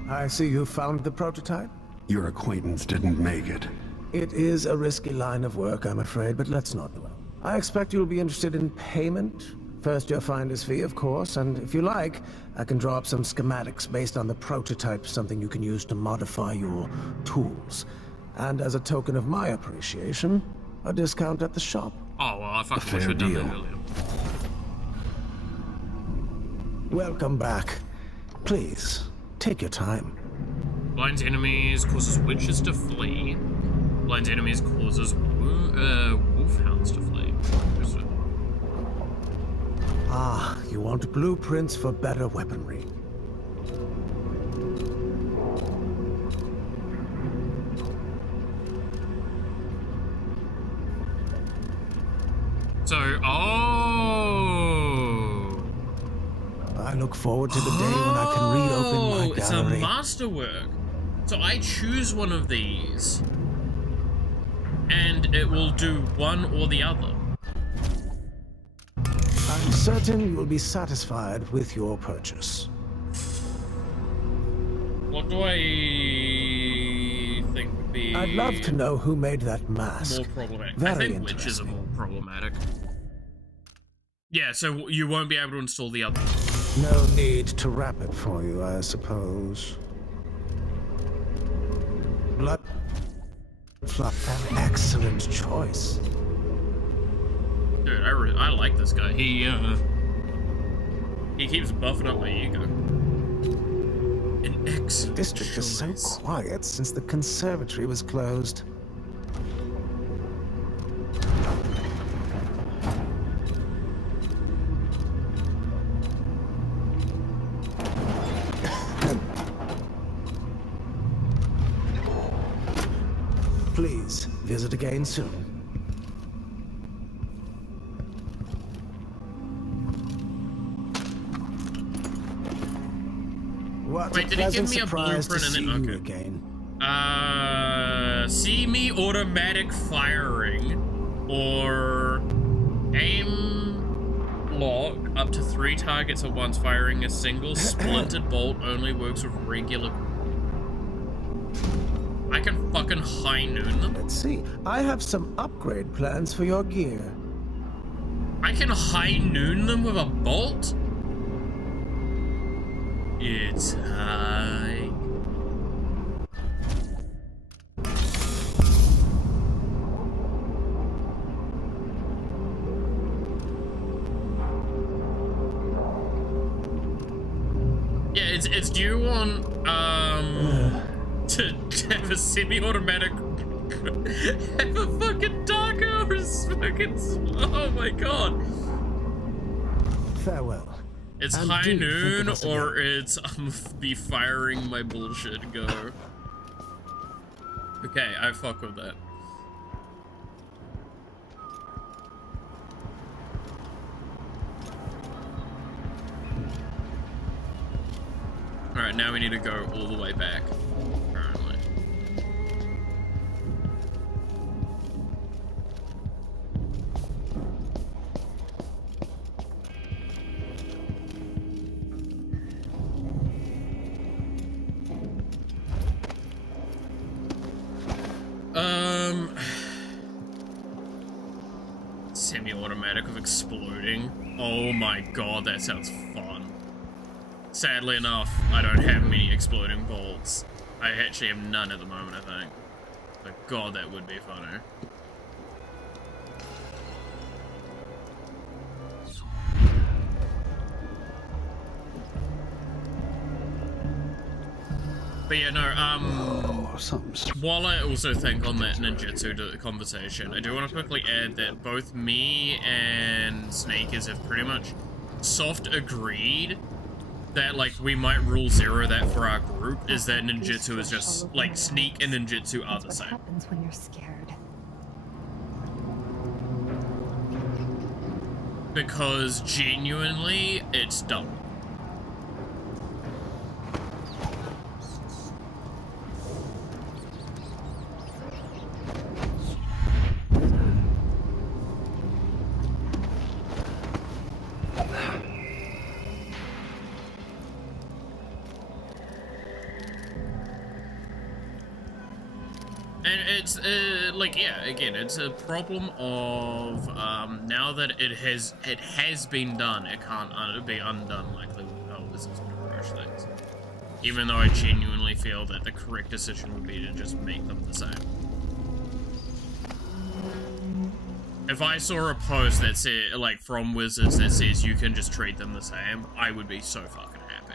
I see you found the prototype. Your acquaintance didn't make it. It is a risky line of work, I'm afraid, but let's not dwell. I expect you'll be interested in payment. First your finder's fee, of course, and if you like, I can draw up some schematics based on the prototype, something you can use to modify your tools. And as a token of my appreciation, a discount at the shop. Oh, well, I fucking wish we'd done that earlier. Welcome back. Please, take your time. Blinds enemies causes witches to flee. Blinds enemies causes wolfhounds to flee. Ah, you want blueprints for better weaponry. So, oh! I look forward to the day when I can read open my gallery. It's a masterwork. So I choose one of these, and it will do one or the other. I'm certain you will be satisfied with your purchase. What do I think would be... I'd love to know who made that mask. More problematic. Very I think witches are more problematic. Yeah, so you won't be able to install the other. No need to wrap it for you, I suppose. Blood Fluff, an excellent choice. Dude, I like this guy. He keeps buffing up my ego. An excellent district is so quiet since the conservatory was closed. Please visit again soon. What Wait, did he give me a blueprint and then okay. Again. Semi automatic firing or aim lock up to 3 targets at once. Firing a single splintered bolt only works with regular. I can fucking high noon them. Let's see. I have some upgrade plans for your gear. I can high noon them with a bolt? It's high. Yeah, it's do you want to have a semi-automatic have a fucking darker or fucking oh my god. Farewell. It's high noon or it's be firing my bullshit go. Okay, I fuck with that. Alright, now we need to go all the way back, apparently. Semi-automatic of exploding. Oh my god, that sounds fun. Sadly enough, I don't have many exploding bolts. I actually have none at the moment, I think. But god, that would be funner. But yeah, no, while I also think on that ninjutsu conversation, I do want to quickly add that both me and Sneakers have pretty much soft agreed that, like, we might rule 0 that for our group, is that ninjutsu is just, like, sneak and ninjutsu are the same. What happens when you're scared? Because genuinely, it's dumb. it's like, yeah, again, it's a problem of now that it has been done, it can't be undone like the Wizards would approach things. Even though I genuinely feel that the correct decision would be to just make them the same. If I saw a post that said, like, from Wizards that says you can just treat them the same, I would be so fucking happy.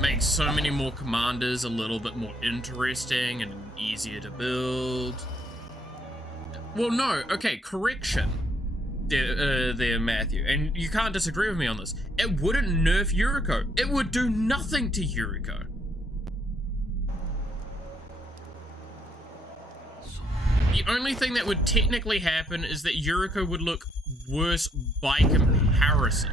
Makes so many more commanders a little bit more interesting and easier to build. Well, no, okay, correction. There, Matthew, and you can't disagree with me on this. It wouldn't nerf Yuriko. It would do nothing to Yuriko. The only thing that would technically happen is that Yuriko would look worse by comparison.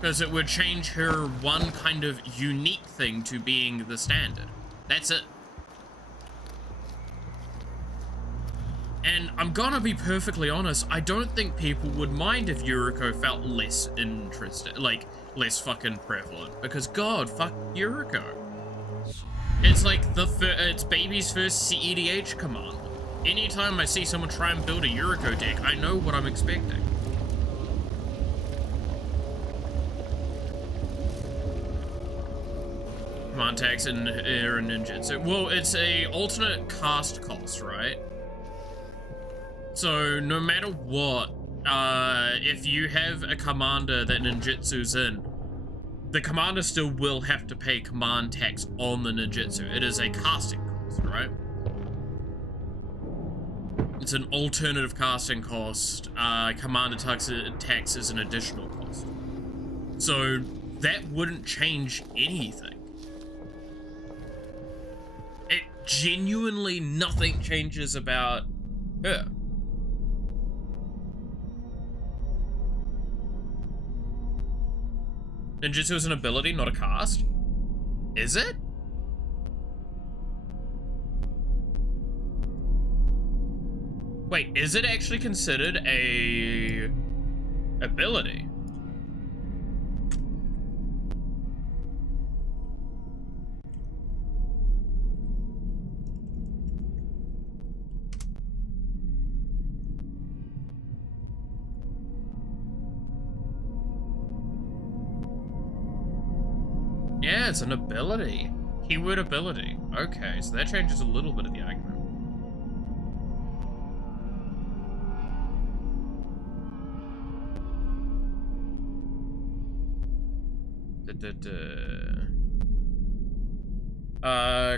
Because it would change her one kind of unique thing to being the standard. That's it. And I'm gonna be perfectly honest, I don't think people would mind if Yuriko felt less interested, like, less fucking prevalent. Because God, fuck Yuriko. It's like it's baby's first CEDH command. Anytime I see someone try and build a Yuriko deck, I know what I'm expecting. Command tags and air and ninjutsu. Well, it's a alternate cast cost, right? So no matter what, if you have a commander that ninjutsu's in, the commander still will have to pay command tax on the ninjutsu. It is a casting cost, right? It's an alternative casting cost. Commander tax is an additional cost. So that wouldn't change anything. It genuinely nothing changes about her. Ninjutsu is an ability, not a cast? Is it? Wait, is it actually considered a ability? Yeah, it's an ability. Keyword ability. Okay, so that changes a little bit of the argument.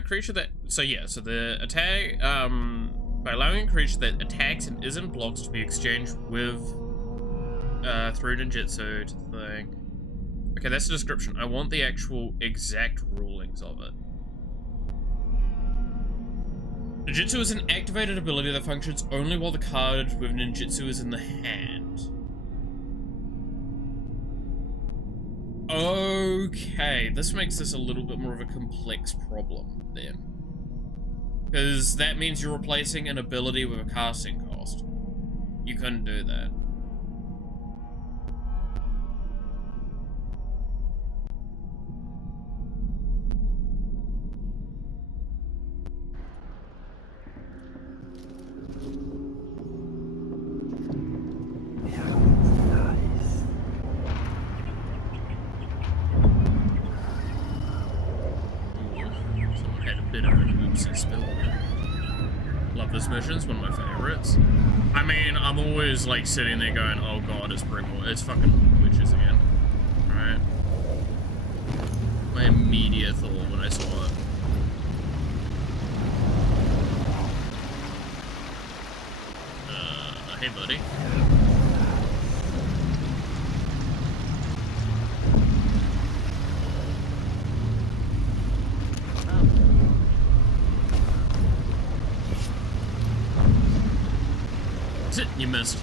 Creature that... So yeah, so the attack... by allowing a creature that attacks and isn't blocked to be exchanged with... through ninjutsu to the thing... Okay, that's the description. I want the actual exact rulings of it. Ninjutsu is an activated ability that functions only while the card with ninjutsu is in the hand. Okay, this makes this a little bit more of a complex problem then. Because that means you're replacing an ability with a casting cost. You couldn't do that. Love this mission, it's one of my favorites. I mean, I'm always like sitting there going, oh god, it's fucking witches again. Alright. My immediate thought when I saw it. Hey buddy. You missed.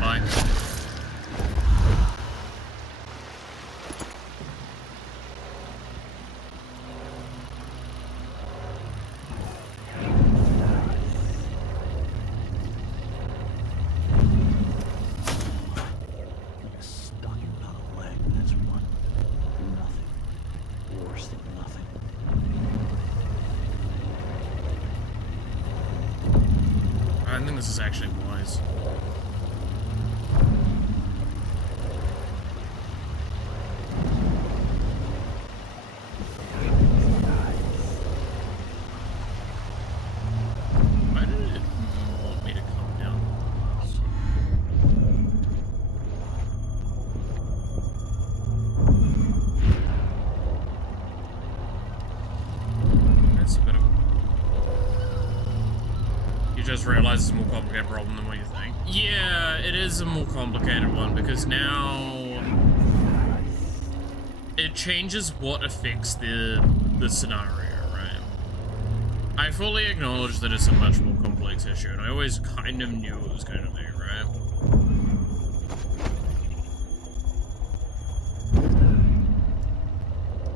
Bye. this is actually wise. Why did it want me to come down? That's a bit of... You just realize it's a more complicated problem than what you think. Yeah, it is a more complicated one because now it changes what affects the scenario, right? I fully acknowledge that it's a much more complex issue, and I always kind of knew it was going to be, right?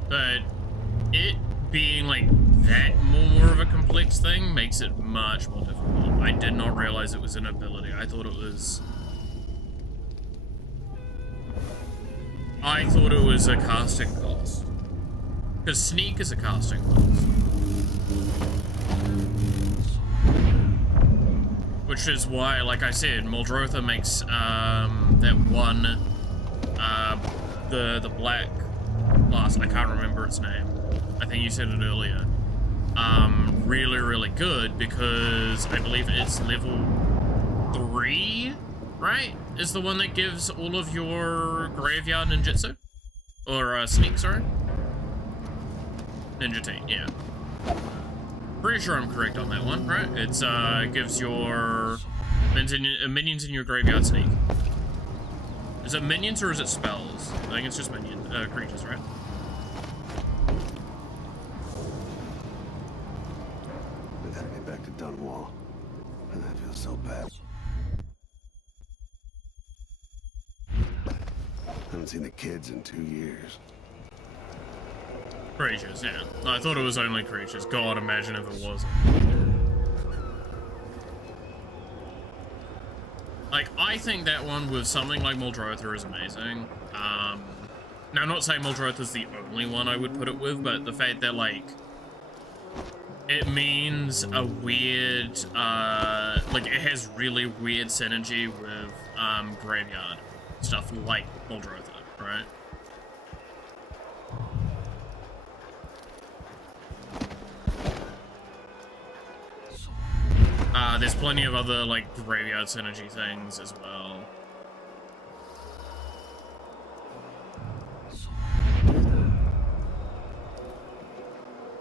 But it being like that more of a complex thing makes it much more difficult. I did not realize it was an ability. I thought it was a casting cost. Because sneak is a casting cost. Which is why, like I said, Muldrotha makes that one the black class, I can't remember its name. I think you said it earlier. Really, really good because I believe it's level 3, right? Is the one that gives all of your graveyard ninjutsu? Or sneak, sorry? Ninja Tea, yeah. Pretty sure I'm correct on that one, right? It's gives your minions in your graveyard sneak. Is it minions or is it spells? I think it's just creatures, right? We gotta get back to Dunwall. And that feels so bad. Haven't seen the kids in 2 years. Creatures, yeah. I thought it was only creatures. God, imagine if it wasn't. Like, I think that one with something like Muldrotha is amazing. Now, I'm not saying Muldrotha's the only one I would put it with, but the fact that, like, it means a weird, like, it has really weird synergy with, graveyard stuff like Muldrotha, right? There's plenty of other, like, graveyard synergy things as well.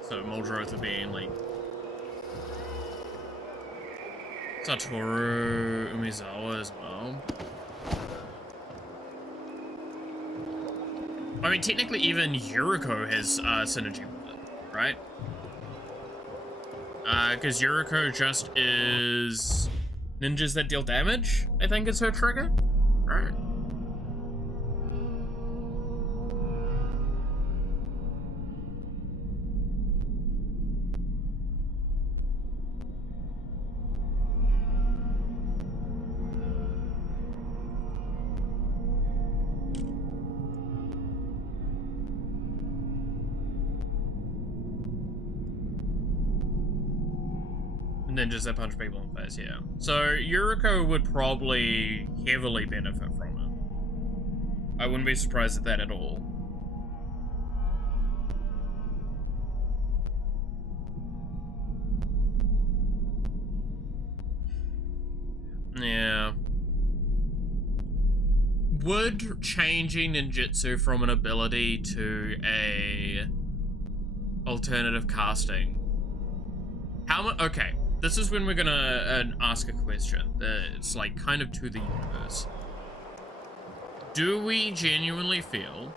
So Muldrotha being, like, Satoru Umezawa as well. I mean, technically even Yuriko has, synergy with it, right? Because Yuriko just is ninjas that deal damage, I think is her trigger. Right. Ninjas that punch people in the face, yeah. So Yuriko would probably heavily benefit from it. I wouldn't be surprised at that at all. Yeah. Would changing ninjutsu from an ability to a alternative casting? How much? Okay. This is when we're gonna ask a question that's like kind of to the universe. Do we genuinely feel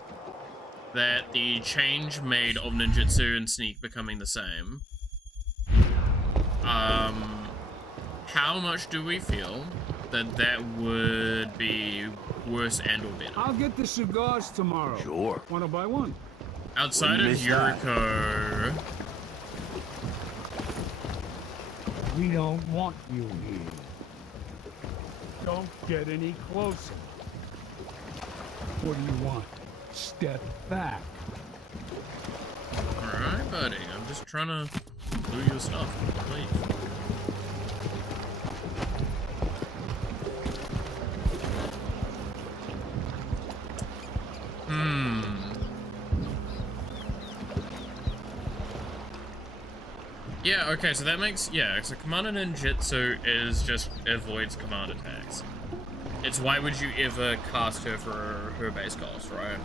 that the change made of ninjutsu and sneak becoming the same, how much do we feel that that would be worse and or better? I'll get the cigars tomorrow. Sure. Wanna buy one? Outside of Yuriko... We don't want you here. Don't get any closer. What do you want? Step back. Alright, buddy. I'm just trying to do your stuff, please. Yeah, okay, so that makes, yeah, so Commander Ninjutsu is just avoids command attacks. It's why would you ever cast her for her base cost, right?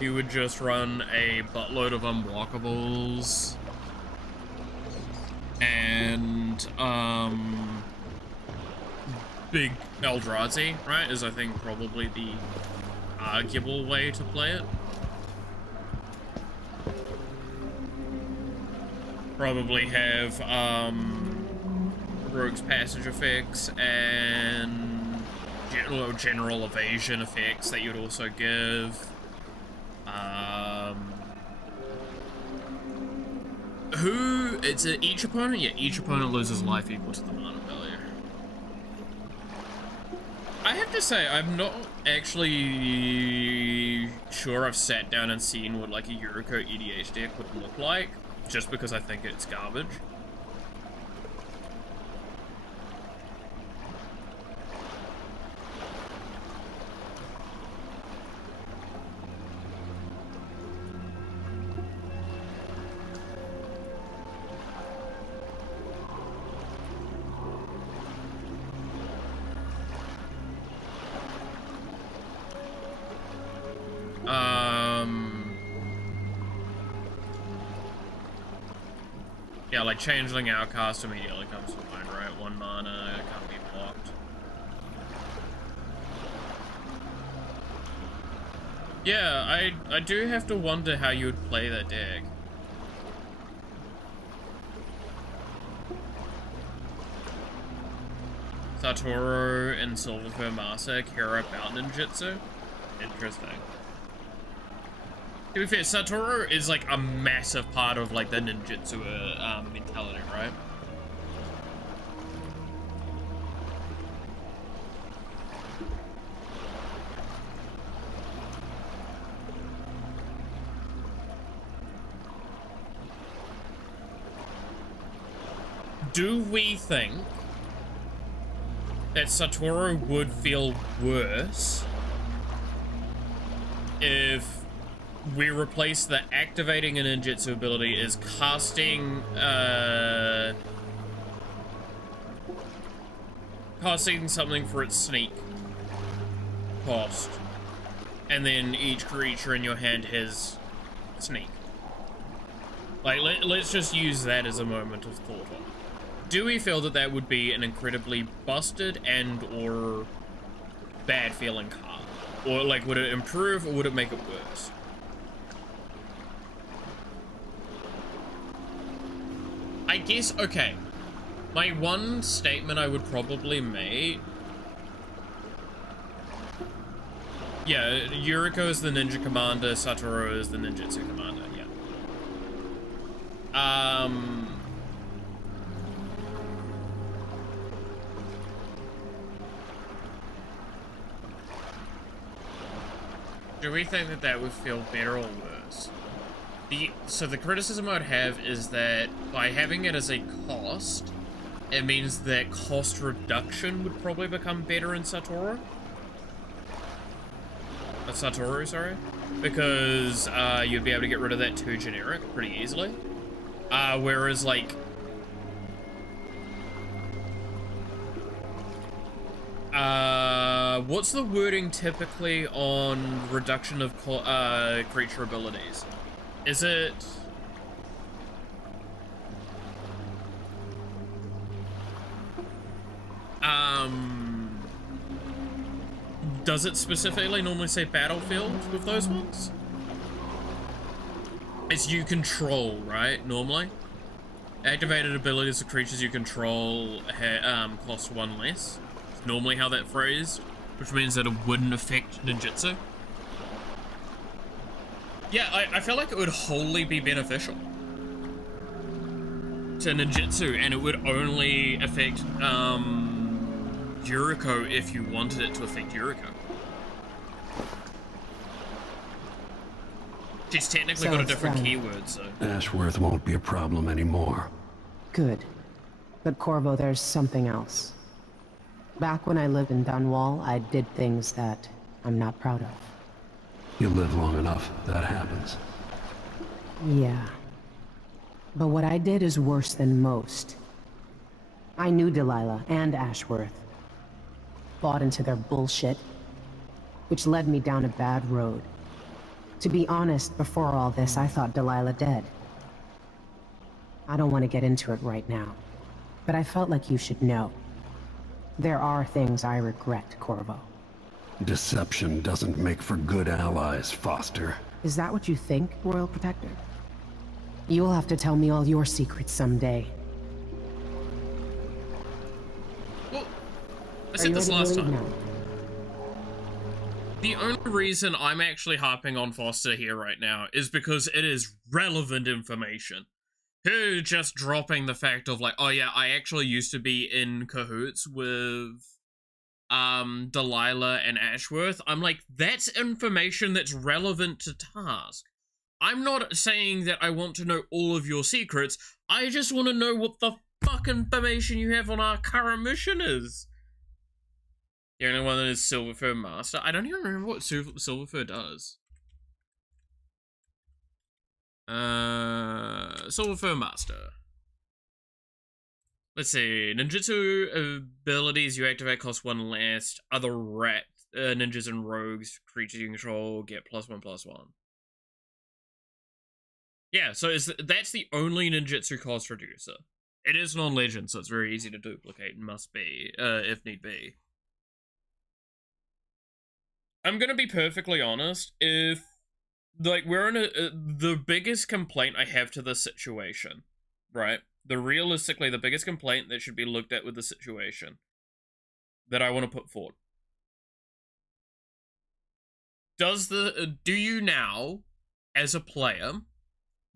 You would just run a buttload of unblockables and big Eldrazi, right? Is I think probably the arguable way to play it. Probably have Rogue's Passage effects and general evasion effects that you'd also give. It's each opponent? Yeah, each opponent loses life equal to the mana value. I have to say, I'm not actually sure I've sat down and seen what like a Yuriko EDH deck would look like, just because I think it's garbage. Yeah, like Changeling Outcast immediately comes to mind, right? 1 mana, can't be blocked. Yeah, I do have to wonder how you would play that deck. Satoru and Silverfur Masa care about ninjutsu? Interesting. To be fair, Satoru is like a massive part of like the ninjutsu mentality, right? Do we think that Satoru would feel worse if we replace the activating a ninjutsu ability is casting something for its sneak cost, and then each creature in your hand has sneak? Like, let's just use that as a moment of thought. Do we feel that that would be an incredibly busted and or bad feeling card? Or like, would it improve or would it make it worse? I guess, okay, my one statement I would probably make, yeah, Yuriko is the ninja commander, Satoru is the ninjutsu commander, yeah. Do we think that that would feel better or worse? So the criticism I'd have is that by having it as a cost, it means that cost reduction would probably become better in Satoru. Satoru, sorry. Because you'd be able to get rid of that 2 generic pretty easily. Whereas like... what's the wording typically on reduction of creature abilities? Is it... does it specifically normally say battlefield with those ones? It's you control, right? Normally? Activated abilities of creatures you control cost 1 less. It's normally how that phrased, which means that it wouldn't affect ninjutsu. Yeah, I feel like it would wholly be beneficial to ninjutsu, and it would only affect Yuriko if you wanted it to affect Yuriko. She's technically got a different keyword, so... Ashworth won't be a problem anymore. Good. But Corvo, there's something else. Back when I lived in Dunwall, I did things that I'm not proud of. You live long enough, that happens. Yeah. But what I did is worse than most. I knew Delilah and Ashworth. Bought into their bullshit, which led me down a bad road. To be honest, before all this, I thought Delilah dead. I don't want to get into it right now, but I felt like you should know. There are things I regret, Corvo. Deception doesn't make for good allies, Foster. Is that what you think, Royal Protector? You'll have to tell me all your secrets someday. Well, I said this last time. Now? The only reason I'm actually harping on Foster here right now is because it is relevant information. Her just dropping the fact of like, oh yeah, I actually used to be in cahoots with Delilah and Ashworth. I'm like, that's information that's relevant to task. I'm not saying that I want to know all of your secrets. I just want to know what the fuck information you have on our current mission is. The only one that is Silverfur Master. I don't even remember what Silverfur does. Silverfur Master. Let's see. Ninjutsu abilities you activate cost 1 less. Other rat ninjas and rogues creatures you control get +1/+1. Yeah, so that's the only ninjutsu cost reducer. It is non-legend, so it's very easy to duplicate and must be, if need be. I'm gonna be perfectly honest, if, like, we're in the biggest complaint I have to this situation, right? Realistically, the biggest complaint that should be looked at with the situation that I want to put forward. Do you now, as a player,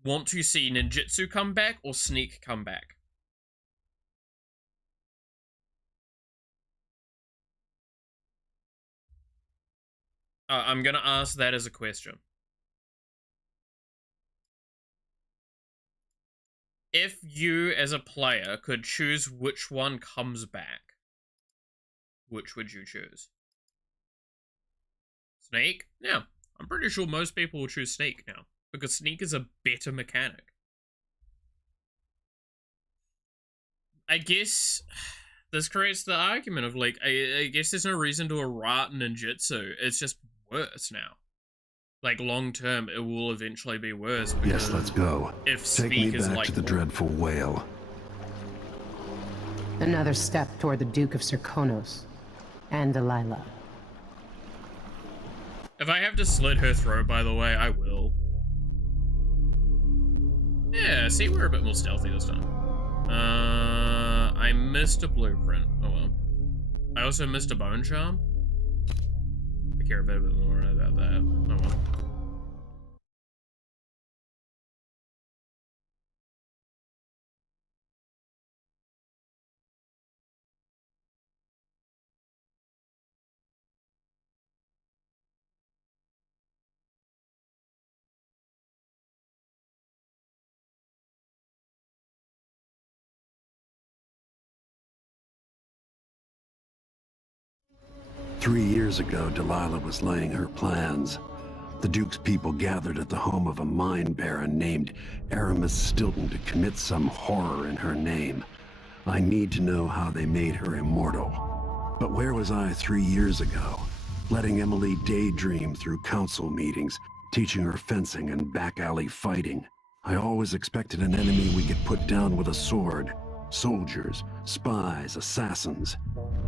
want to see ninjutsu come back or sneak come back? I'm gonna ask that as a question. If you, as a player, could choose which one comes back, which would you choose? Sneak? Yeah, I'm pretty sure most people will choose Sneak now, because Sneak is a better mechanic. I guess this creates the argument of, like, I guess there's no reason to errata ninjutsu. It's just worse now. Like, long term, it will eventually be worse. Yes, let's go. If Take me Sneak is back like to the dreadful whale. Another step toward the Duke of Serkonos and Delilah. If I have to slit her throat, by the way, I will. Yeah, see, we're a bit more stealthy this time. I missed a blueprint. Oh well. I also missed a bone charm. I care a bit more about that. Oh well. Three years ago, Delilah was laying her plans. The Duke's people gathered at the home of a mine baron named Aramis Stilton to commit some horror in her name. I need to know how they made her immortal. But where was I 3 years ago? Letting Emily daydream through council meetings, teaching her fencing and back alley fighting. I always expected an enemy we could put down with a sword. Soldiers, spies, assassins.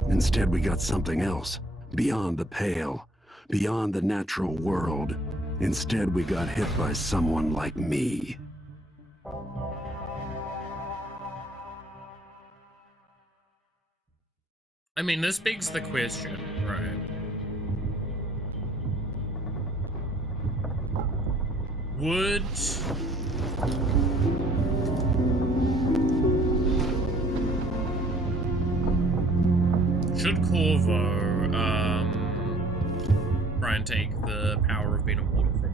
Instead, we got something else. Beyond the pale, beyond the natural world. Instead, we got hit by someone like me. I mean, this begs the question, right? Would... Should Corvo, try and take the power of being immortal from him?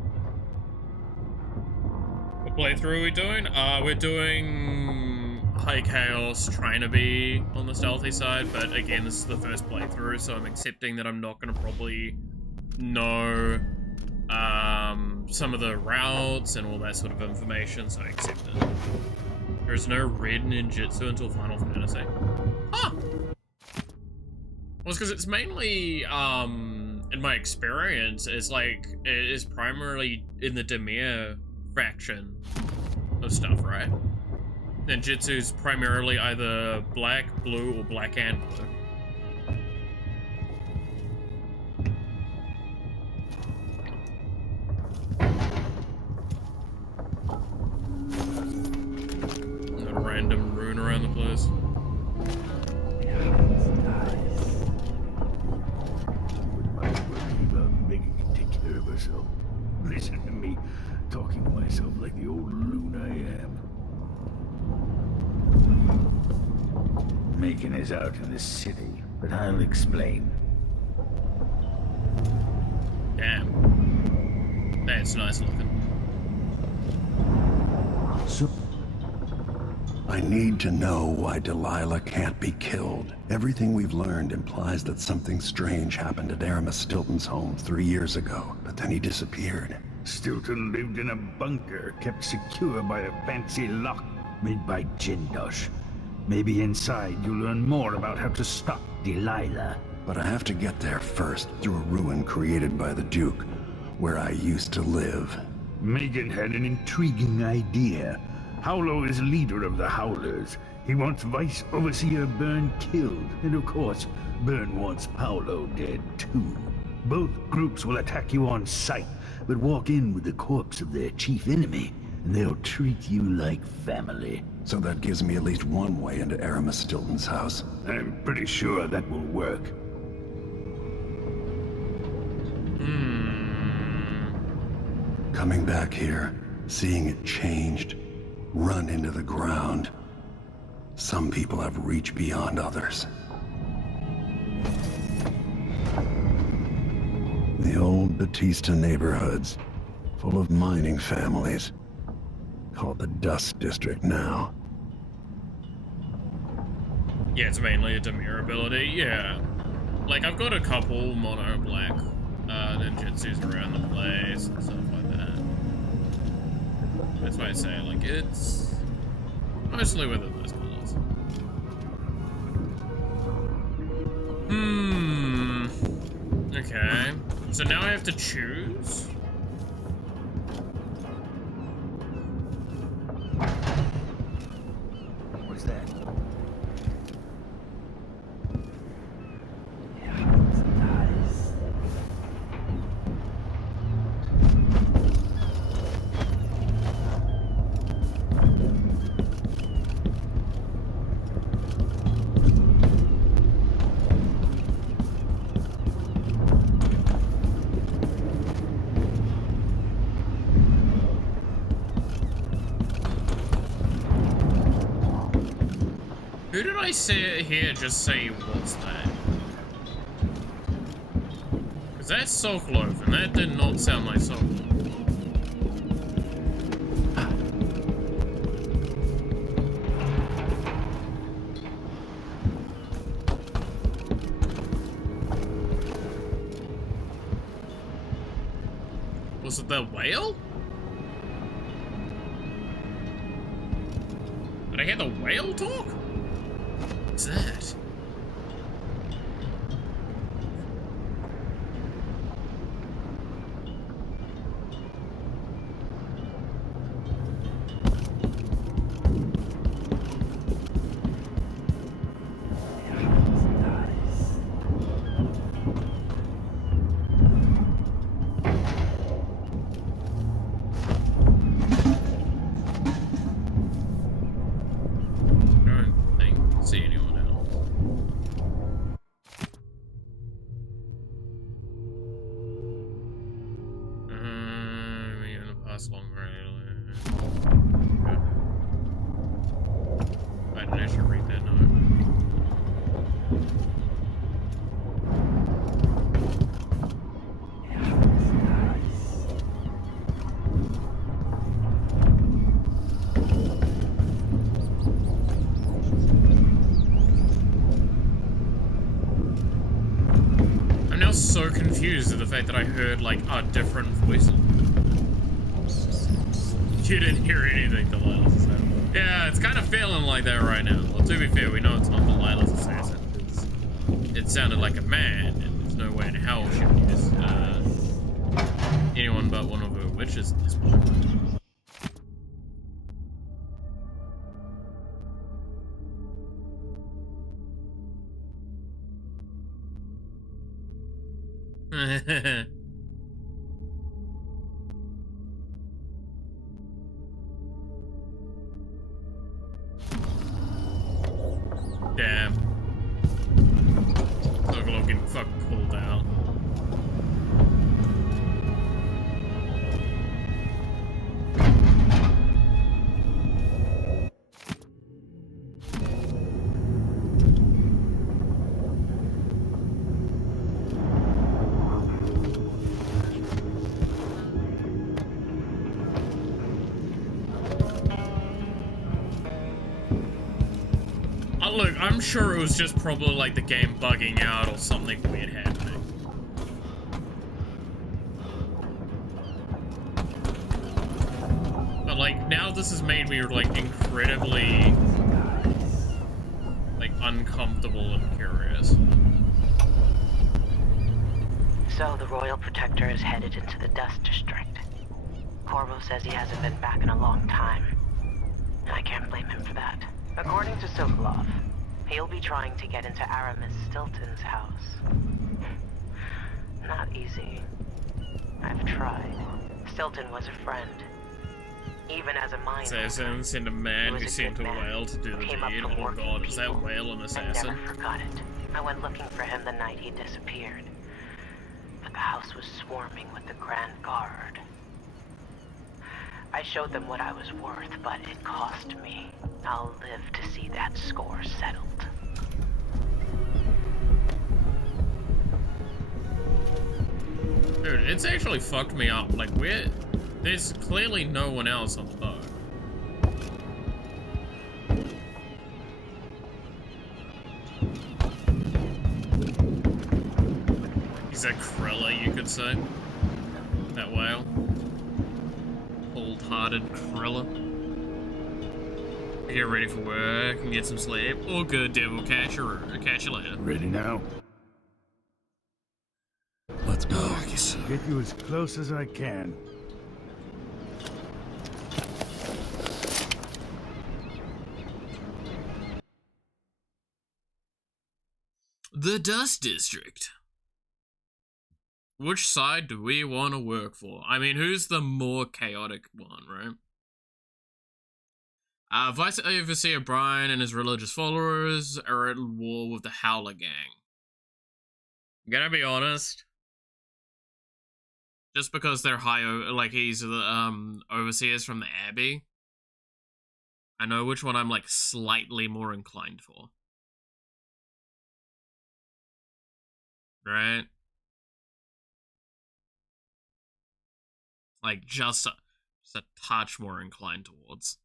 What playthrough are we doing? We're doing High Chaos, trying to be on the stealthy side, but again, this is the first playthrough, so I'm accepting that I'm not gonna probably know, some of the routes and all that sort of information, so I accept it. There's no red ninjutsu until Final Fantasy. Huh! Well, it's because it's mainly, in my experience, it's like, it is primarily in the Demir faction of stuff, right? Ninjutsu's primarily either black, blue, or black and blue. Not a random rune around the place. Herself. Listen to me, talking to myself like the old loon I am. Macon is out in the city, but I'll explain. Damn. That's nice looking. So, I need to know why Delilah can't be killed. Everything we've learned implies that something strange happened at Aramis Stilton's home 3 years ago, but then he disappeared. Stilton lived in a bunker, kept secure by a fancy lock made by Jindosh. Maybe inside you'll learn more about how to stop Delilah. But I have to get there first, through a ruin created by the Duke, where I used to live. Megan had an intriguing idea. Howlo is leader of the Howlers. He wants Vice Overseer Byrne killed, and of course, Byrne wants Paolo dead too. Both groups will attack you on sight, but walk in with the corpse of their chief enemy, and they'll treat you like family. So that gives me at least one way into Aramis Stilton's house. I'm pretty sure that will work. Coming back here, seeing it changed, run into the ground. Some people have reach beyond others. The old Batista neighborhoods, full of mining families, called the Dust District now. Yeah, it's mainly a Demir ability, yeah. Like, I've got a couple mono black ninjutsus around the place and stuff like that. That's why I say, like, it's mostly within those colors. Okay. So now I have to choose? What's that? Who did I hear just say, what's that? Because that's Sokolov, and that did not sound like Sokolov. Was it the whale? Did I hear the whale talk? What's that? So confused at the fact that I heard like a different voice. You didn't hear anything, Delilah. Yeah, it's kind of feeling like that right now. Well, to be fair, we know it's not Delilah's assassin. It sounded like a man, and there's no way in hell she would use anyone but one of her witches at this point. Damn. Look, looking fucking pulled out. Look, I'm sure it was just probably like the game bugging out or something weird happening. But like, now this has made me like incredibly like uncomfortable and curious. So the Royal Protector is headed into the Dust District. Corvo says he hasn't been back in a long time. I can't blame him for that. According to Sokolov, he'll be trying to get into Aramis Stilton's house. Not easy. I've tried. Stilton was a friend. Even as a minor. Assassin sent a man who sent a whale to do the deed. Oh god, is that whale an assassin? I never forgot it. I went looking for him the night he disappeared. But the house was swarming with the Grand Guard. I showed them what I was worth, but it cost me. I'll live to see that score settled. Dude, it's actually fucked me up. Like, there's clearly no one else on the boat. He's a Krilla, you could say. That whale. Cold-hearted Krilla. Get ready for work and get some sleep. All good, devil. Catch you later. Ready now? Let's go. Get you as close as I can. The Dust District. Which side do we want to work for? I mean, who's the more chaotic one, right? Vice Overseer Brian and his religious followers are at war with the Howler Gang. I'm gonna be honest. Just because they're he's the overseers from the Abbey, I know which one I'm like slightly more inclined for. Right? Like just a touch more inclined towards.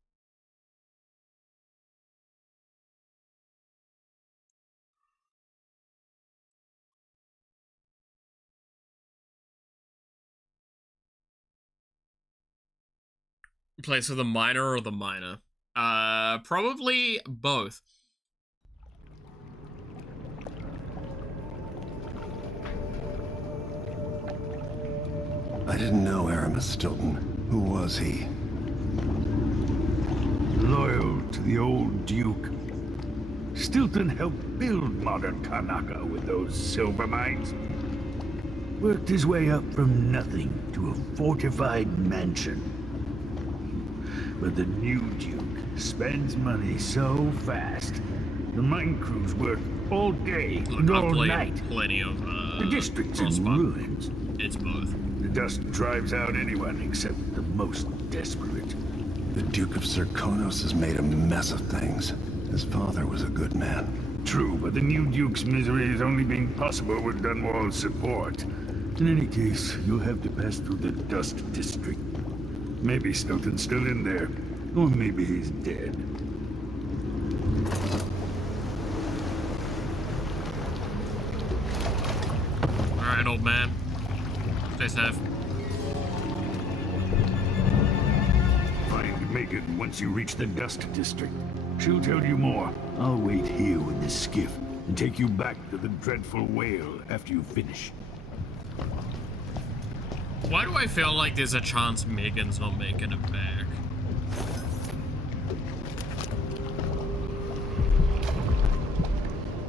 Place for the minor or the minor? Probably both. I didn't know Aramis Stilton. Who was he? Loyal to the old Duke. Stilton helped build modern Karnaca with those silver mines. Worked his way up from nothing to a fortified mansion. But the new Duke spends money so fast, the mine crews work all day and all night. Plenty of, the district's in ruins. It's both. The dust drives out anyone except the most desperate. The Duke of Serkonos has made a mess of things. His father was a good man. True, but the new Duke's misery has only been possible with Dunwall's support. In any case, you'll have to pass through the Dust District. Maybe Stilton's still in there, or maybe he's dead. Alright, old man. Stay safe. Find Megan once you reach the Dust District. She'll tell you more. I'll wait here with this skiff and take you back to the Dreadful Whale after you finish. Why do I feel like there's a chance Megan's not making it back?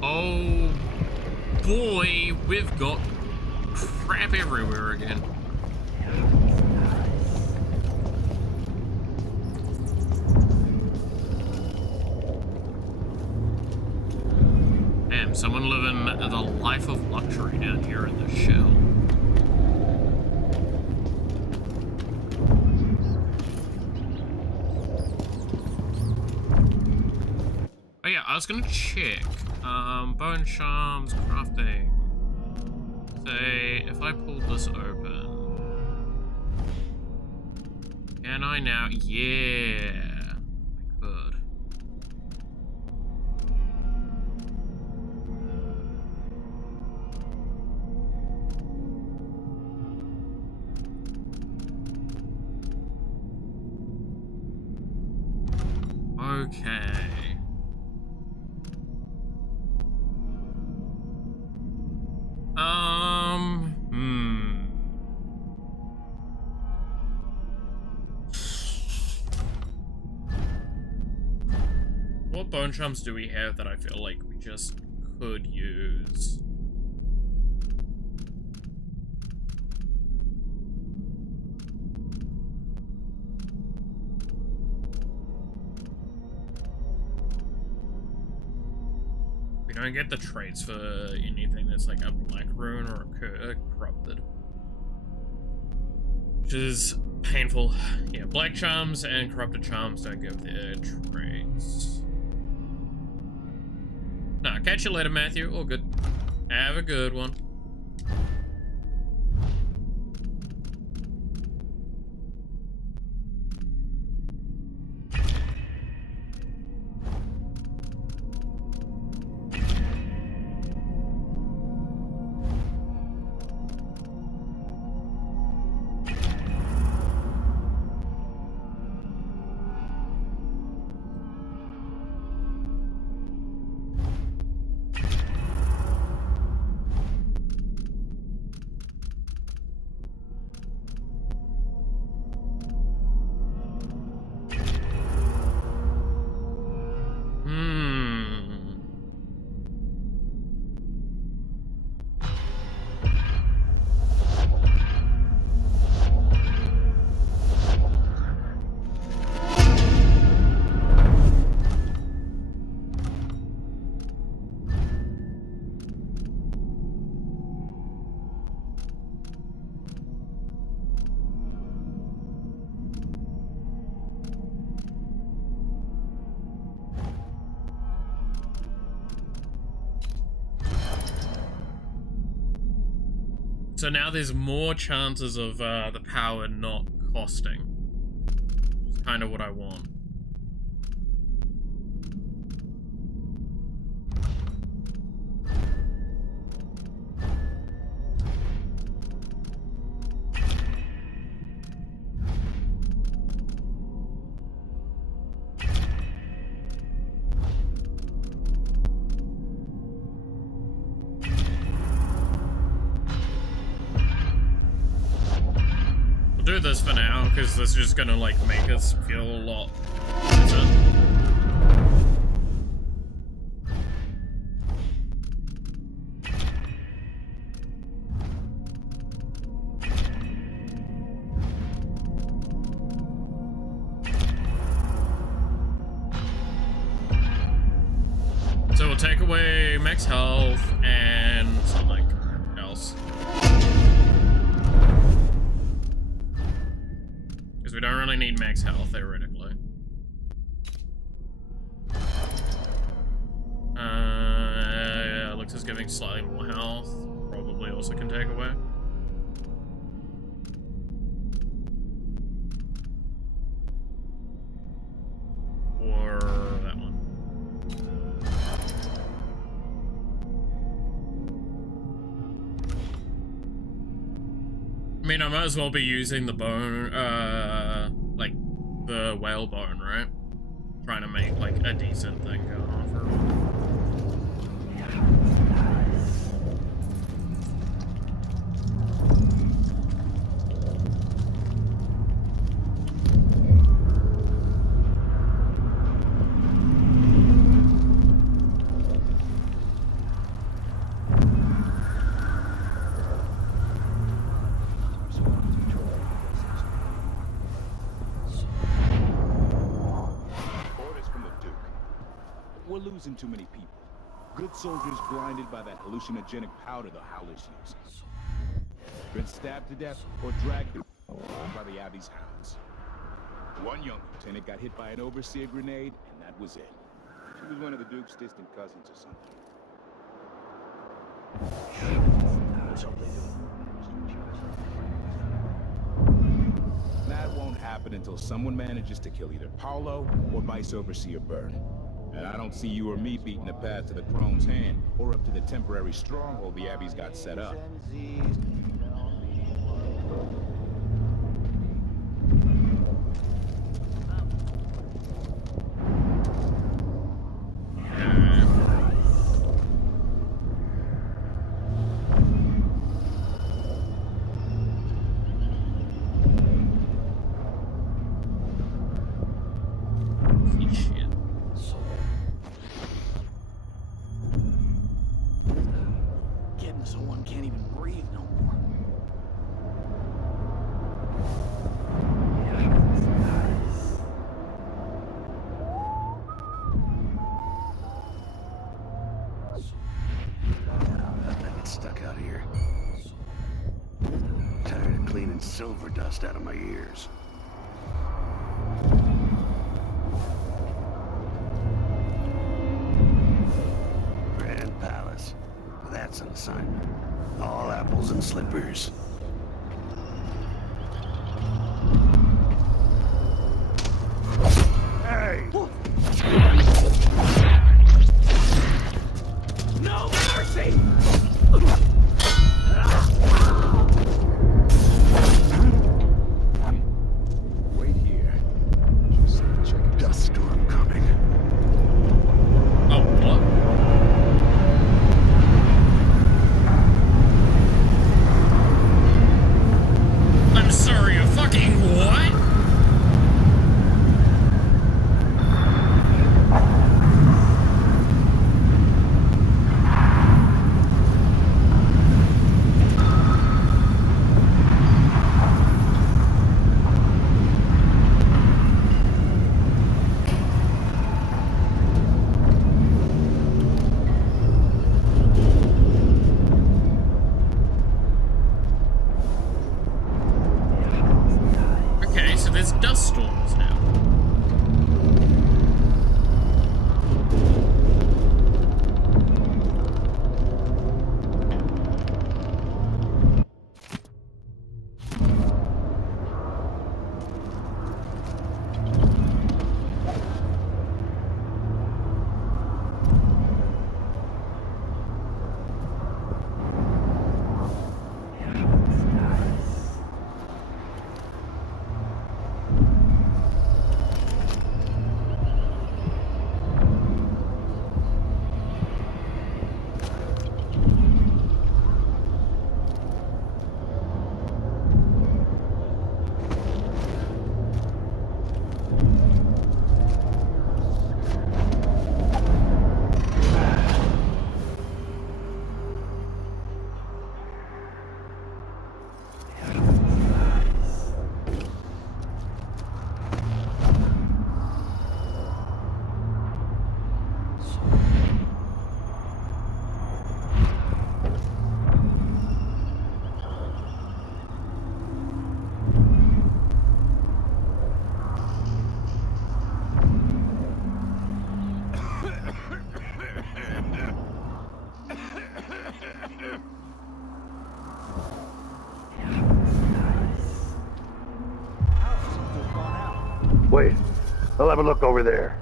Oh boy, we've got crap everywhere again. Damn, someone living the life of luxury down here in the shell. Oh yeah, I was gonna check. Bone charms, crafting. Say, if I pulled this open, can I now? Yeah, I could. Okay. What bone charms do we have that I feel like we just could use? We don't get the traits for anything that's like a black rune or a corrupted. Which is painful. Yeah, black charms and corrupted charms don't give their traits. Nah, catch you later, Matthew. All good. Have a good one. So now there's more chances of the power not costing. Which is kind of what I want. Do this for now, because this is just gonna like make us feel a lot better. So we'll take away max health and something else. Because we don't really need max health, theoretically. Looks is giving slightly more health. Probably also can take away. Or that one. I mean, I might as well be using the bone, like, the whalebone, right? Trying to make like a decent thing going on for him. Losing too many people. Good soldiers blinded by that hallucinogenic powder the Howlers use. Been stabbed to death or dragged by the Abbey's hounds. One young lieutenant got hit by an overseer grenade, and that was it. She was one of the Duke's distant cousins or something. That won't happen until someone manages to kill either Paolo or Vice Overseer Byrne. And I don't see you or me beating the path to the Chrome's hand, or up to the temporary stronghold the Abbey's got set up. Silver dust out of my ears. Grand Palace. That's an assignment. All apples and slippers. Hey! No mercy! Wait, I'll have a look over there.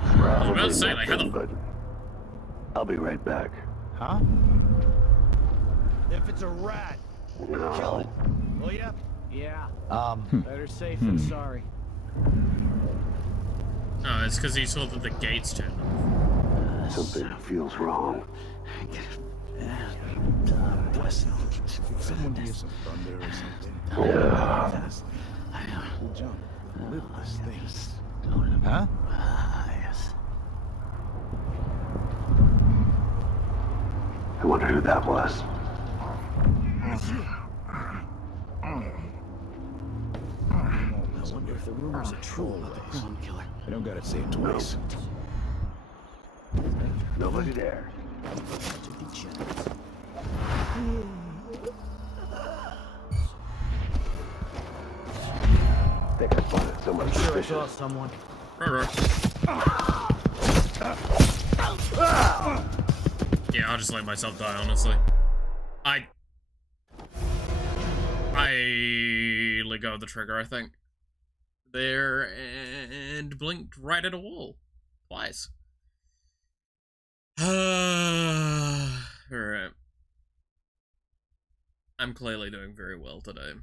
I was about to say, like, how the... But I'll be right back. Huh? If it's a rat, kill it, will ya? Yeah. Better safe than sorry. No, it's because he saw that the gates turned off. Something feels wrong. Bless him. Someone hear some thunder or something. Well, John, littlest things. Huh? Yes. I wonder who that was. I wonder if the rumors are true about the clone killer. I don't gotta say it twice. Nobody there. Think I spotted someone I'm sure I suspicious. saw someone. Yeah, I'll just let myself die, honestly. I let go of the trigger, I think. There, and blinked right at a wall. Twice. Alright. I'm clearly doing very well today.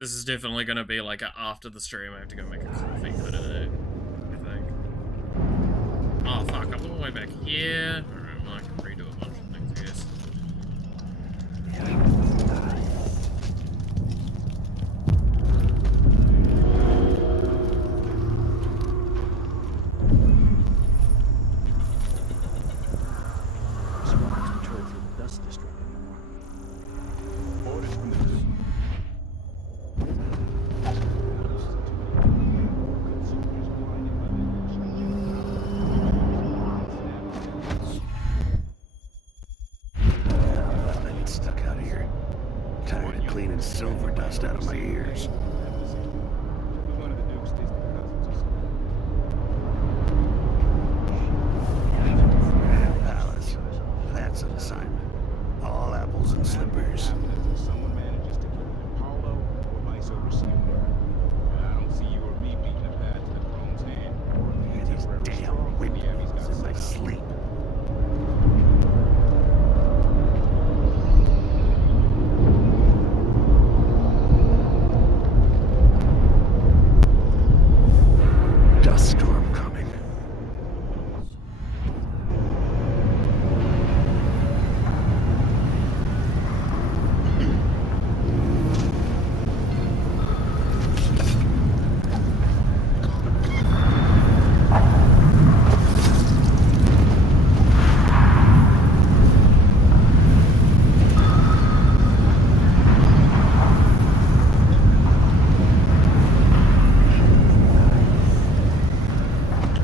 This is definitely gonna be like after the stream. I have to go make a coffee for today, I think. Oh fuck, I'm all the way back here. Alright, well I can redo a bunch of things, I guess. Patrol through the dust district anymore. Orders from the I get stuck out here. Tired of cleaning silver dust out of my ears. One of the Duke's distant cousins. Palace. That's an assignment. All apples and slippers. Someone manages to kill Paulo or vice overseer Burr. I don't see you or me beating a path to the throne's hand. Yeah, these damn whippets in my sleep. Dust storm coming.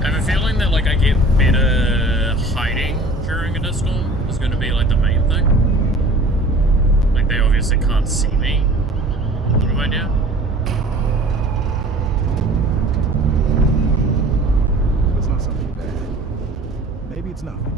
I have a feeling that like I get better hiding during a dust storm is gonna be like the main thing. Like they obviously can't see me. What do I do? It's not something bad. Maybe it's nothing.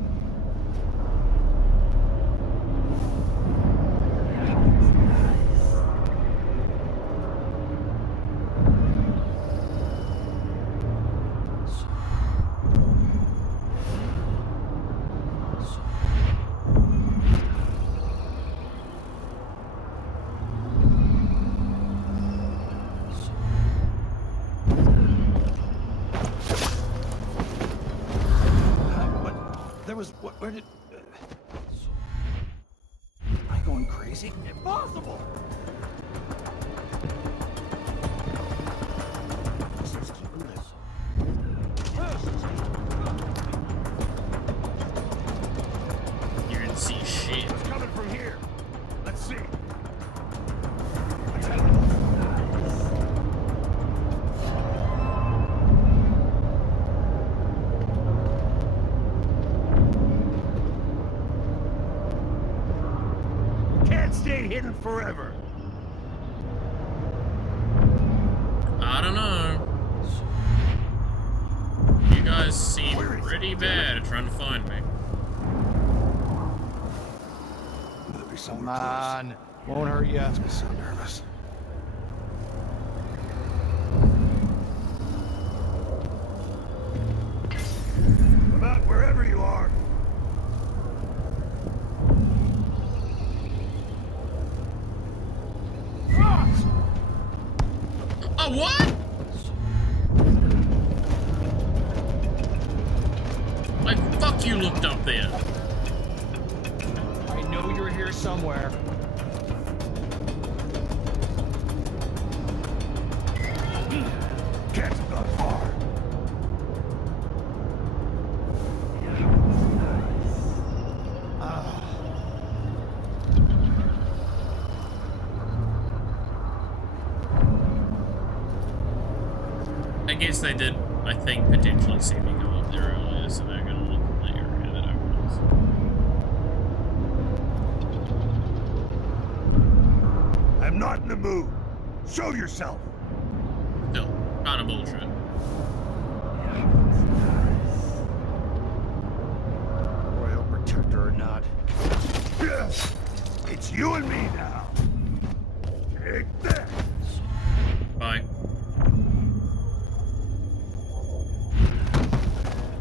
Where did... Am I going crazy? Impossible! You didn't see shit. It's coming from here. Let's see. Can't stay hidden forever. I don't know. You guys seem pretty bad at trying to find me. Come on. Won't hurt ya. I'm so nervous. what? Like, fuck you looked up there. I know you're here somewhere. Catch the far. I guess they did, I think, potentially see me go up there earlier, so they're gonna look in the area that I was. I'm not in the mood. Show yourself. Still, kind of bullshit. Royal protector or not. It's you and me now. Take that. Bye.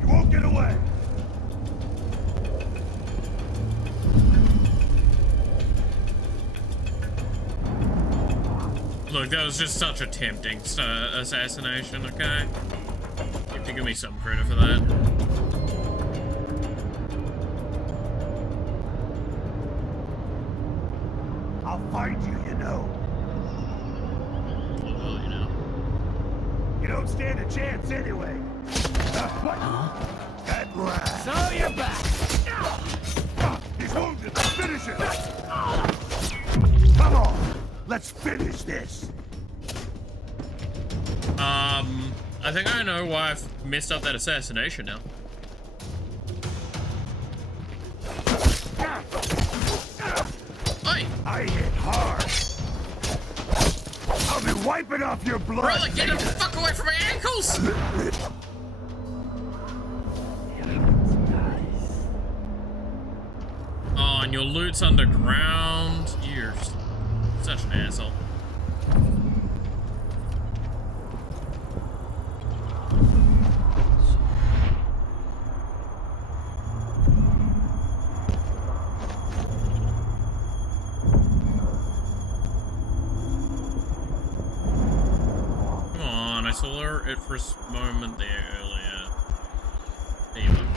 You won't get away. Look, that was just such a tempting assassination, okay? You have to give me some credit for that. I'll find you, you know. Well, you know. You don't stand a chance anyway. What? That rat. So you're back. He's wounded. Finish it. Come on. Let's finish this. I think I know why I've messed up that assassination now. Oi! I hit hard. I'll be wiping off your blood. Brother, get the fuck away from my ankles! Oh, and your loot's underground. You're such an asshole. Come on, I saw it for a moment there earlier. There you are.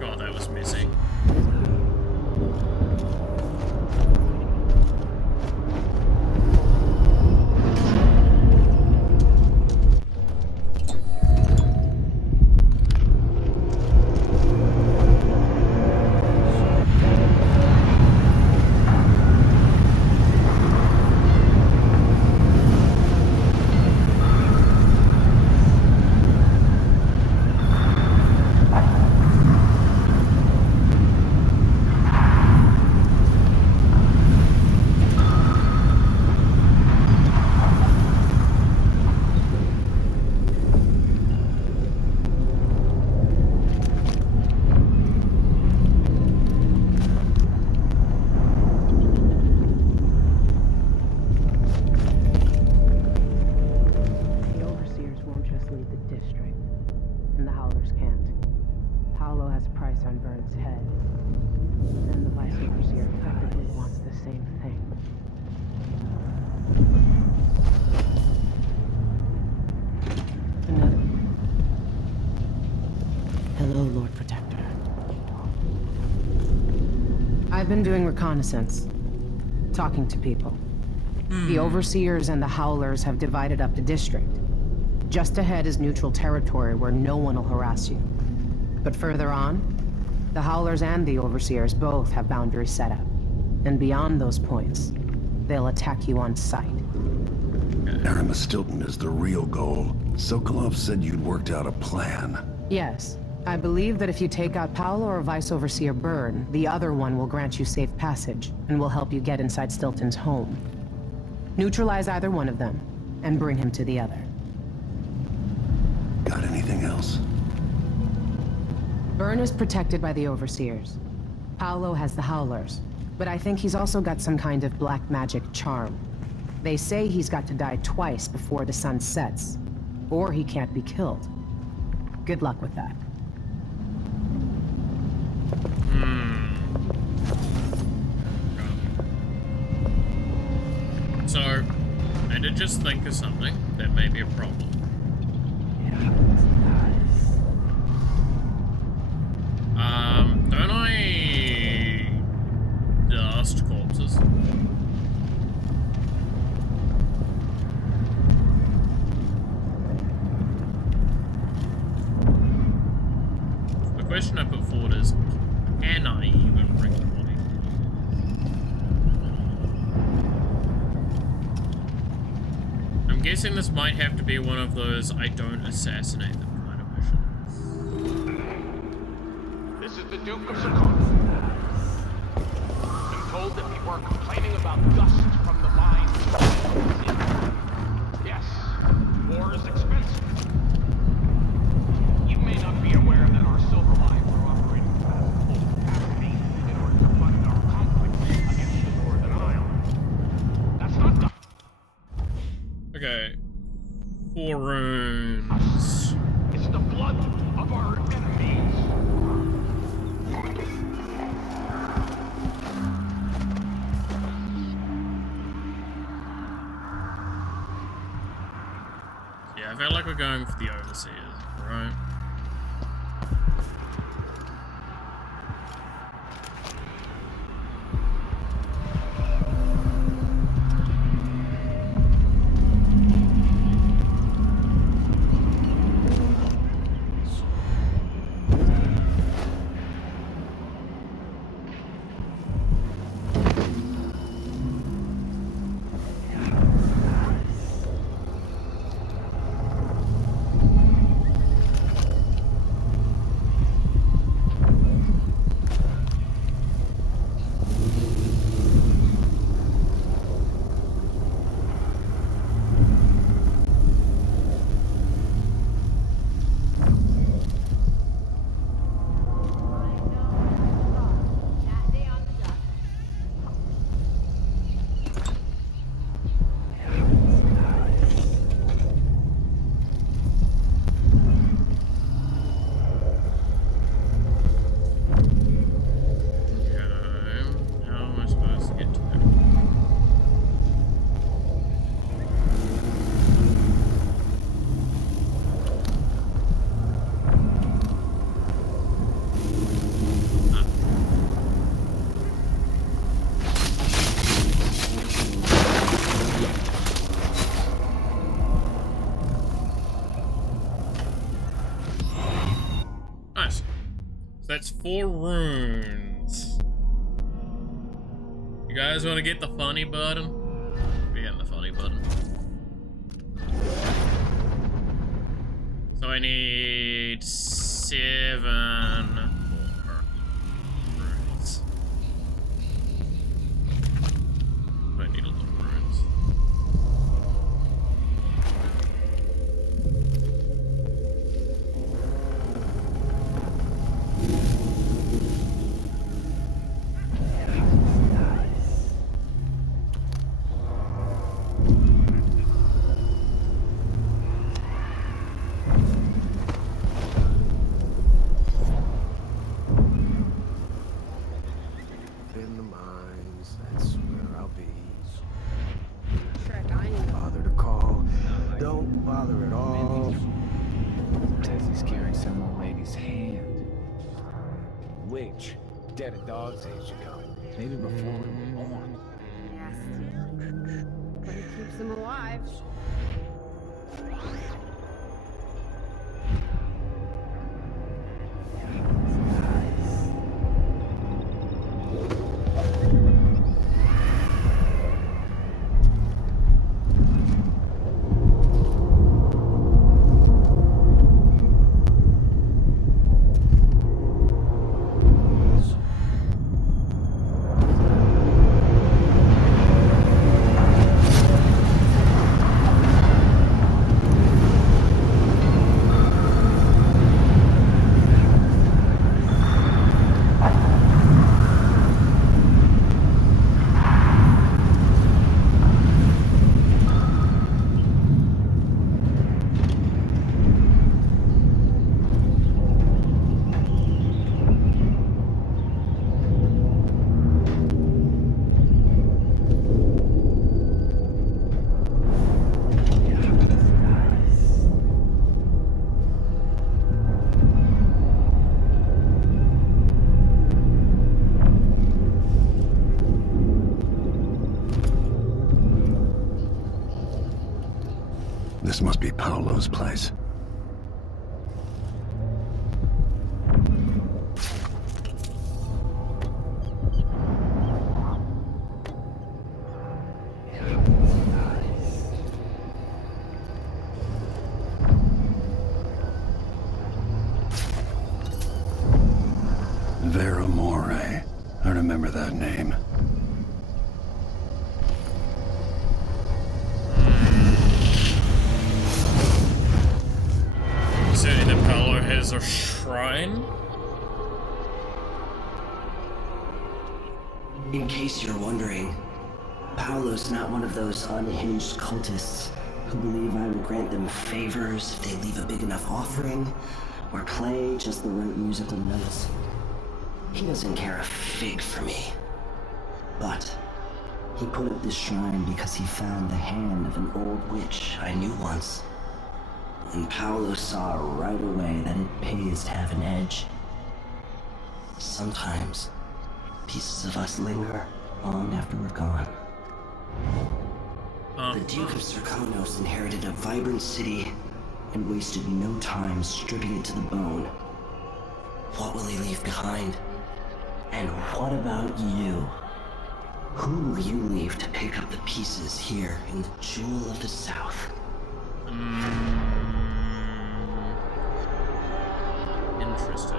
God, that was missing. I've been doing reconnaissance, talking to people. The Overseers and the Howlers have divided up the district. Just ahead is neutral territory where no one will harass you. But further on, the Howlers and the Overseers both have boundaries set up. And beyond those points, they'll attack you on sight. Aramis Stilton is the real goal. Sokolov said you'd worked out a plan. Yes. I believe that if you take out Paolo or Vice Overseer Byrne, the other one will grant you safe passage, and will help you get inside Stilton's home. Neutralize either one of them, and bring him to the other. Got anything else? Byrne is protected by the Overseers. Paolo has the Howlers, but I think he's also got some kind of black magic charm. They say he's got to die twice before the sun sets, or he can't be killed. Good luck with that. just think of something that may be a problem. Don't I dust corpses? The question I put forward is, can I even bring the body? I'm guessing this might have to be one of those I don't assassinate them kind of missions. This is the Duke of Soulstone. I'm told that people are complaining about dust from the mines. Yes, war is expensive. You may not be aware that our silver mines are operating at full capacity in order to fund our conflict against the Northern Isle. That's not done. Okay. 4 runes. It's the blood of our enemies. Yeah, I feel like we're going for the overseers, right? That's 4 runes. You guys want to get the funny button? We're getting the funny button. So I need 7 more runes. I need a lot of runes. Dead a dog's age ago. Maybe before we were born. Nasty. But it keeps them alive. This must be Paolo's place. Veramore. I remember that name. Saying that Paolo has a shrine? In case you're wondering, Paolo's not one of those unhinged cultists who believe I will grant them favors if they leave a big enough offering or play just the right musical notes. He doesn't care a fig for me. But he put up this shrine because he found the hand of an old witch I knew once. And Paolo saw right away that it pays to have an edge. Sometimes, pieces of us linger long after we're gone. The Duke of Serkonos inherited a vibrant city and wasted no time stripping it to the bone. What will he leave behind? And what about you? Who will you leave to pick up the pieces here in the Jewel of the South? Interesting.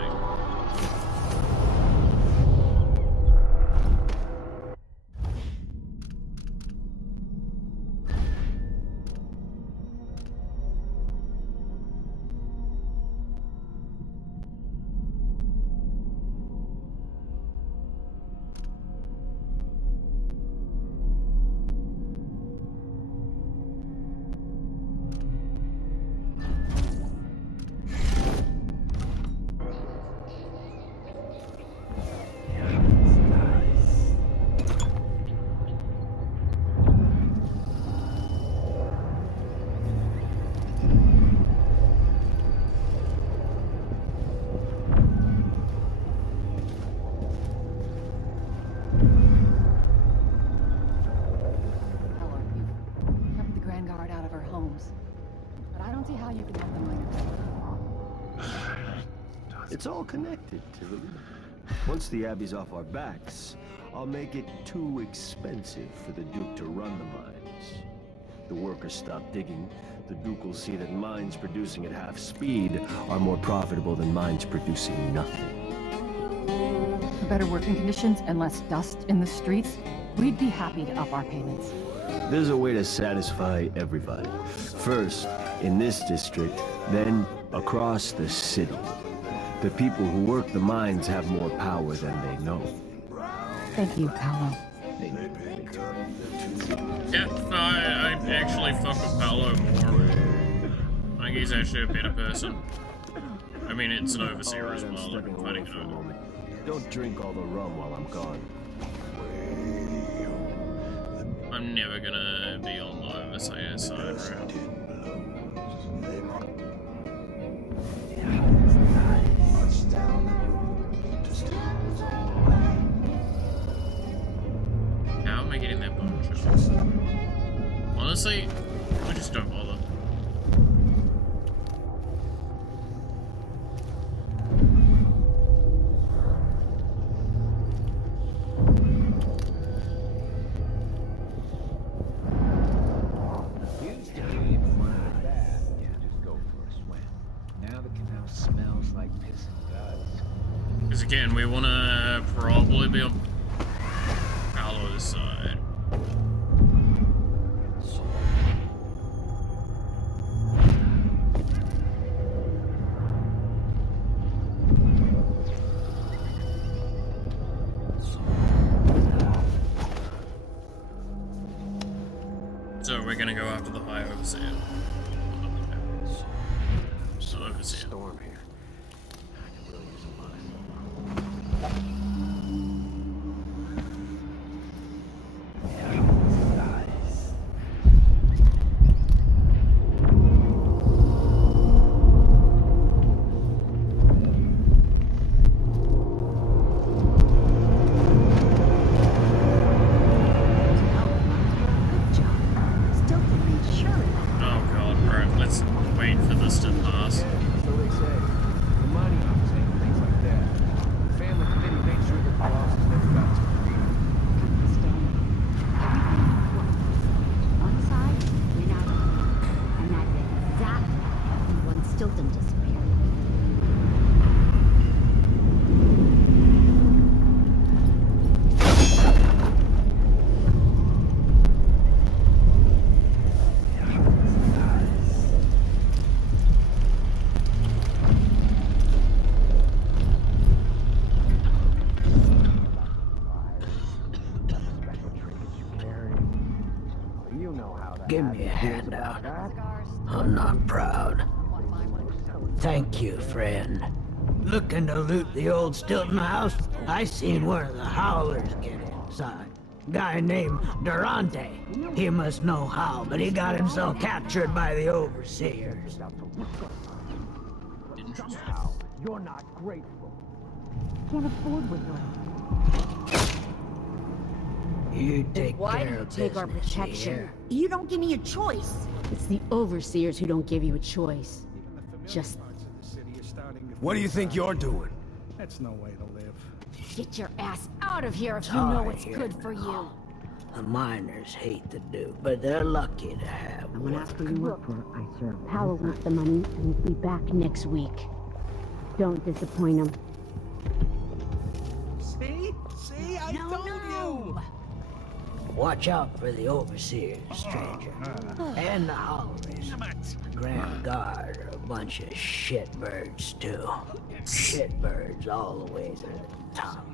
It's all connected, Tilly. Once the Abbey's off our backs, I'll make it too expensive for the Duke to run the mines. The workers stop digging, the Duke will see that mines producing at half speed are more profitable than mines producing nothing. For better working conditions and less dust in the streets, we'd be happy to up our payments. There's a way to satisfy everybody. First, in this district, then across the city. The people who work the mines have more power than they know. Thank you, Paolo. Yeah, no, I actually fuck with Paolo more. I think he's actually a better person. I mean, it's an overseer as well. I'm fighting it over. Don't drink all the rum while I'm gone. I'm never gonna be on the overseer side, right? How am I getting that bone shot? Honestly, I just don't bother. Used to be if you wanted a bath, you just go for a swim. Now the canal smells like piss and guts. Because again, we want to probably be on Paolo's side. So we're gonna go after the High Overseer. So Overseer. Storm here. I can really use a line. Oh god, right. Give me a handout. I'm not proud. Thank you, friend. Looking to loot the old Stilton house? I seen one of the howlers get inside. Guy named Durante. He must know how, but he got himself captured by the overseers. Somehow, you're not grateful. Can't afford with them. You take Why care do you of take our business protection? here. You don't give me a choice. It's the overseers who don't give you a choice. Just What do you think you're doing? That's no way to live. get your ass out of here if you know what's good for you. The miners hate the Duke, but they're lucky to have I'm gonna ask what you work for, I serve. Paolo wants the money, and he'll be back next week. Don't disappoint him. See? I told you! Watch out for the overseers, stranger. And the howlers. The Grand Guard are a bunch of shitbirds, too. Shitbirds all the way to the top.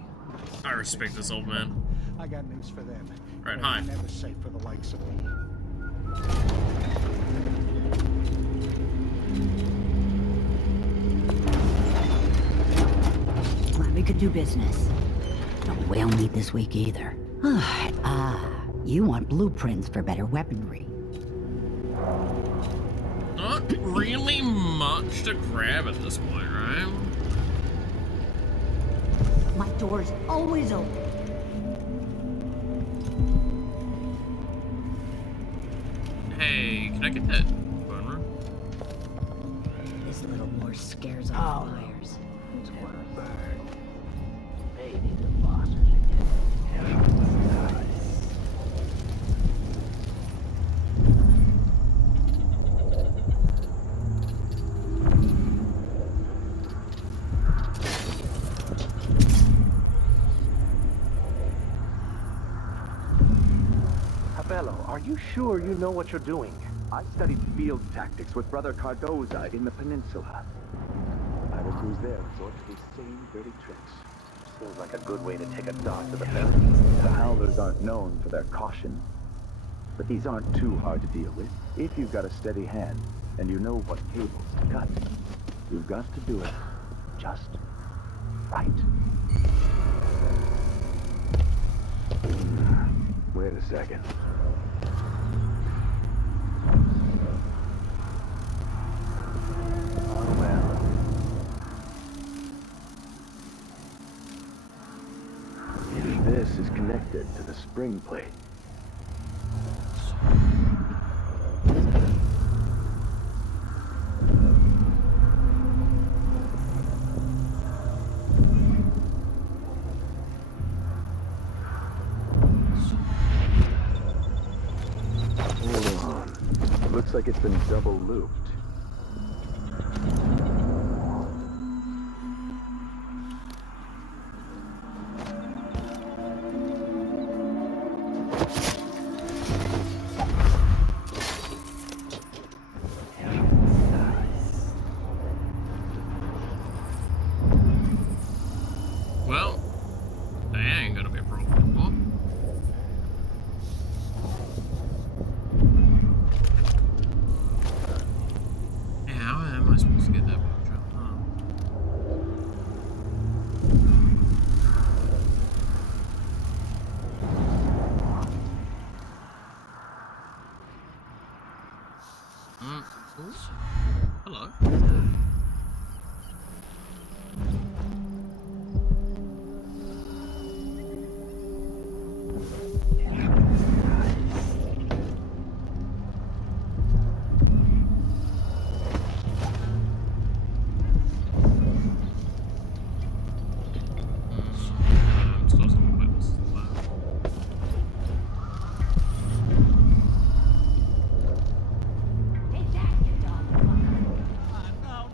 I respect this old man. I got news for them. Right, hi. Never safe for the likes of me. Glad we could do business. No whale meat this week either. You want blueprints for better weaponry. Not really much to grab at this point, right? My door's always open. Hey, can I get that bone room? This little more scares off liars. Maybe the bosses are Abello, are you sure you know what you're doing? I studied field tactics with Brother Cardoza in the peninsula. Battle crews there resort to these same dirty tricks. Seems like a good way to take a dog to the belly. The Howlers aren't known for their caution, but these aren't too hard to deal with. If you've got a steady hand, and you know what cables to cut, you've got to do it just right. Wait a second. Oh well. If this is connected to the spring plate. Looks like it's been double looped. Well, that ain't gonna be a problem. What? How am I supposed to get that picture? Hello.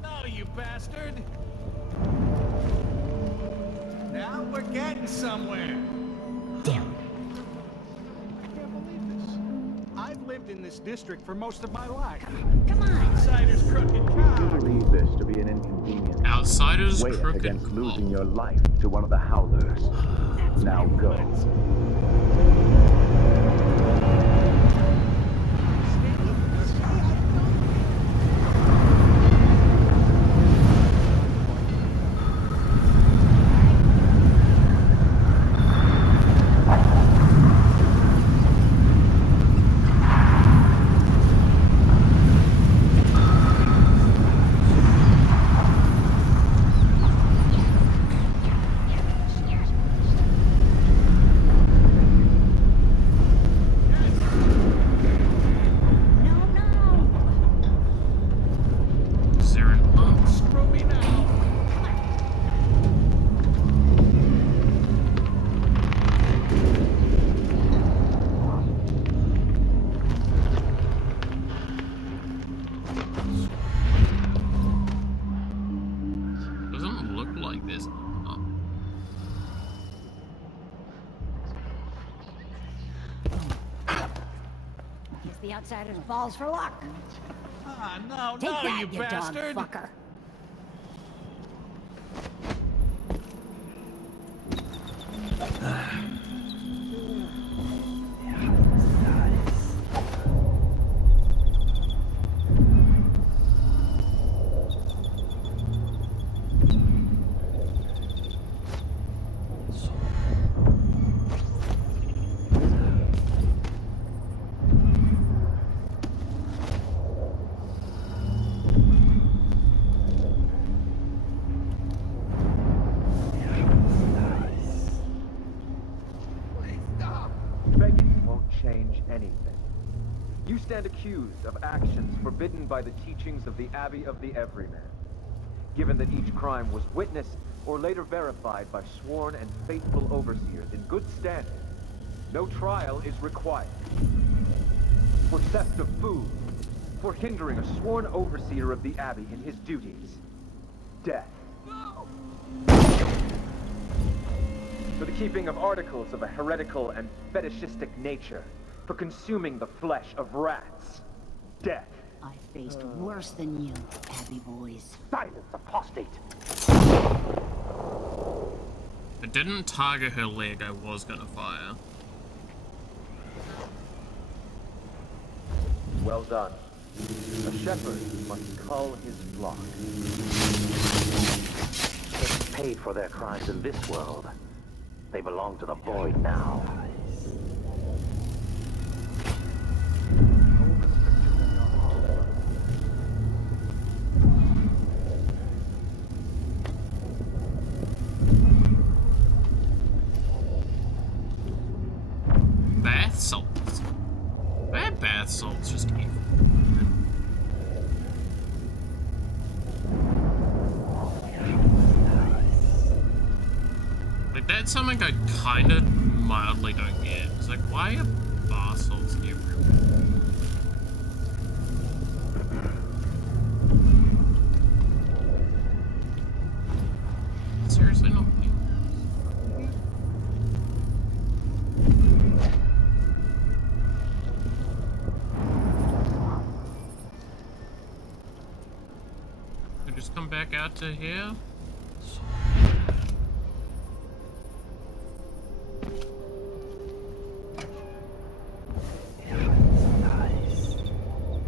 No, you bastard! Now we're getting somewhere. Damn. I can't believe this. I've lived in this district for most of my life. Come on. Outsiders crooked cow. You believe this to be an inconvenience. Outsiders Weigh it crooked against cow. losing your life to one of the Howlers. Now go. the outsider's balls for luck. Ah, no, Take no, that, you you bastard! dog fucker. Begging won't change anything. You stand accused of actions forbidden by the teachings of the Abbey of the Everyman. Given that each crime was witnessed or later verified by sworn and faithful overseers in good standing, no trial is required. For theft of food, for hindering a sworn overseer of the Abbey in his duties, death. For the keeping of articles of a heretical and fetishistic nature, for consuming the flesh of rats, death. I faced worse than you, Abbey boys. Silence, apostate! If it didn't target her leg, I was gonna fire. Well done. A shepherd must cull his flock. They paid for their crimes in this world. They belong to the void now. Bath salts. Why are bath salts just evil? Like, that's something I kinda mildly don't get. It's like, why are bath salts everywhere? Seriously, not me. I just come back out to here.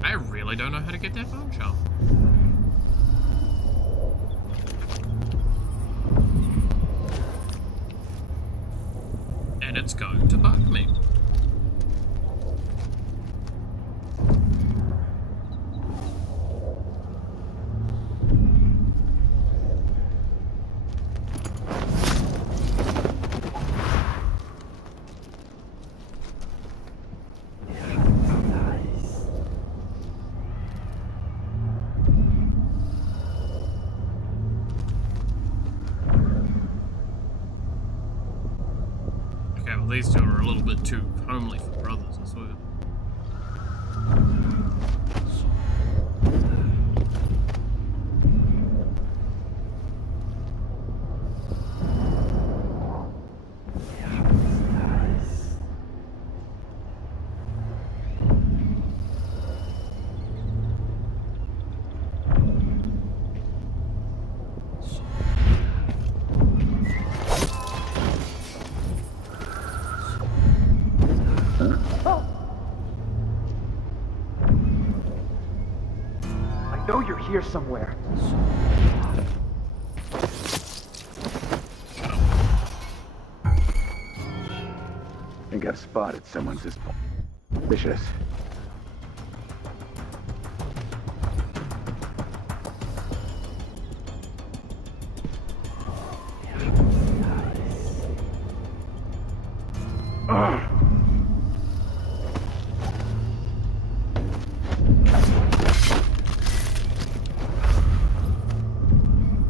I really don't know how to get that bone shell. And it's going to bug me. Okay, well these two are a little bit too homely for brothers, I swear. I know you're here somewhere. I think I've spotted someone suspicious.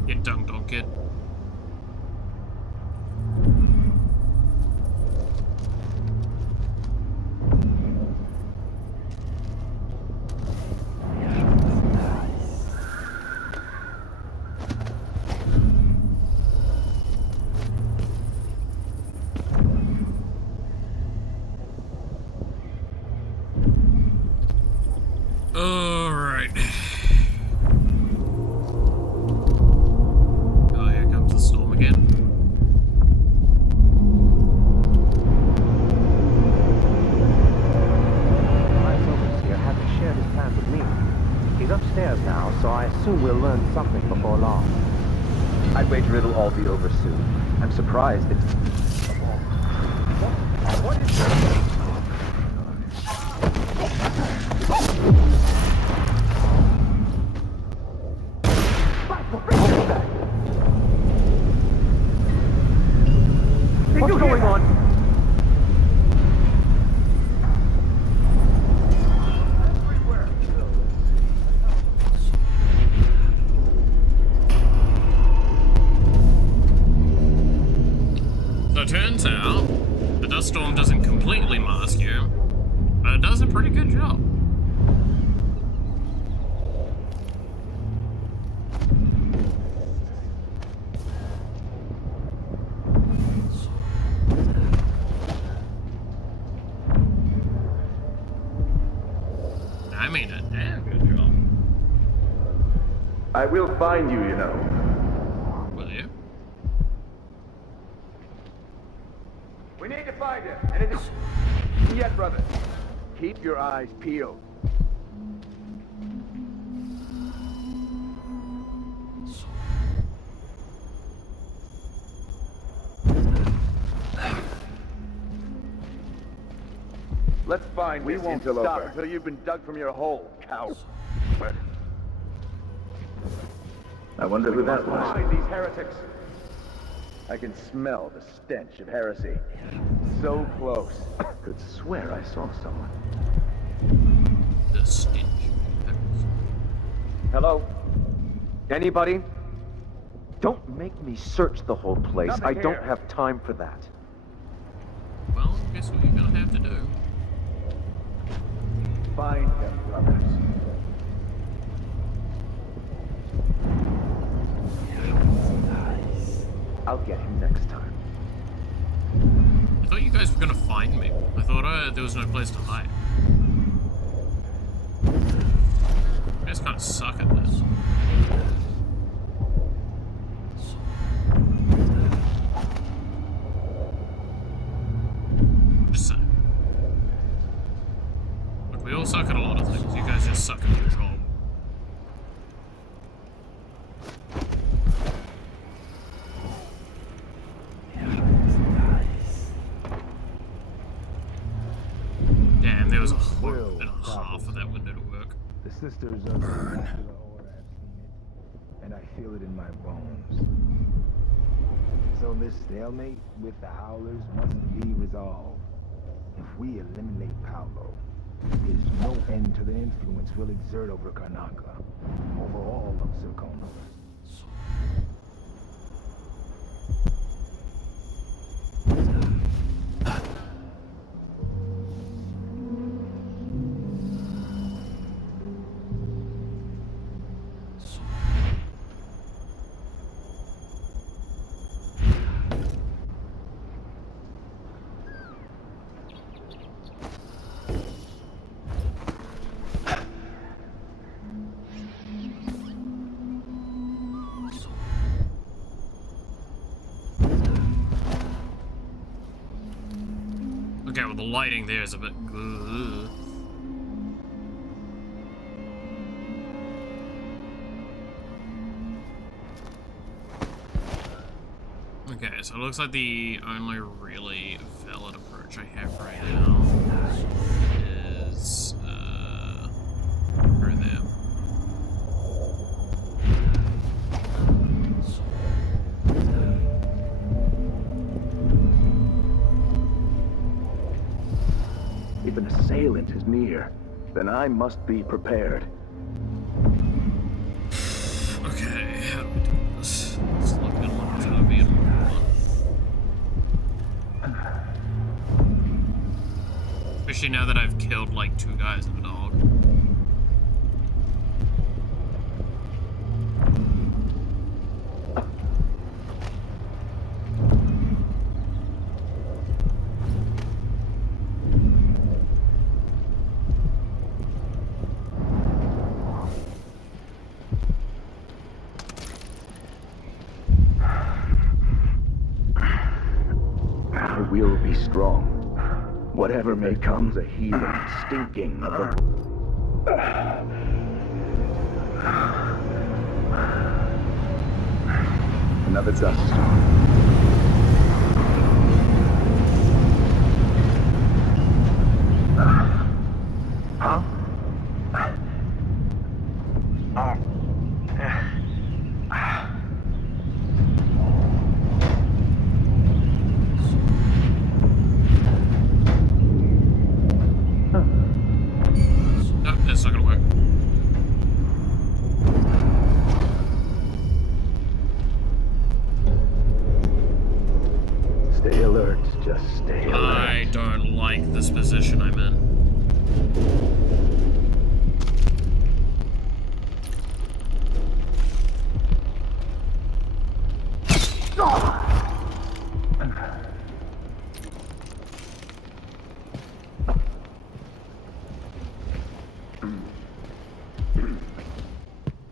Get dunked on, kid. assume we'll learn something before long. I'd wager it'll all be over soon. I'm surprised it's... What is this? What's going on? So it turns out the dust storm doesn't completely mask you, but it does a pretty good job. I mean, a damn good job. I will find you, you know. Will you? We need to find him, and it is... Yet, brother. Keep your eyes peeled. Let's find we won't stop until you've been dug from your hole, cow. I wonder who that was. Find these heretics. I can smell the stench of heresy. So close. Could swear I saw someone. The stench. Hello? Anybody? Don't make me search the whole place. I don't have time for that. Well, guess what you're gonna have to do. Find them, brothers. I'll get him next time. I thought you guys were gonna find me. I thought there was no place to hide. You guys kind of suck at this. Just saying. Look, we all suck at a lot of things. You guys just suck at your job. Damn, there was a whole and a half of that window to work. The sisters are burn. And I feel it in my bones. So this stalemate with the Howlers must be resolved. If we eliminate Paolo, there's no end to the influence we'll exert over Karnaca, over all of Zircona. Okay, well the lighting there is a bit good. Okay, so it looks like the only really valid approach I have right now is through there. If an assailant is near, then I must be prepared. Okay, how do we do this? It's looking like it's gonna be a one. Especially now that I've killed like 2 guys and a dog. I will be strong. Whatever may come, a heathen stinking of the... Another dust storm. Huh? No, that's not gonna work. Stay alert, just stay alert. I don't like this position I'm in.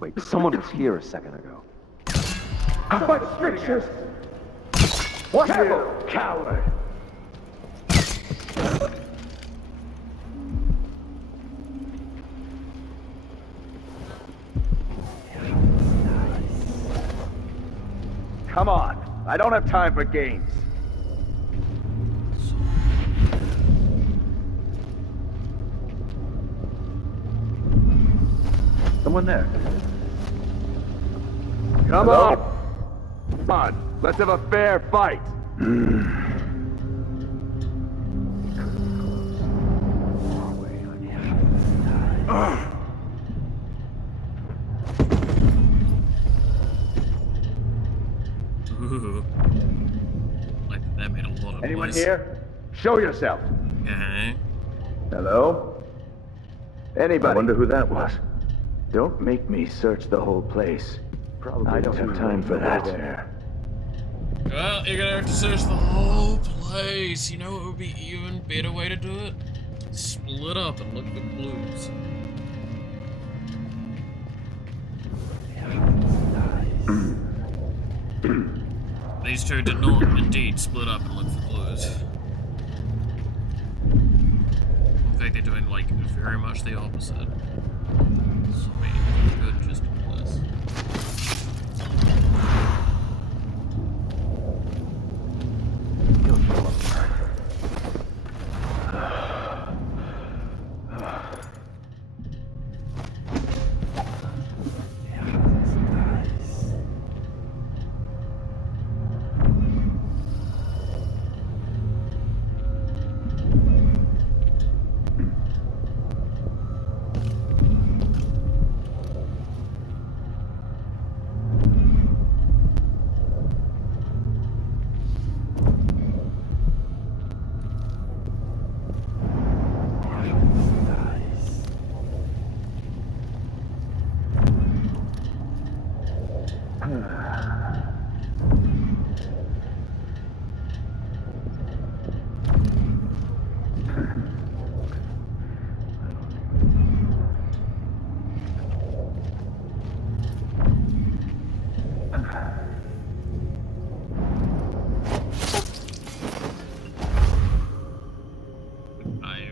Wait, someone was here a second ago. But strictures! What you coward! Come on, I don't have time for games. Someone there. Come on! Come on, let's have a fair fight! Ooh. Like that made a lot of Anyone noise. here? Show yourself! Okay. Hello? Anybody? I wonder who that was. Don't make me search the whole place. Probably I don't have time for that. Well, you're gonna have to search the whole place. You know what would be even better way to do it? Split up and look for clues. These two did not indeed split up and look for clues. In fact, they're doing like very much the opposite. Sweet, could just do this.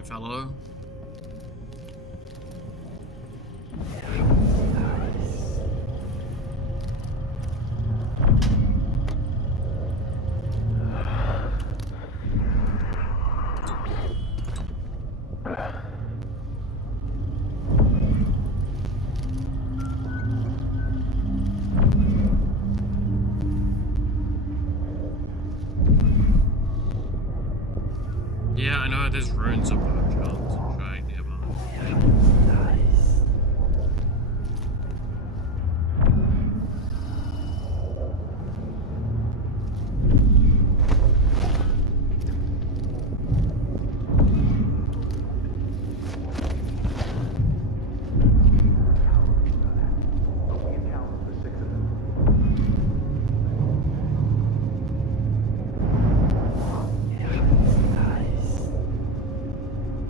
Fellow. Yeah, I know there's runes of jobs and trying nearby.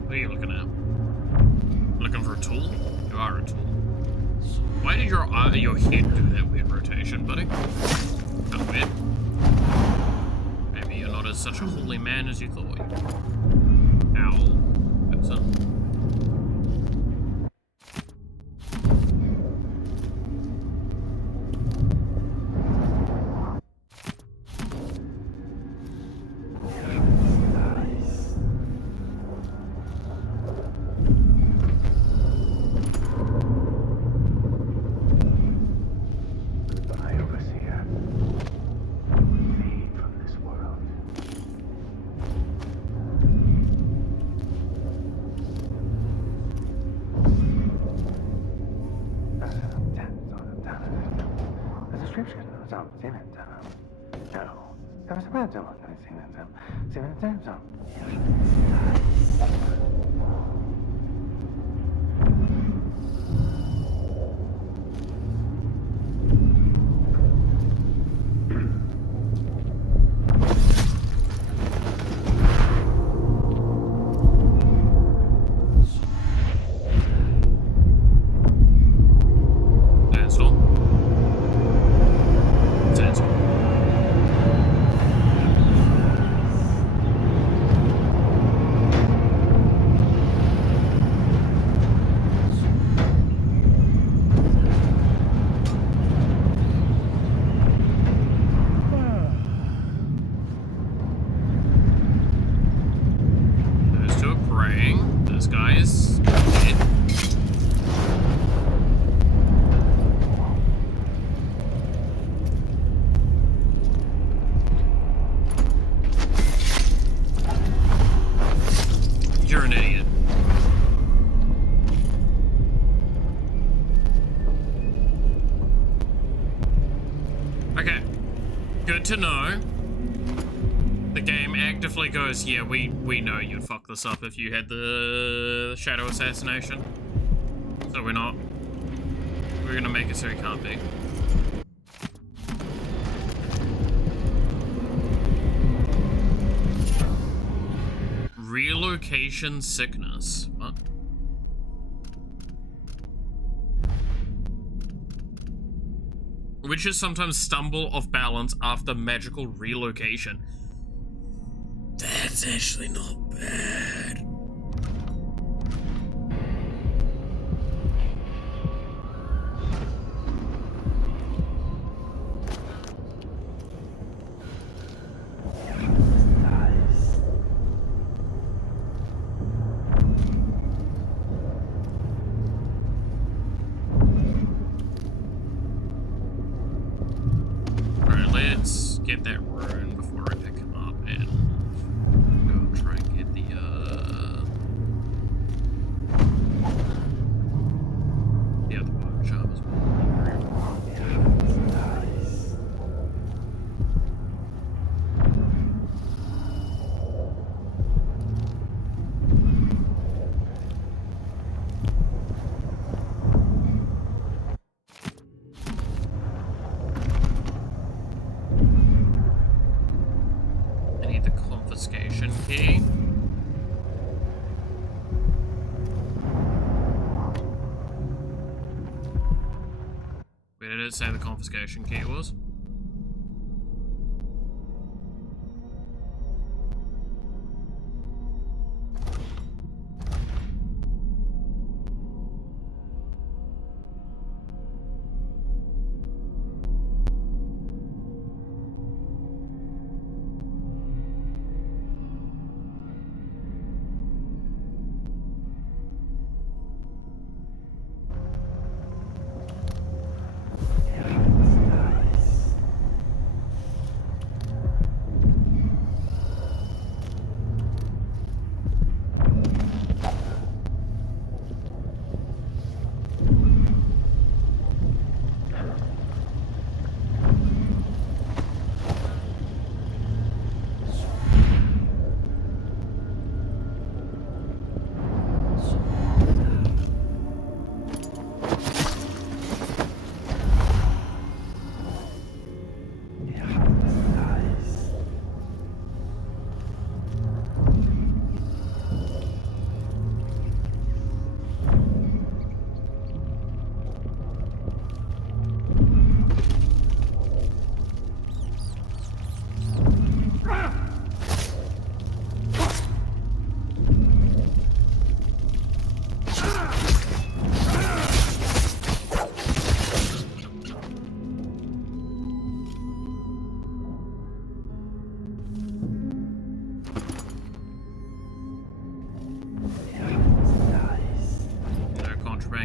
What are you looking at? Looking for a tool? You are a tool. Why did your head do that weird rotation, buddy? Kind of weird. Maybe you're not as such a holy man as you thought. Owl. Person. You're an idiot. Okay. Good to know. The game actively goes, yeah, we know you'd fuck this up if you had the shadow assassination. So we're gonna make it so he can't be. Relocation sickness. What? Witches sometimes stumble off balance after magical relocation. That's actually not bad. Get that rune before I pick him up and go try and get the other bug job as well. Key. Where did it say the confiscation key was?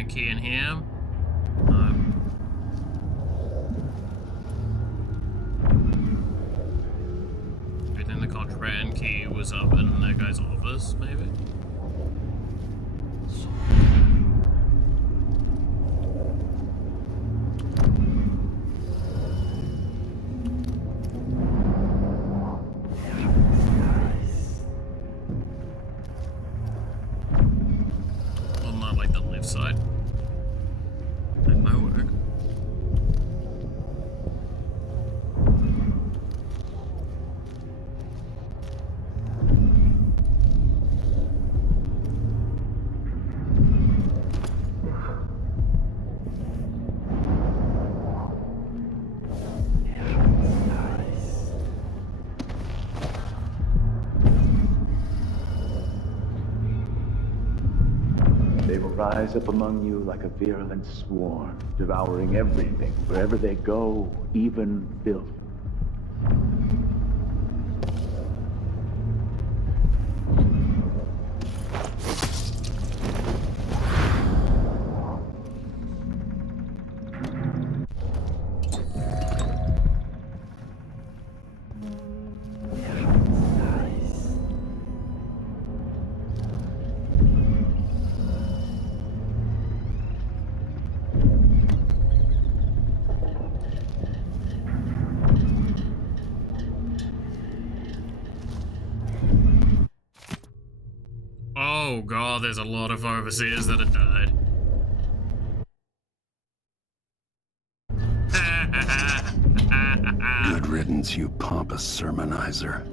Key in here. I think the contraband key was up in that guy's office, maybe? side. That might work. They will rise up among you like a virulent swarm, devouring everything wherever they go, even filth. Oh god, there's a lot of overseers that have died. Good riddance, you pompous sermonizer.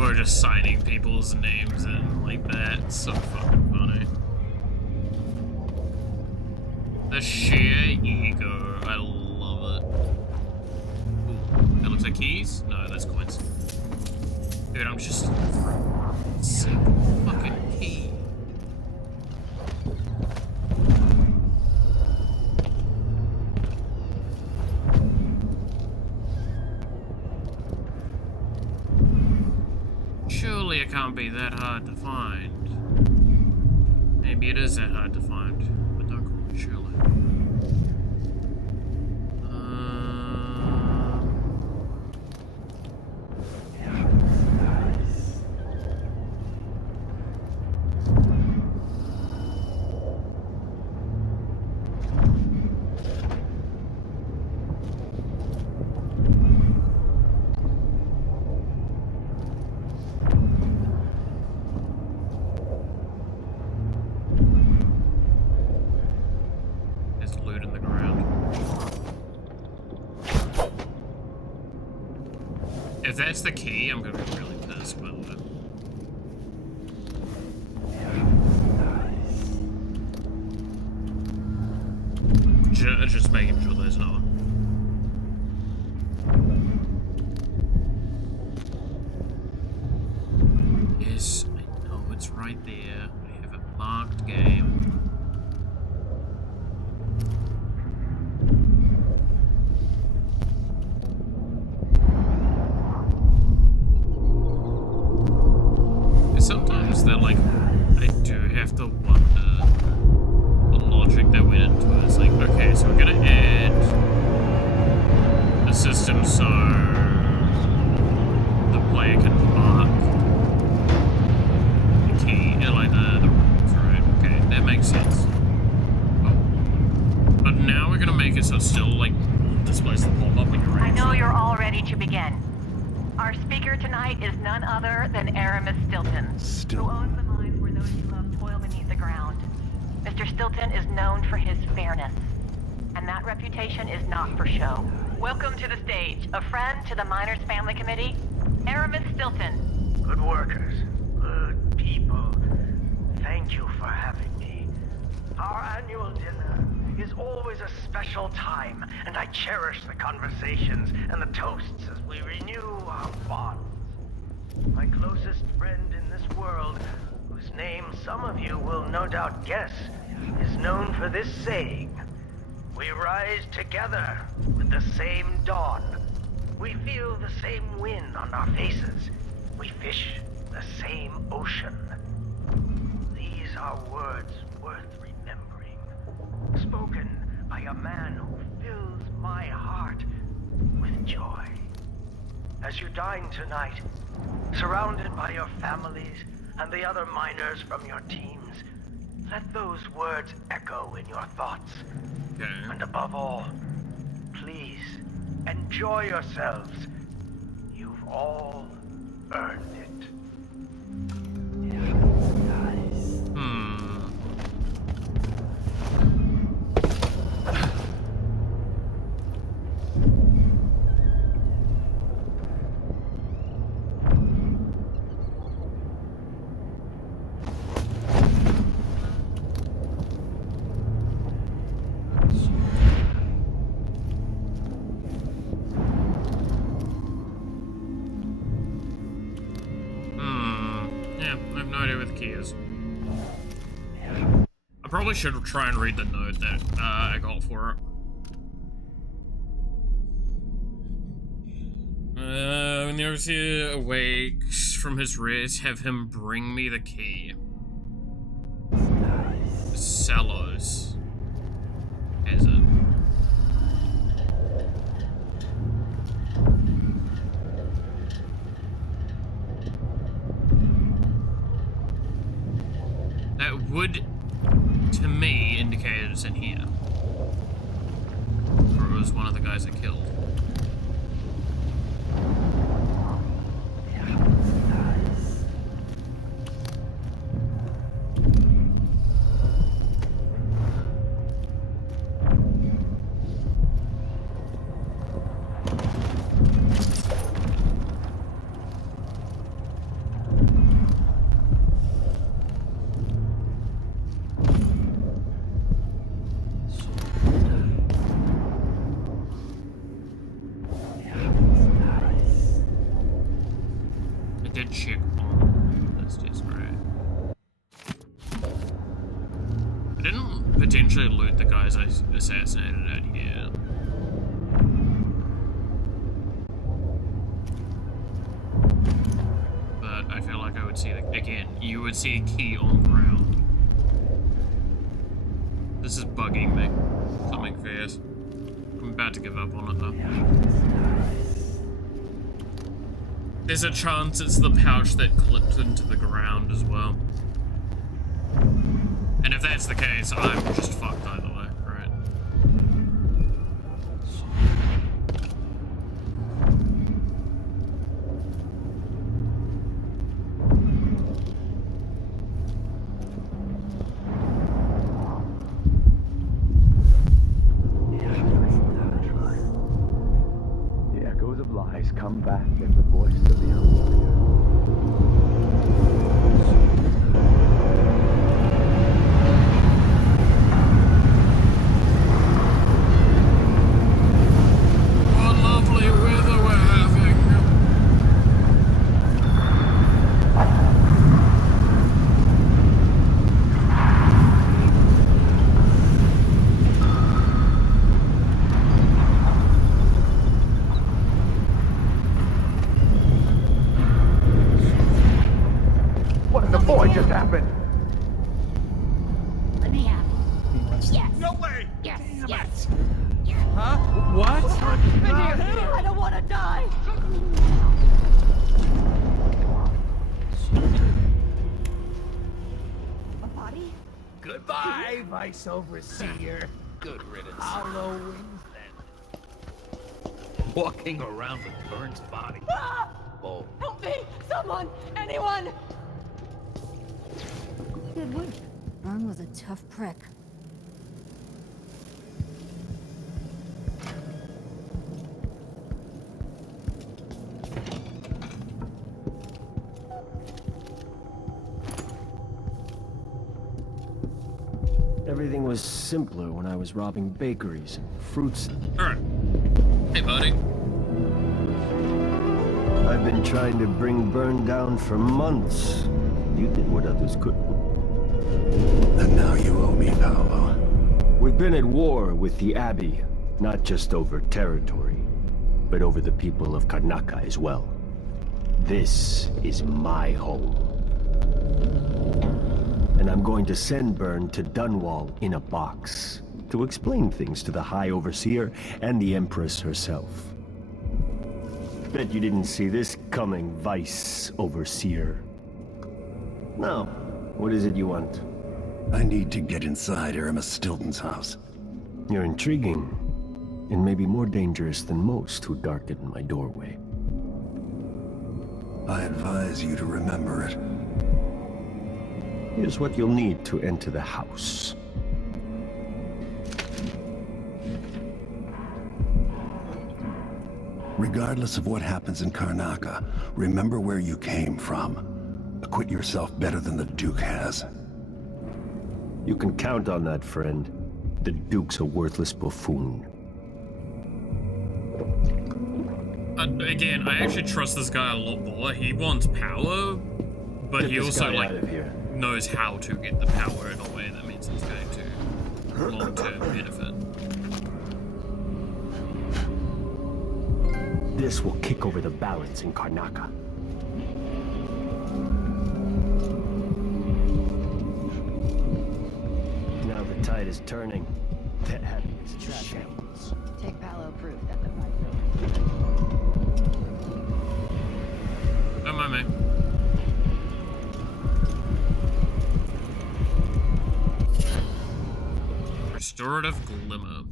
Or just signing people's names in like that. It's so fucking funny. The sheer ego. I love it. Ooh, that looks like keys? No, that's coins. Dude, I'm just sick fucking key. Surely it can't be that hard to find. Maybe it is that hard to find, but don't call me Shirley. If that's the key, I'm gonna be really pissed, by the way. Just making sure there's no one. Yes, I know it's right there. We have a marked game. Sometimes that, like, I do have to wonder the logic that went into it. It's like, okay, so we're gonna add a system so the player can mark the key, like the rules, right? Okay, that makes sense. Oh. But now we're gonna make it so it still, like, displays the pop-up when you're ready. I know you're all ready to begin. Our speaker tonight is none other than Aramis Stilton, who owns the mines where those who love toil beneath the ground. Mr. Stilton is known for his fairness, and that reputation is not for show. Welcome to the stage, a friend to the Miners Family Committee, Aramis Stilton. Good workers, good people. Thank you for having me. Our annual dinner is always a special time, and I cherish the conversations and the toasts as we renew our bonds. My closest friend in this world, whose name some of you will no doubt guess, is known for this saying: we rise together with the same dawn. We feel the same wind on our faces. We fish the same ocean. These are words worth remembering, spoken by a man who fills my heart with joy. As you dine tonight, surrounded by your families and the other miners from your teams, let those words echo in your thoughts. Okay. And above all, please, enjoy yourselves. You've all earned it. I probably should try and read the note that I got for it. When the overseer awakes from his rest, have him bring me the key. Salos. Is it? That would, to me, indicate it's in here. Or it was one of the guys I killed. Potentially loot the guys I assassinated out here. But I feel like I would see the, again, you would see a key on the ground. This is bugging me. Something fierce. I'm about to give up on it though. There's a chance it's the pouch that clipped into the ground as well. And if that's the case, I'm just fucked either way, right? The echoes of lies come back in the voice of the holocure. What just happened? Let me have it. Yes. No way! Yes, yes. Huh? What? I don't want to die. A body? Goodbye, Vice Overseer. Good riddance. Hollow wings, then. Walking around with Burns' body. Ah! Oh. Help me! Someone! Anyone! Good work. Vern was a tough prick. Everything was simpler when I was robbing bakeries and fruits. Alright. Hey, buddy. I've been trying to bring Burn down for months. You did what others couldn't. And now you owe me, Paolo. We've been at war with the Abbey, not just over territory, but over the people of Karnaca as well. This is my home. And I'm going to send Burn to Dunwall in a box to explain things to the High Overseer and the Empress herself. Bet you didn't see this coming, Vice Overseer. Now, what is it you want? I need to get inside Aramis Stilton's house. You're intriguing, and maybe more dangerous than most who darken my doorway. I advise you to remember it. Here's what you'll need to enter the house. Regardless of what happens in Karnaca, remember where you came from. Acquit yourself better than the Duke has. You can count on that, friend. The Duke's a worthless buffoon. Again, I actually trust this guy a lot more. He wants power, but he also, like, knows how to get the power in a way that means it's going to long-term benefit. This will kick over the balance in Karnaca. Now the tide is turning. That happens to shambles. Take Paolo proof that the fight. Don't mind me. Restorative Glimmer.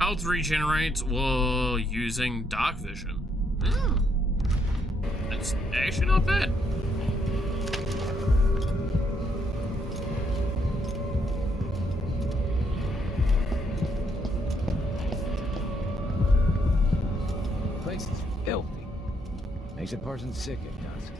Health regenerates while using dark vision. That's actually not bad. The place is filthy. Makes a person sick, it does.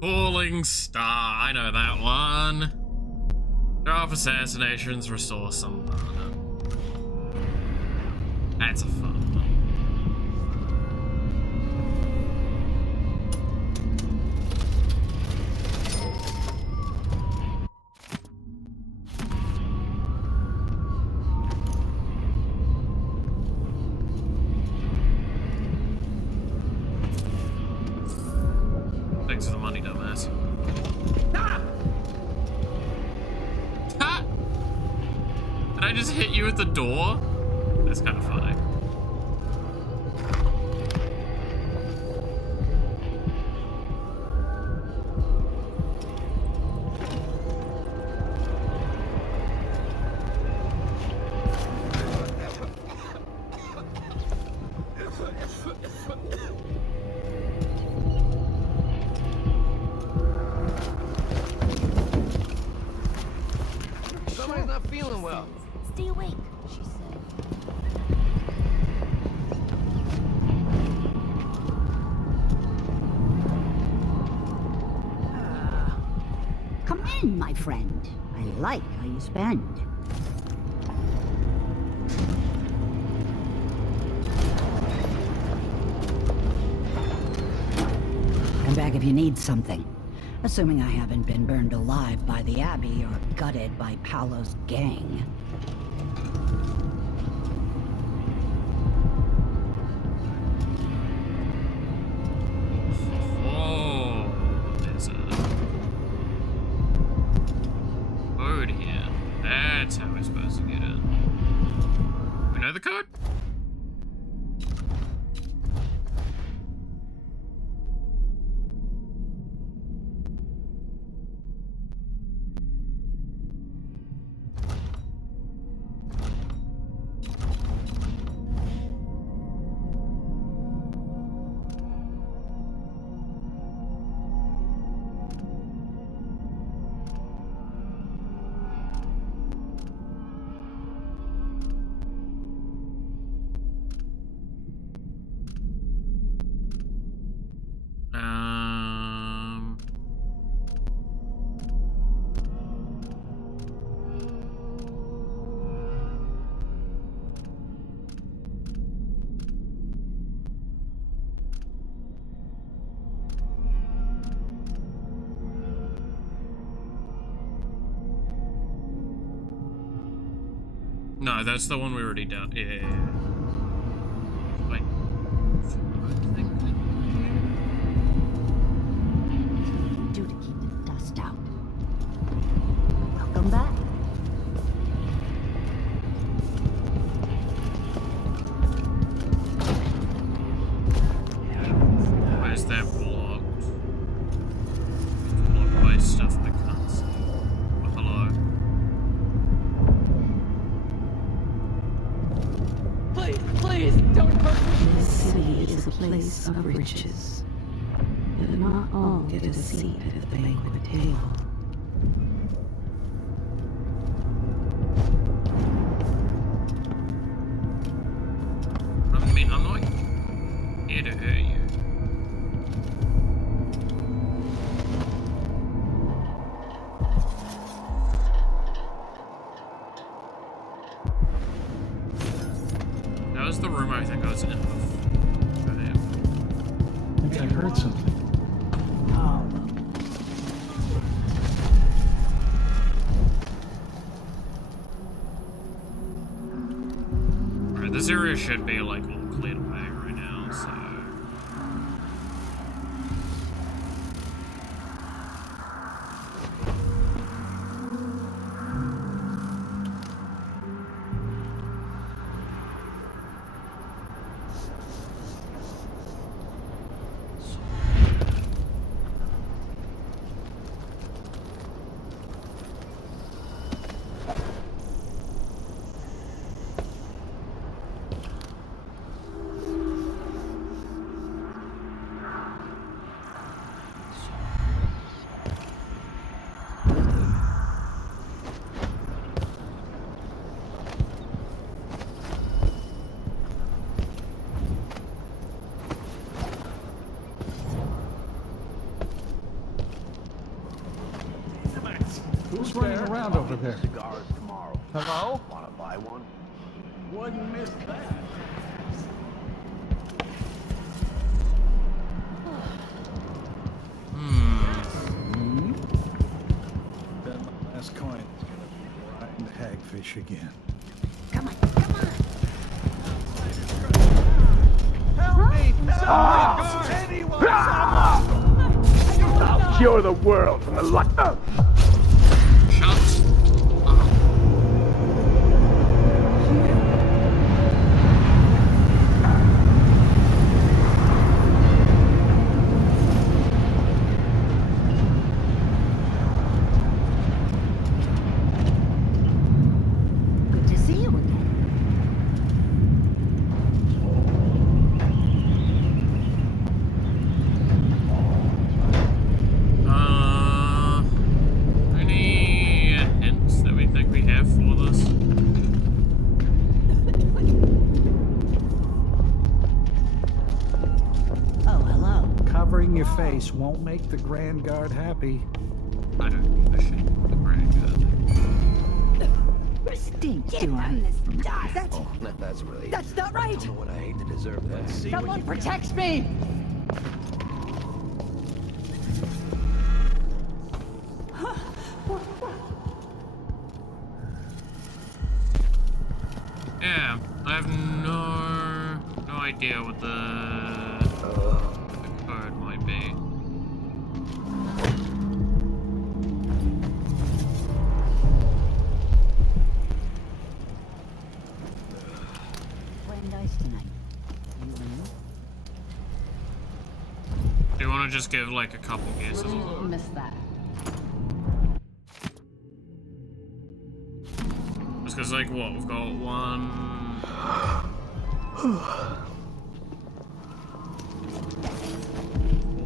Falling Star, I know that one. Drop assassinations, restore some mana. That's a fun one. Thanks for the money, dumbass. Ha! Did I just hit you at the door? That's kind of funny. Somebody's not feeling well. Stay awake, she said. Come in, my friend. I like how you spend. Come back if you need something. Assuming I haven't been burned alive by the Abbey or gutted by Paolo's gang. Oh, there's a code here. That's how we're supposed to get in. We know the code? No, that's the one we already done. Yeah. Wait. Do to keep the dust out. Welcome back. Why is that blocked? It's blocked by stuff I can't see. Oh, hello. Please, don't hurt me. This city is a place of riches, but not all get a seat at the banquet table. I mean, I'm not here to hurt you. That was the room I think I was in before. I think I heard something. Alright, this area should be like all cleared away right now, so. Who's running around over there? Cigars tomorrow. Hello? Wanna buy one? Wouldn't miss that. Then the last coin is gonna be blind hagfish again. Come on, come on. Help me! Anyone! I'll cure the world from the luck. Shut Good to see you again. Any hints that we think we have for this? Oh, hello. Covering your face won't make the Grand Guard happy. I don't give a shit. The Grand Guard. Stink, do I? That's really. That's not right. I don't know what I hate to deserve that. Someone protect me. Yeah, I have no idea what the code might be. Playing dice tonight. You win? Do you want to just give like a couple guesses? Missed that. Just because like what, we've got one...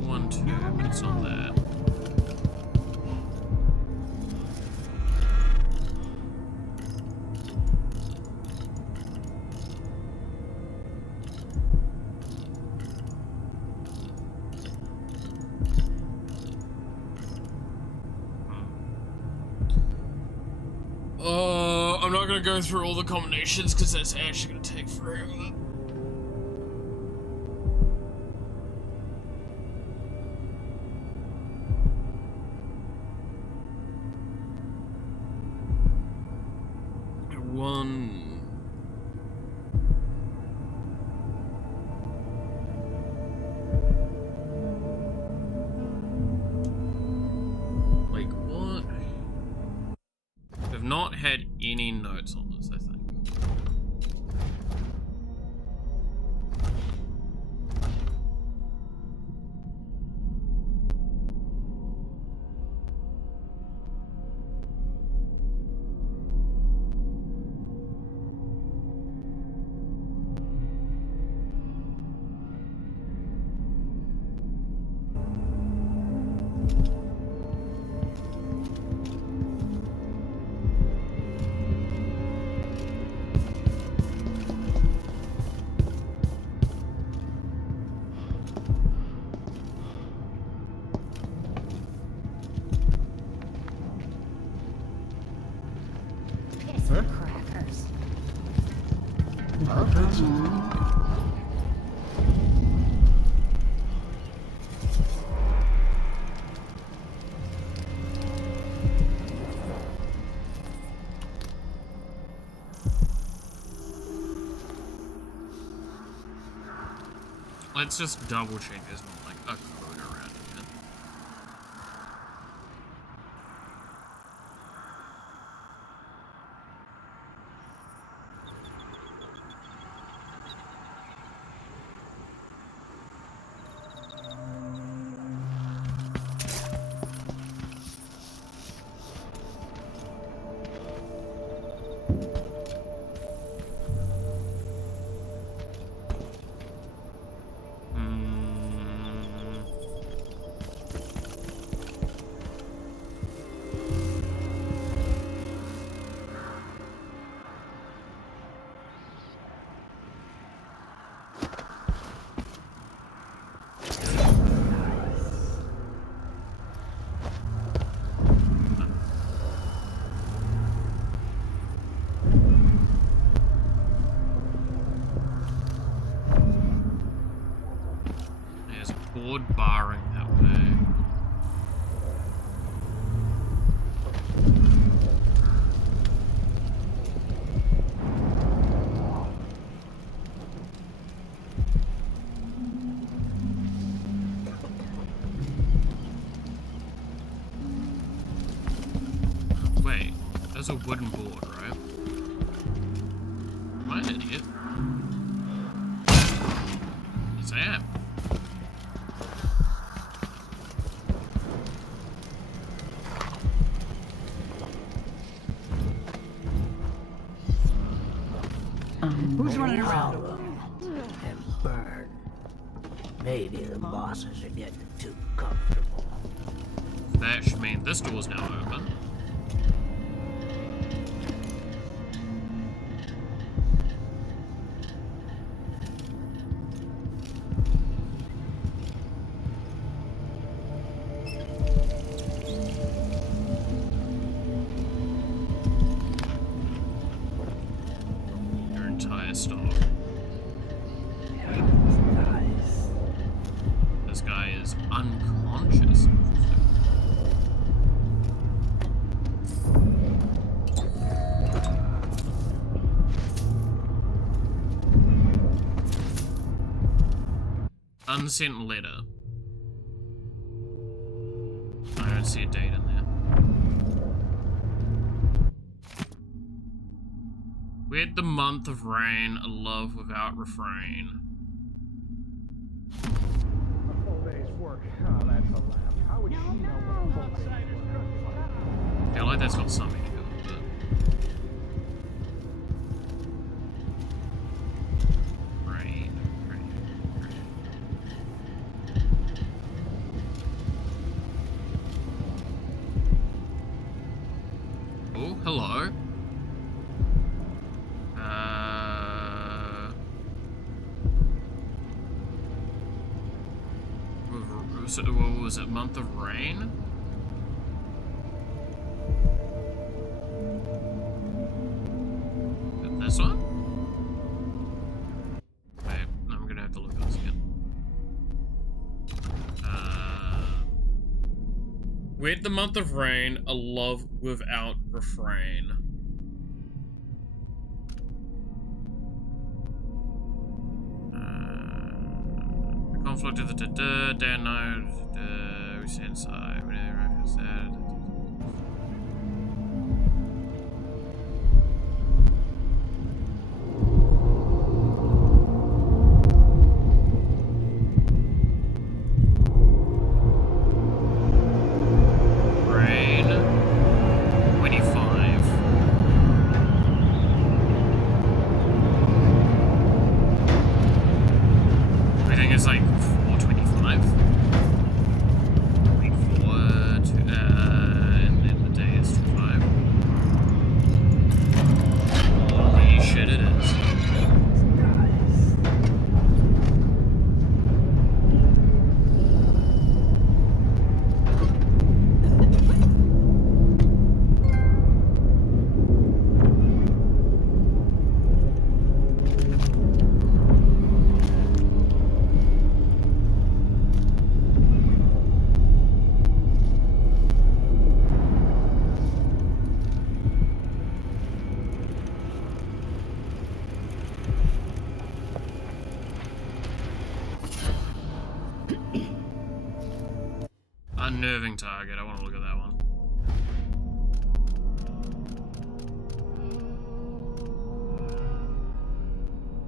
one, two, but it's on there. I'm not gonna go through all the combinations because that's actually gonna take forever. one. Like, what? I've not had any notes on this, I think. Crackers. Let's just double check there's not like a code around here. Board barring that way. Wait, there's a wooden board, right? Am I an idiot? Yes, I am. Who's running around? And burn. Maybe the bosses are getting too comfortable. That should mean this door's now open. Your entire stock. This guy is unconscious. Unsent letter. I don't see a date in there. We had the month of rain, a love without refrain. A full day's work. Oh, that's a laugh. How would she know what a full day's work? I feel like that's got something to do with it. Rain. Oh, hello. What was it? Month of rain? This one? Wait, I'm gonna have to look at this again. We had the month of rain, a love without refrain. Conflict of the download. We see inside. Whatever said. Rain 25. Everything is like 425. Week 4 to, and then the day is 25. Holy shit, it is. Unnerving target, I want to look at that one.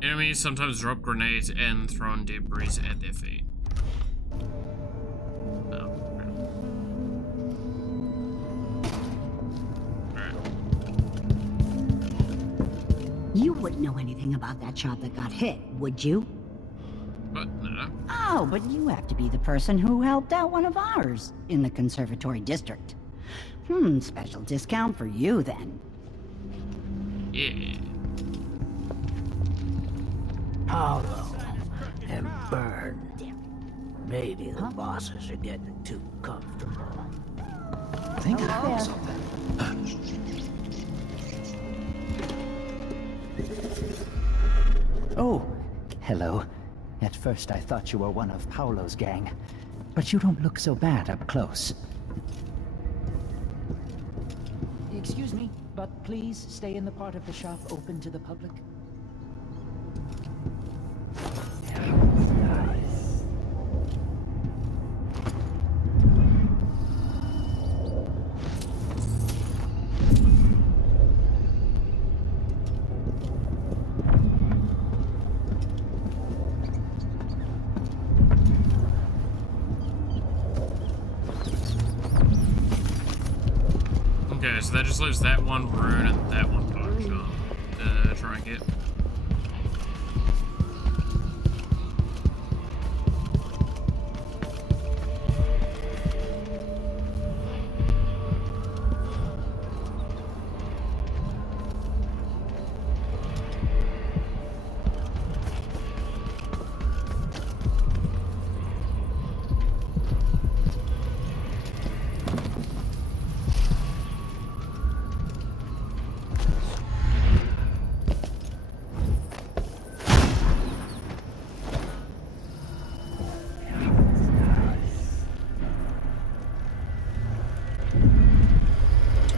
Enemies sometimes drop grenades and throw debris at their feet. Oh, alright. You wouldn't know anything about that shot that got hit, would you? What? No. Oh, but you have to be the person who helped out one of ours in the conservatory district. Special discount for you then. Yeah. Hollow and burned. Maybe the bosses are getting too comfortable. I think I heard something. Oh, hello. At first I thought you were one of Paolo's gang, but you don't look so bad up close. Excuse me, but please stay in the part of the shop open to the public. Okay, so that just leaves that one rune and that one potion to try and get.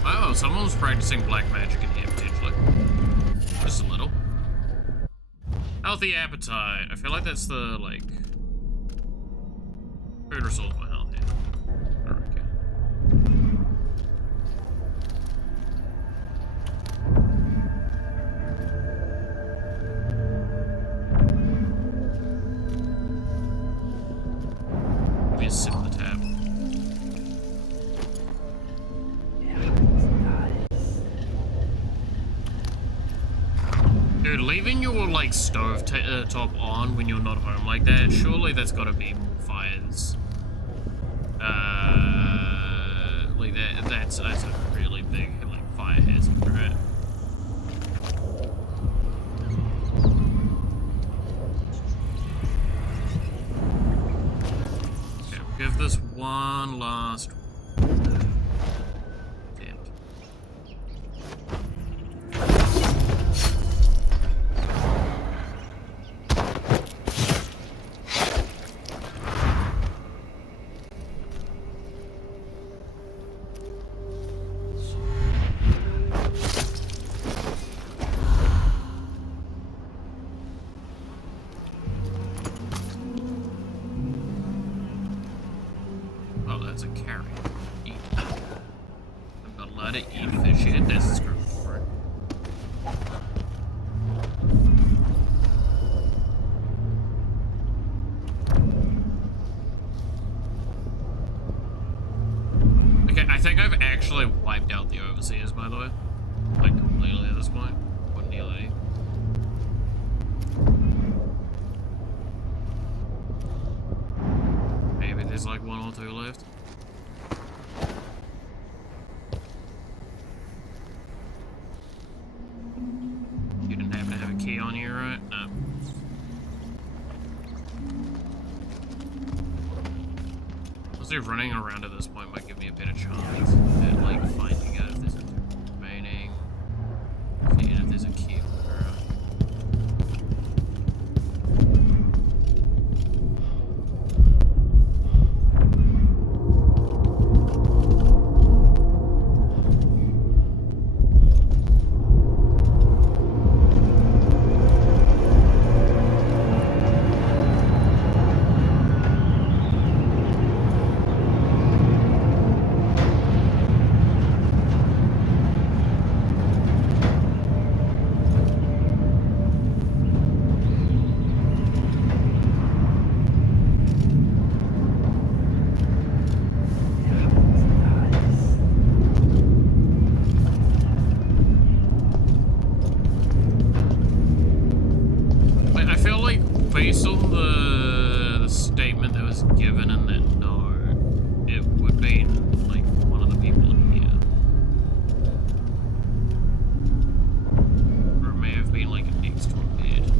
Oh, someone's practicing black magic in here, potentially. Just a little. Healthy appetite. I feel like that's the, like... Food restores my health here. Alright, okay. Give me a sip of the tab. Dude, leaving your, like, stove top on when you're not home like that, surely that's gotta be more fires. Like, that's a really big, like, fire hazard, right? Okay, we'll give this one last... shit, that's a screw. Okay, I think I've actually wiped out the overseers, by the way. Like, completely at this point. Or nearly. Maybe there's like 1 or 2 left. You didn't happen to have a key on you, right? No. Honestly, running around at this point might give me a better chance at like finding out if there's a remaining, seeing if there's a key. Based on the statement that was given in that note, it would be like one of the people in here. Or it may have been like next to a bed.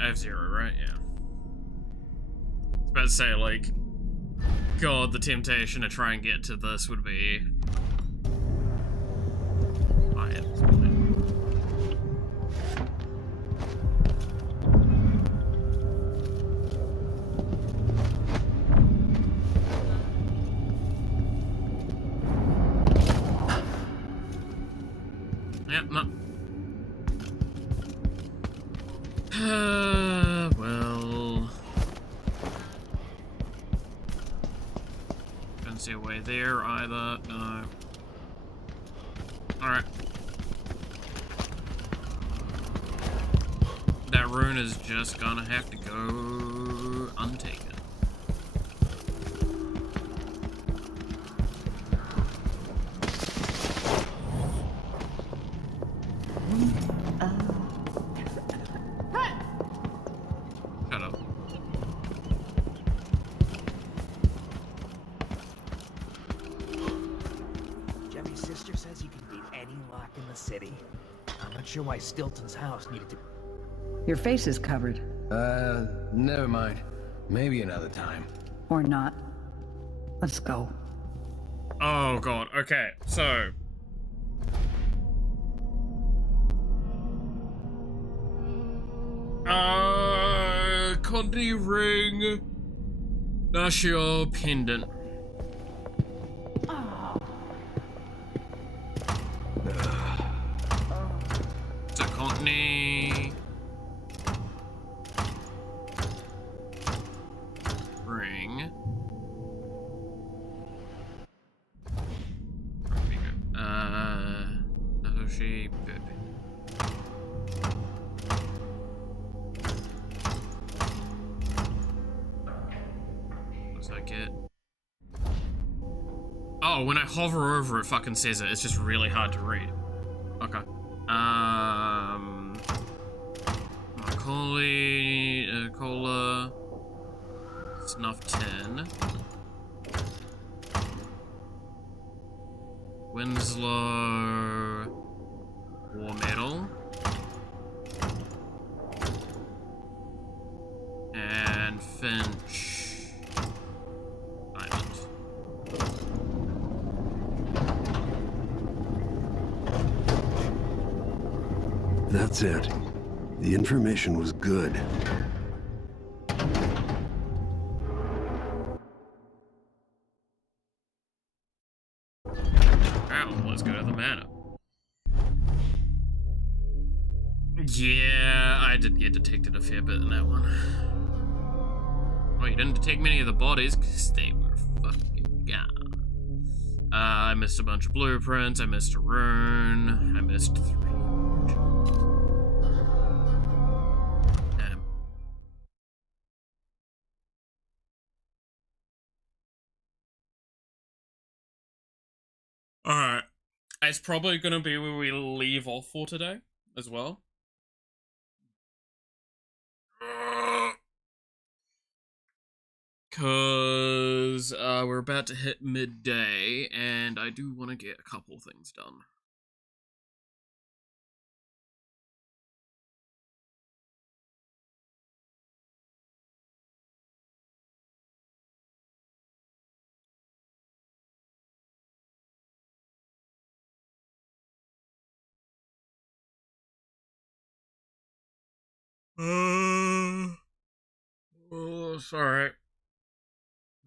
I have 0, right? Yeah. I was about to say, like, God, the temptation to try and get to this would be high at this point. Yep, no. Well, don't see a way there either. No. Alright. That rune is just gonna have to go untaken. Shut up. Jemmy's sister says you can beat any lock in the city. I'm not sure why Stilton's house needed to... Your face is covered. Never mind. Maybe another time. Or not. Let's go. Oh god, okay, so... Conti ring... Nashio pendant. So Contney... ring... Satoshi Pepe. What's that get? Oh, when I hover over it, fucking says it. It's just really hard to read. Okay. Cola, Snuff 10. Winslow, War Medal, and Finch, Diamond. That's it. The information was good. Let's go to the manor. Yeah, I did get detected a fair bit in that one. Oh, you didn't detect many of the bodies because they were fucking gone. I missed a bunch of blueprints, I missed a rune, I missed 3. Damn. Alright. It's probably going to be where we leave off for today, as well. Because we're about to hit midday, and I do want to get a couple things done. Oh, sorry.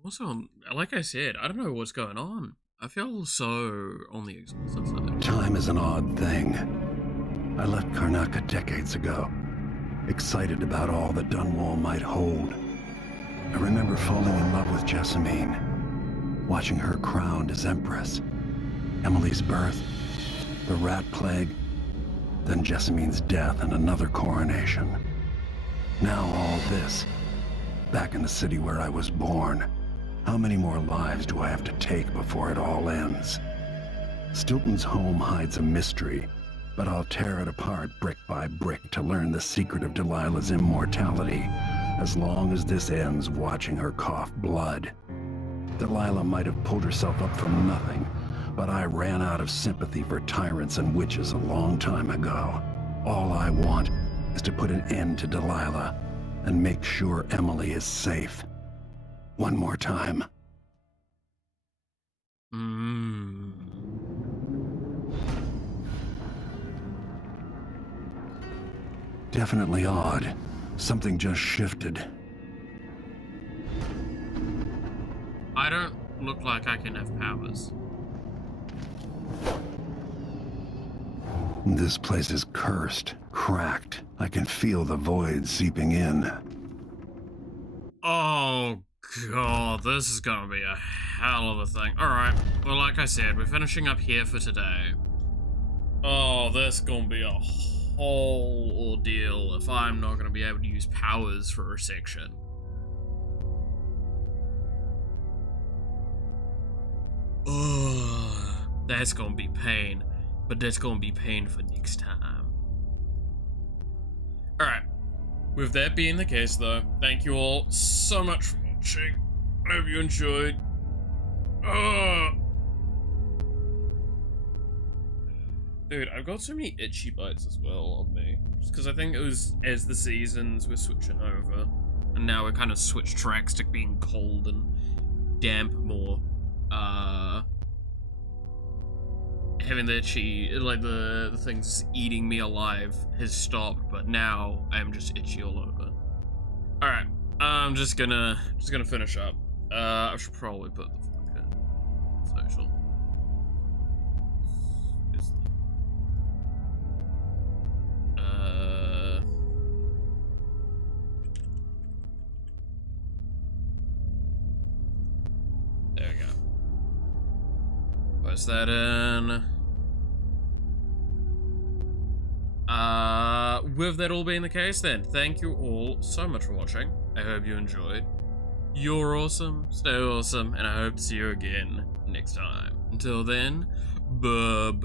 Also, like I said, I don't know what's going on. I feel so on the exhausted side. Time is an odd thing. I left Karnaca decades ago, excited about all that Dunwall might hold. I remember falling in love with Jessamine, watching her crowned as Empress, Emily's birth, the rat plague, then Jessamine's death and another coronation. Now all this, back in the city where I was born. How many more lives do I have to take before it all ends? Stilton's home hides a mystery, but I'll tear it apart brick by brick to learn the secret of Delilah's immortality, as long as this ends watching her cough blood. Delilah might have pulled herself up from nothing, but I ran out of sympathy for tyrants and witches a long time ago. All I want is to put an end to Delilah and make sure Emily is safe. One more time. Definitely odd. Something just shifted. I don't look like I can have powers. This place is cursed, cracked. I can feel the void seeping in. Oh god, this is gonna be a hell of a thing. Alright, well like I said, we're finishing up here for today. Oh, this is gonna be a whole ordeal if I'm not gonna be able to use powers for a section. Oh, that's gonna be pain, but that's gonna be pain for next time. Alright, with that being the case though, thank you all so much for watching. I hope you enjoyed. Dude, I've got so many itchy bites as well on me. Just because I think it was as the seasons were switching over, and now we're kind of switched tracks to being cold and damp more. Having the itchy, like the things eating me alive has stopped, but now I'm just itchy all over. Alright, I'm just gonna finish up. I should probably put the fucking social. There we go. Post that in. With that all being the case then, thank you all so much for watching. I hope you enjoyed. You're awesome, stay awesome, and I hope to see you again next time. Until then, bye-bye.